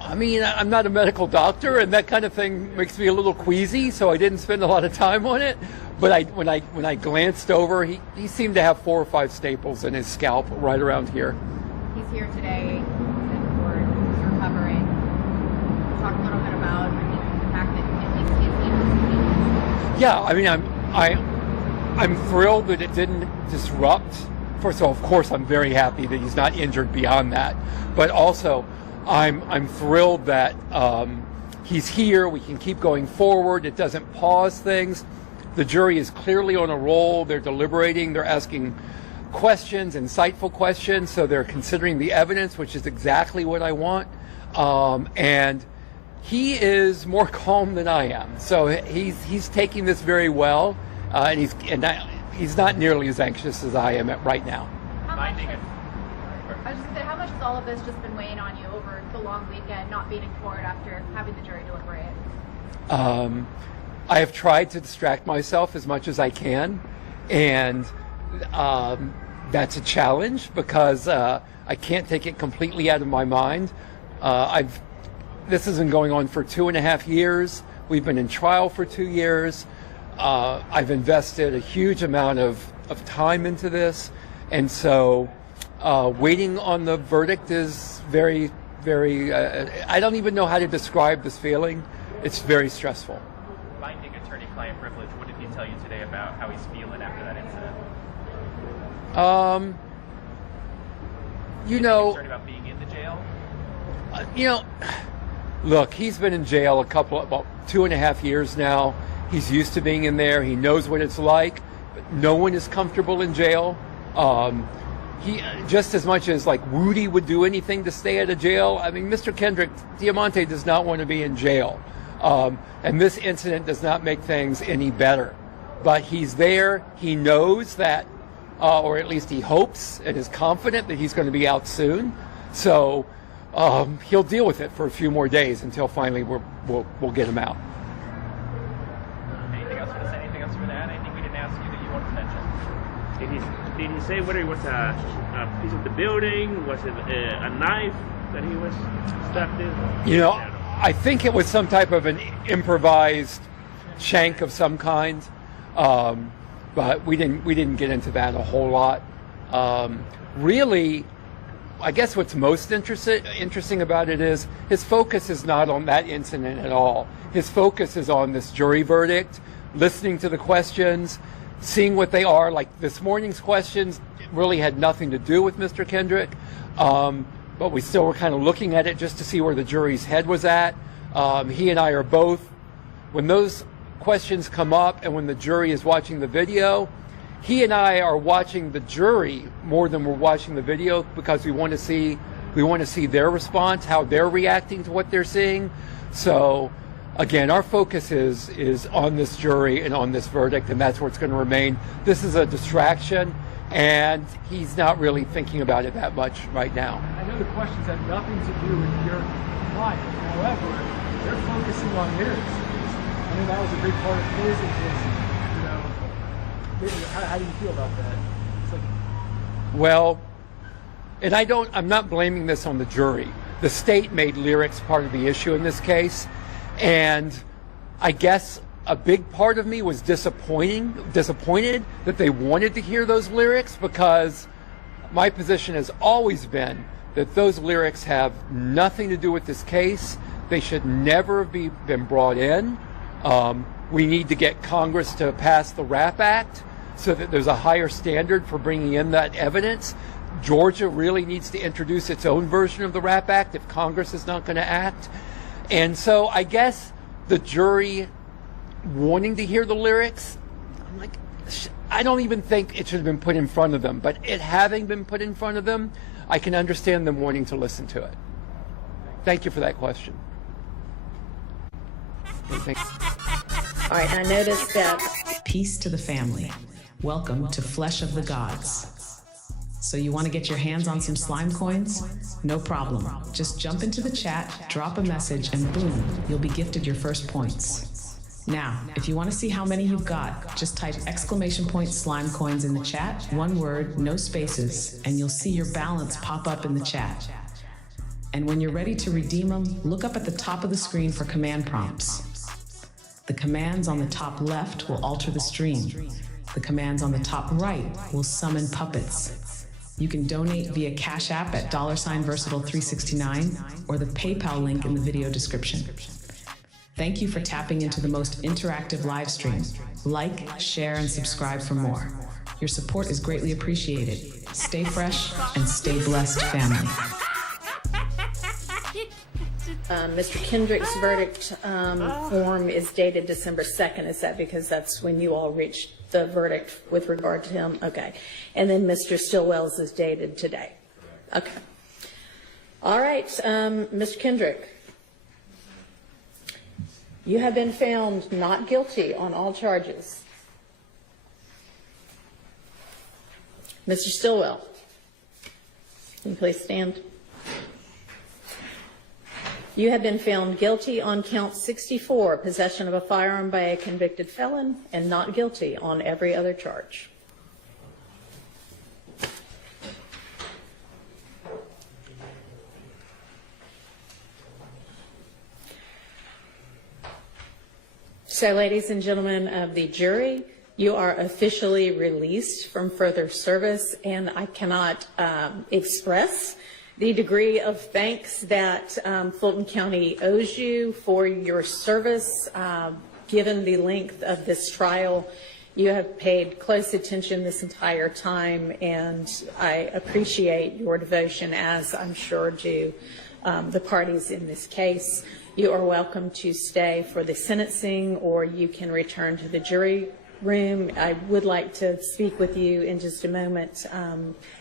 I mean, I'm not a medical doctor, and that kind of thing makes me a little queasy, so I didn't spend a lot of time on it. But when I glanced over, he seemed to have 4 or 5 staples in his scalp right around here. He's here today in court. He's recovering. Talk a little bit about the fact that at least he's able to. Yeah, I mean, I'm thrilled that it didn't disrupt. First of all, of course, I'm very happy that he's not injured beyond that. But also, I'm thrilled that he's here. We can keep going forward. It doesn't pause things. The jury is clearly on a roll. They're deliberating. They're asking questions, insightful questions. So they're considering the evidence, which is exactly what I want. And he is more calm than I am. So he's taking this very well, and he's not nearly as anxious as I am right now. I was just gonna say, how much has all of this just been weighing on you over the long weekend, not being in court after having the jury deliberate? I have tried to distract myself as much as I can, and that's a challenge because I can't take it completely out of my mind. This has been going on for 2.5 years. We've been in trial for 2 years. I've invested a huge amount of time into this, and so waiting on the verdict is very, very, I don't even know how to describe this feeling. It's very stressful. Binding attorney-client privilege, what did he tell you today about how he's feeling after that incident? You know, concerned about being in the jail? You know, look, he's been in jail about 2.5 years now. He's used to being in there. He knows what it's like. But no one is comfortable in jail. He just as much as like Woody would do anything to stay out of jail. I mean, Mr. Kendrick Diamante does not want to be in jail. And this incident does not make things any better. But he's there. He knows that, or at least he hopes and is confident that he's going to be out soon. So he'll deal with it for a few more days until finally we'll get him out. Anything else you want to say? Anything else you want to add? Anything we didn't ask you that you want to mention? Did he say whether it was a piece of the building? Was it a knife that he was stabbed in? You know, I think it was some type of an improvised shank of some kind, but we didn't get into that a whole lot. Really, I guess what's most interesting about it is his focus is not on that incident at all. His focus is on this jury verdict, listening to the questions, seeing what they are. Like this morning's questions really had nothing to do with Mr. Kendrick, but we still were kind of looking at it just to see where the jury's head was at. He and I are both, when those questions come up and when the jury is watching the video, he and I are watching the jury more than we're watching the video because we want to see their response, how they're reacting to what they're seeing. So again, our focus is on this jury and on this verdict, and that's where it's going to remain. This is a distraction, and he's not really thinking about it that much right now. I know the questions have nothing to do with your client. However, they're focusing on theirs. I mean, that was a big part of his, How do you feel about that? It's like, Well, and I'm not blaming this on the jury. The state made lyrics part of the issue in this case, and I guess a big part of me was disappointed that they wanted to hear those lyrics, because my position has always been that those lyrics have nothing to do with this case. They should never have been brought in. We need to get Congress to pass the RAP Act so that there's a higher standard for bringing in that evidence. Georgia really needs to introduce its own version of the RAP Act if Congress is not going to act. And so I guess the jury wanting to hear the lyrics, I'm like, I don't even think it should have been put in front of them. But it having been put in front of them, I can understand them wanting to listen to it. Thank you for that question. All right, I noticed that. Peace to the family. Welcome to Flesh of the Gods. So you want to get your hands on some slime coins? No problem. Just jump into the chat, drop a message, and boom, you'll be gifted your first points. Now, if you want to see how many you've got, just type !slime coins in the chat, one word, no spaces, and you'll see your balance pop up in the chat. And when you're ready to redeem them, look up at the top of the screen for command prompts. The commands on the top left will alter the stream. The commands on the top right will summon puppets. You can donate via Cash App at $Versatile369 or the PayPal link in the video description. Thank you for tapping into the most interactive live stream. Like, share, and subscribe for more. Your support is greatly appreciated. Stay fresh and stay blessed, family. Mr. Kendrick's verdict form is dated December 2nd. Is that because that's when you all reached the verdict with regard to him? Okay. And then Mr. Stillwell's is dated today. Okay. All right, Mr. Kendrick. You have been found not guilty on all charges. Mr. Stillwell, can you please stand? You have been found guilty on count 64, possession of a firearm by a convicted felon, and not guilty on every other charge. So, ladies and gentlemen of the jury, you are officially released from further service, and I cannot express the degree of thanks that Fulton County owes you for your service. Given the length of this trial, you have paid close attention this entire time, and I appreciate your devotion, as I'm sure do the parties in this case. You are welcome to stay for the sentencing, or you can return to the jury room. I would like to speak with you in just a moment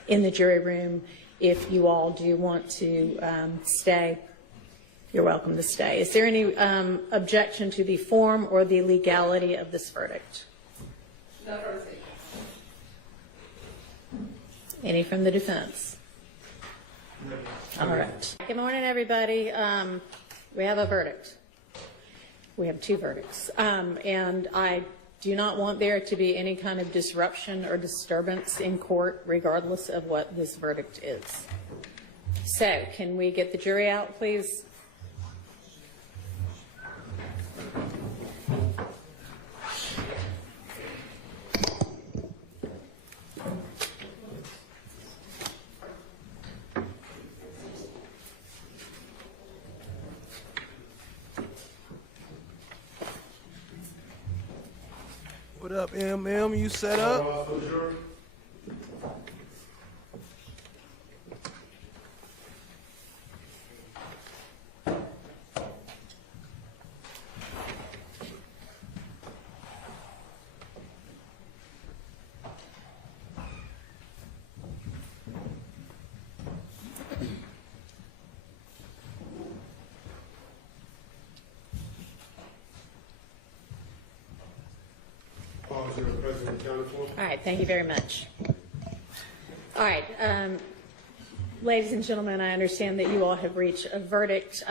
in the jury room. If you all do want to stay, you're welcome to stay. Is there any objection to the form or the legality of this verdict? No. Any from the defense? No. All right. Good morning, everybody. We have a verdict. We have two verdicts. And I do not want there to be any kind of disruption or disturbance in court, regardless of what this verdict is. So, can we get the jury out, please? What up, MM? You set up? All right, thank you very much. All right, ladies and gentlemen, I understand that you all have reached a verdict.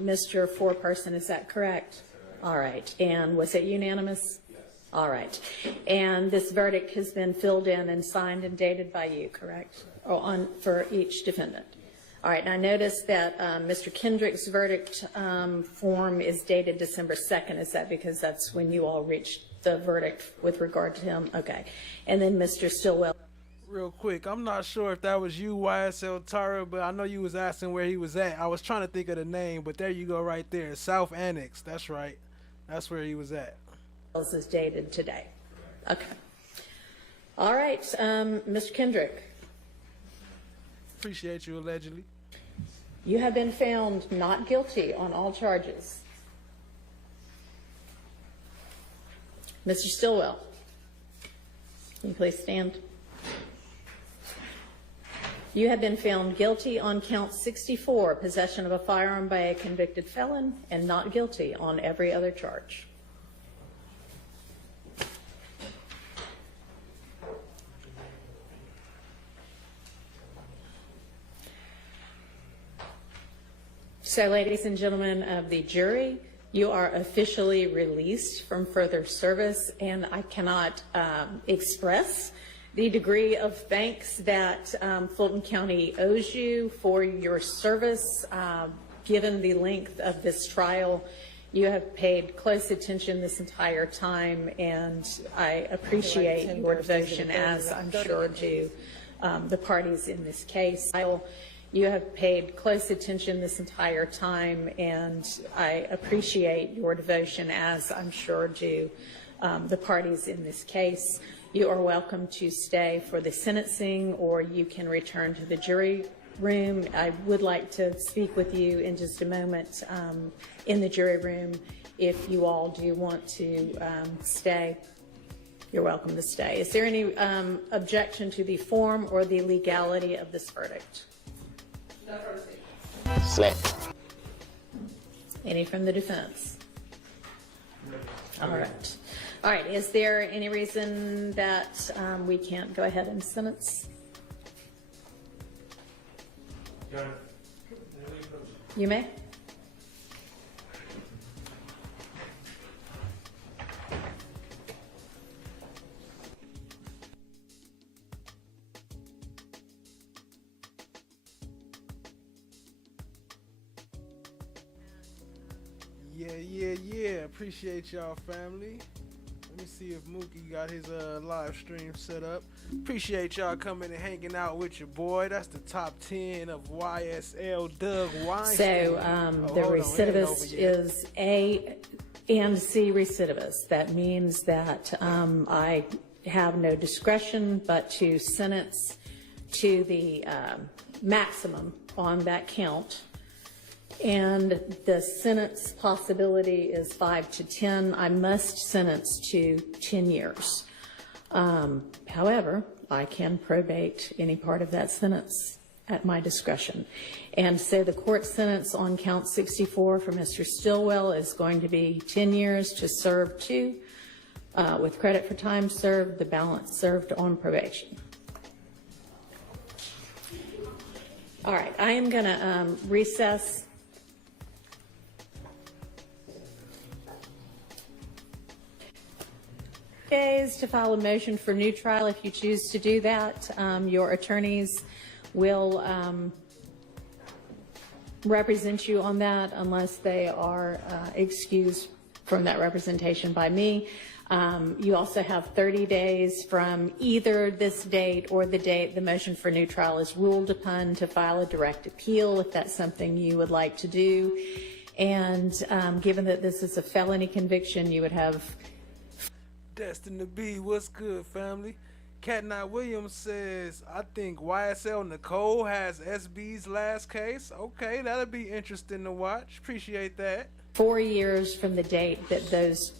Mr. Foreperson, is that correct? All right, and was it unanimous? Yes. All right. And this verdict has been filled in and signed and dated by you, correct? Or for each defendant. All right. And I noticed that Mr. Kendrick's verdict form is dated December 2nd. Is that because that's when you all reached the verdict with regard to him? Okay. And then Mr. Stillwell. Real quick, I'm not sure if that was you, YSL Tara, but I know you was asking where he was at. I was trying to think of the name, but there you go right there. South Annex. That's right. That's where he was at. This is dated today. Okay. All right. Mr. Kendrick. Appreciate you, allegedly. You have been found not guilty on all charges. Mr. Stillwell, can you please stand? You have been found guilty on count 64, possession of a firearm by a convicted felon, and not guilty on every other charge. So, ladies and gentlemen of the jury, you are officially released from further service, and I cannot express the degree of thanks that Fulton County owes you for your service. Given the length of this trial, you have paid close attention this entire time, and I appreciate your devotion, as I'm sure do the parties in this case. You have paid close attention this entire time, and I appreciate your devotion, as I'm sure do the parties in this case. You are welcome to stay for the sentencing, or you can return to the jury room. I would like to speak with you in just a moment in the jury room. If you all do want to stay, you're welcome to stay. Is there any objection to the form or the legality of this verdict? Any from the defense? All right. All right. Is there any reason that we can't go ahead and sentence? You may. Yeah. Appreciate y'all, family. Let me see if Mookie got his live stream set up. Appreciate y'all coming and hanging out with your boy. That's the top 10 of YSL Doug Weinstein. So the recidivist is A and C recidivist. That means that I have no discretion but to sentence to the maximum on that count. And the sentence possibility is 5 to 10. I must sentence to 10 years. However, I can probate any part of that sentence at my discretion. And so the court sentence on count 64 for Mr. Stillwell is going to be 10 years to serve 2, with credit for time served, the balance served on probation. All right, I am going to recess. Days to file a motion for new trial. If you choose to do that, your attorneys will represent you on that unless they are excused from that representation by me. You also have 30 days from either this date or the date the motion for new trial is ruled upon to file a direct appeal, if that's something you would like to do. And given that this is a felony conviction, you would have Destined to be. What's good, family? Cat Knight Williams says, I think YSL Nicole has SB's last case. Okay, that'll be interesting to watch. Appreciate that. 4 years from the date that those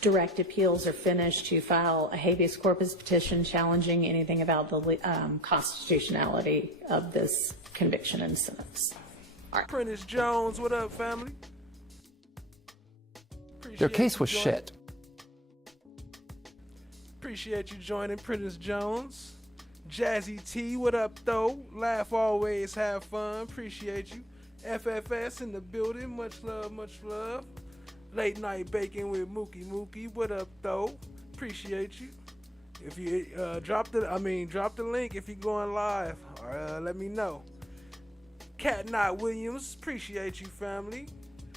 direct appeals are finished to file a habeas corpus petition challenging anything about the constitutionality of this conviction and sentence. All right. Prentice Jones, what up, family? Their case was shit. Appreciate you joining, Prentice Jones. Jazzy T, what up, though? Laugh always, have fun. Appreciate you. FFS in the building. Much love, much love. Late Night Bacon with Mookie. What up, though? Appreciate you. If you drop the link if you're going live, or let me know. Cat Knot Williams, appreciate you, family.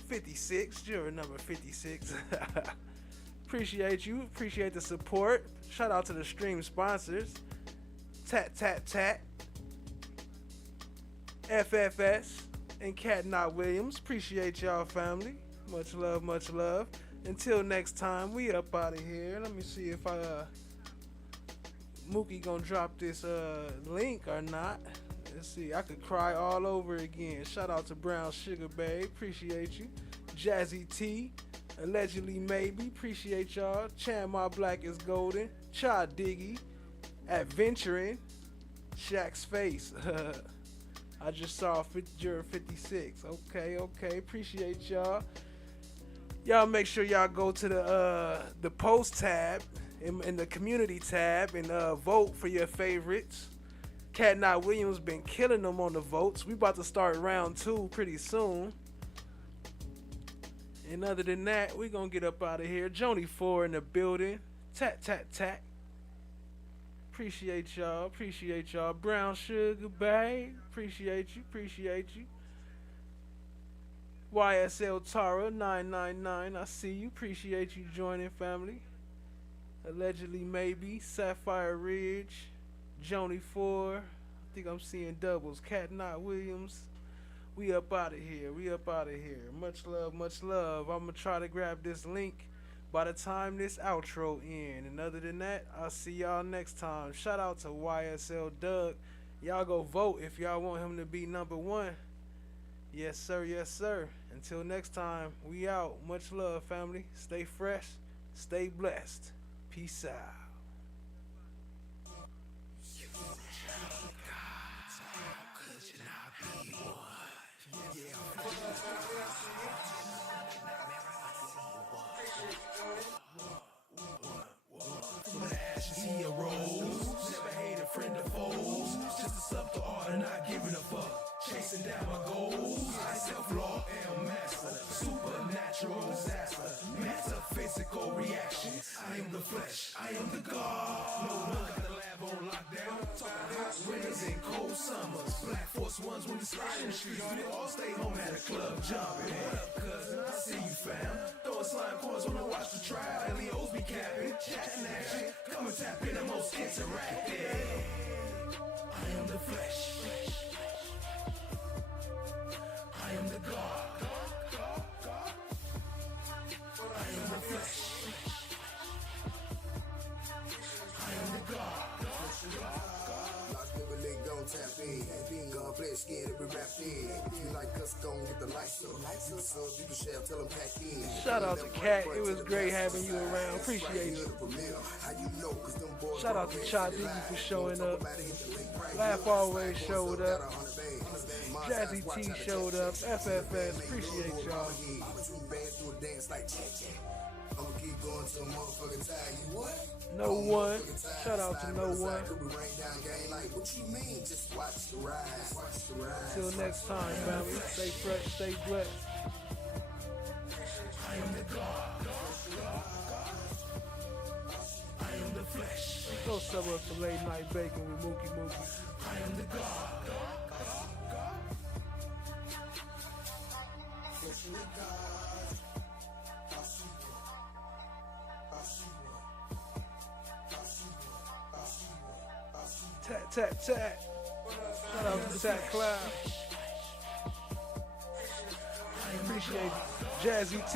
56, juror number 56. Appreciate you. Appreciate the support. Shout out to the stream sponsors. Tat Tat Tat, FFS, and Cat Knot Williams. Appreciate y'all, family. Much love, much love. Until next time, we up out of here. Let me see if Mookie gonna drop this link or not. Let's see. I could cry all over again. Shout out to Brown Sugar Babe. Appreciate you. Jazzy T. Allegedly Maybe. Appreciate y'all. Chan My Black is Golden. Cha Diggy. Adventuring. Shaq's Face. I just saw Juror 56. Okay. Appreciate y'all. Y'all make sure y'all go to the post tab in the community tab and vote for your favorites. Cat Knot Williams been killing them on the votes. We about to start round 2 pretty soon. And other than that, we gonna get up out of here. Joni 4 in the building. Tat tat tat. Appreciate y'all. Brown Sugar Babe. Appreciate you. YSL Tara 999. I see you. Appreciate you joining, family. Allegedly Maybe. Sapphire Ridge. Joni 4. I think I'm seeing doubles. Cat Knot Williams. We up out of here. Much love. I'm going to try to grab this link by the time this outro ends. And other than that, I'll see y'all next time. Shout out to YSL Doug. Y'all go vote if y'all want him to be number 1. Yes, sir. Until next time, we out. Much love, family. Stay fresh. Stay blessed. Peace out. He arose, never hate a friend of foes, just a sub to art, not giving a fuck, chasing down my goals. I self-law am master, supernatural disaster, metaphysical reaction. I am the flesh, I am the God. No one got the lab on lockdown. Talking hot winters and cold summers. Black Force Ones when we slide in the streets. We all stay home at a club jumping. What up, cousin? I see you, fam. Throwing slime coins when I watch the trial. Leos be capping, chatting action. Come and tap in the most interactive. I am the flesh. I am the God. I am the flesh. I am the God. Gon' tap in. God bless skin every rap in. If you like us, gon' get the lights up. You can sub, you can share, tell them pack in. Shout out to Cat. It was great having you around. Appreciate you. Shout out to Cha Diggy for showing up. Laugh Always showed up. Jazzy T showed up. FFS. Appreciate y'all. I'ma keep going till motherfucking time. You what? No One. Shout out to No One. What you mean? Just watch the rise. Until next time, family. Stay fresh, stay blessed. I am the God. I am the flesh. Go sub up to Late Night Bacon with Mookie. I am the God. Tat tat tat. Shout out to Tat Cloud. Appreciate it. Jazzy T.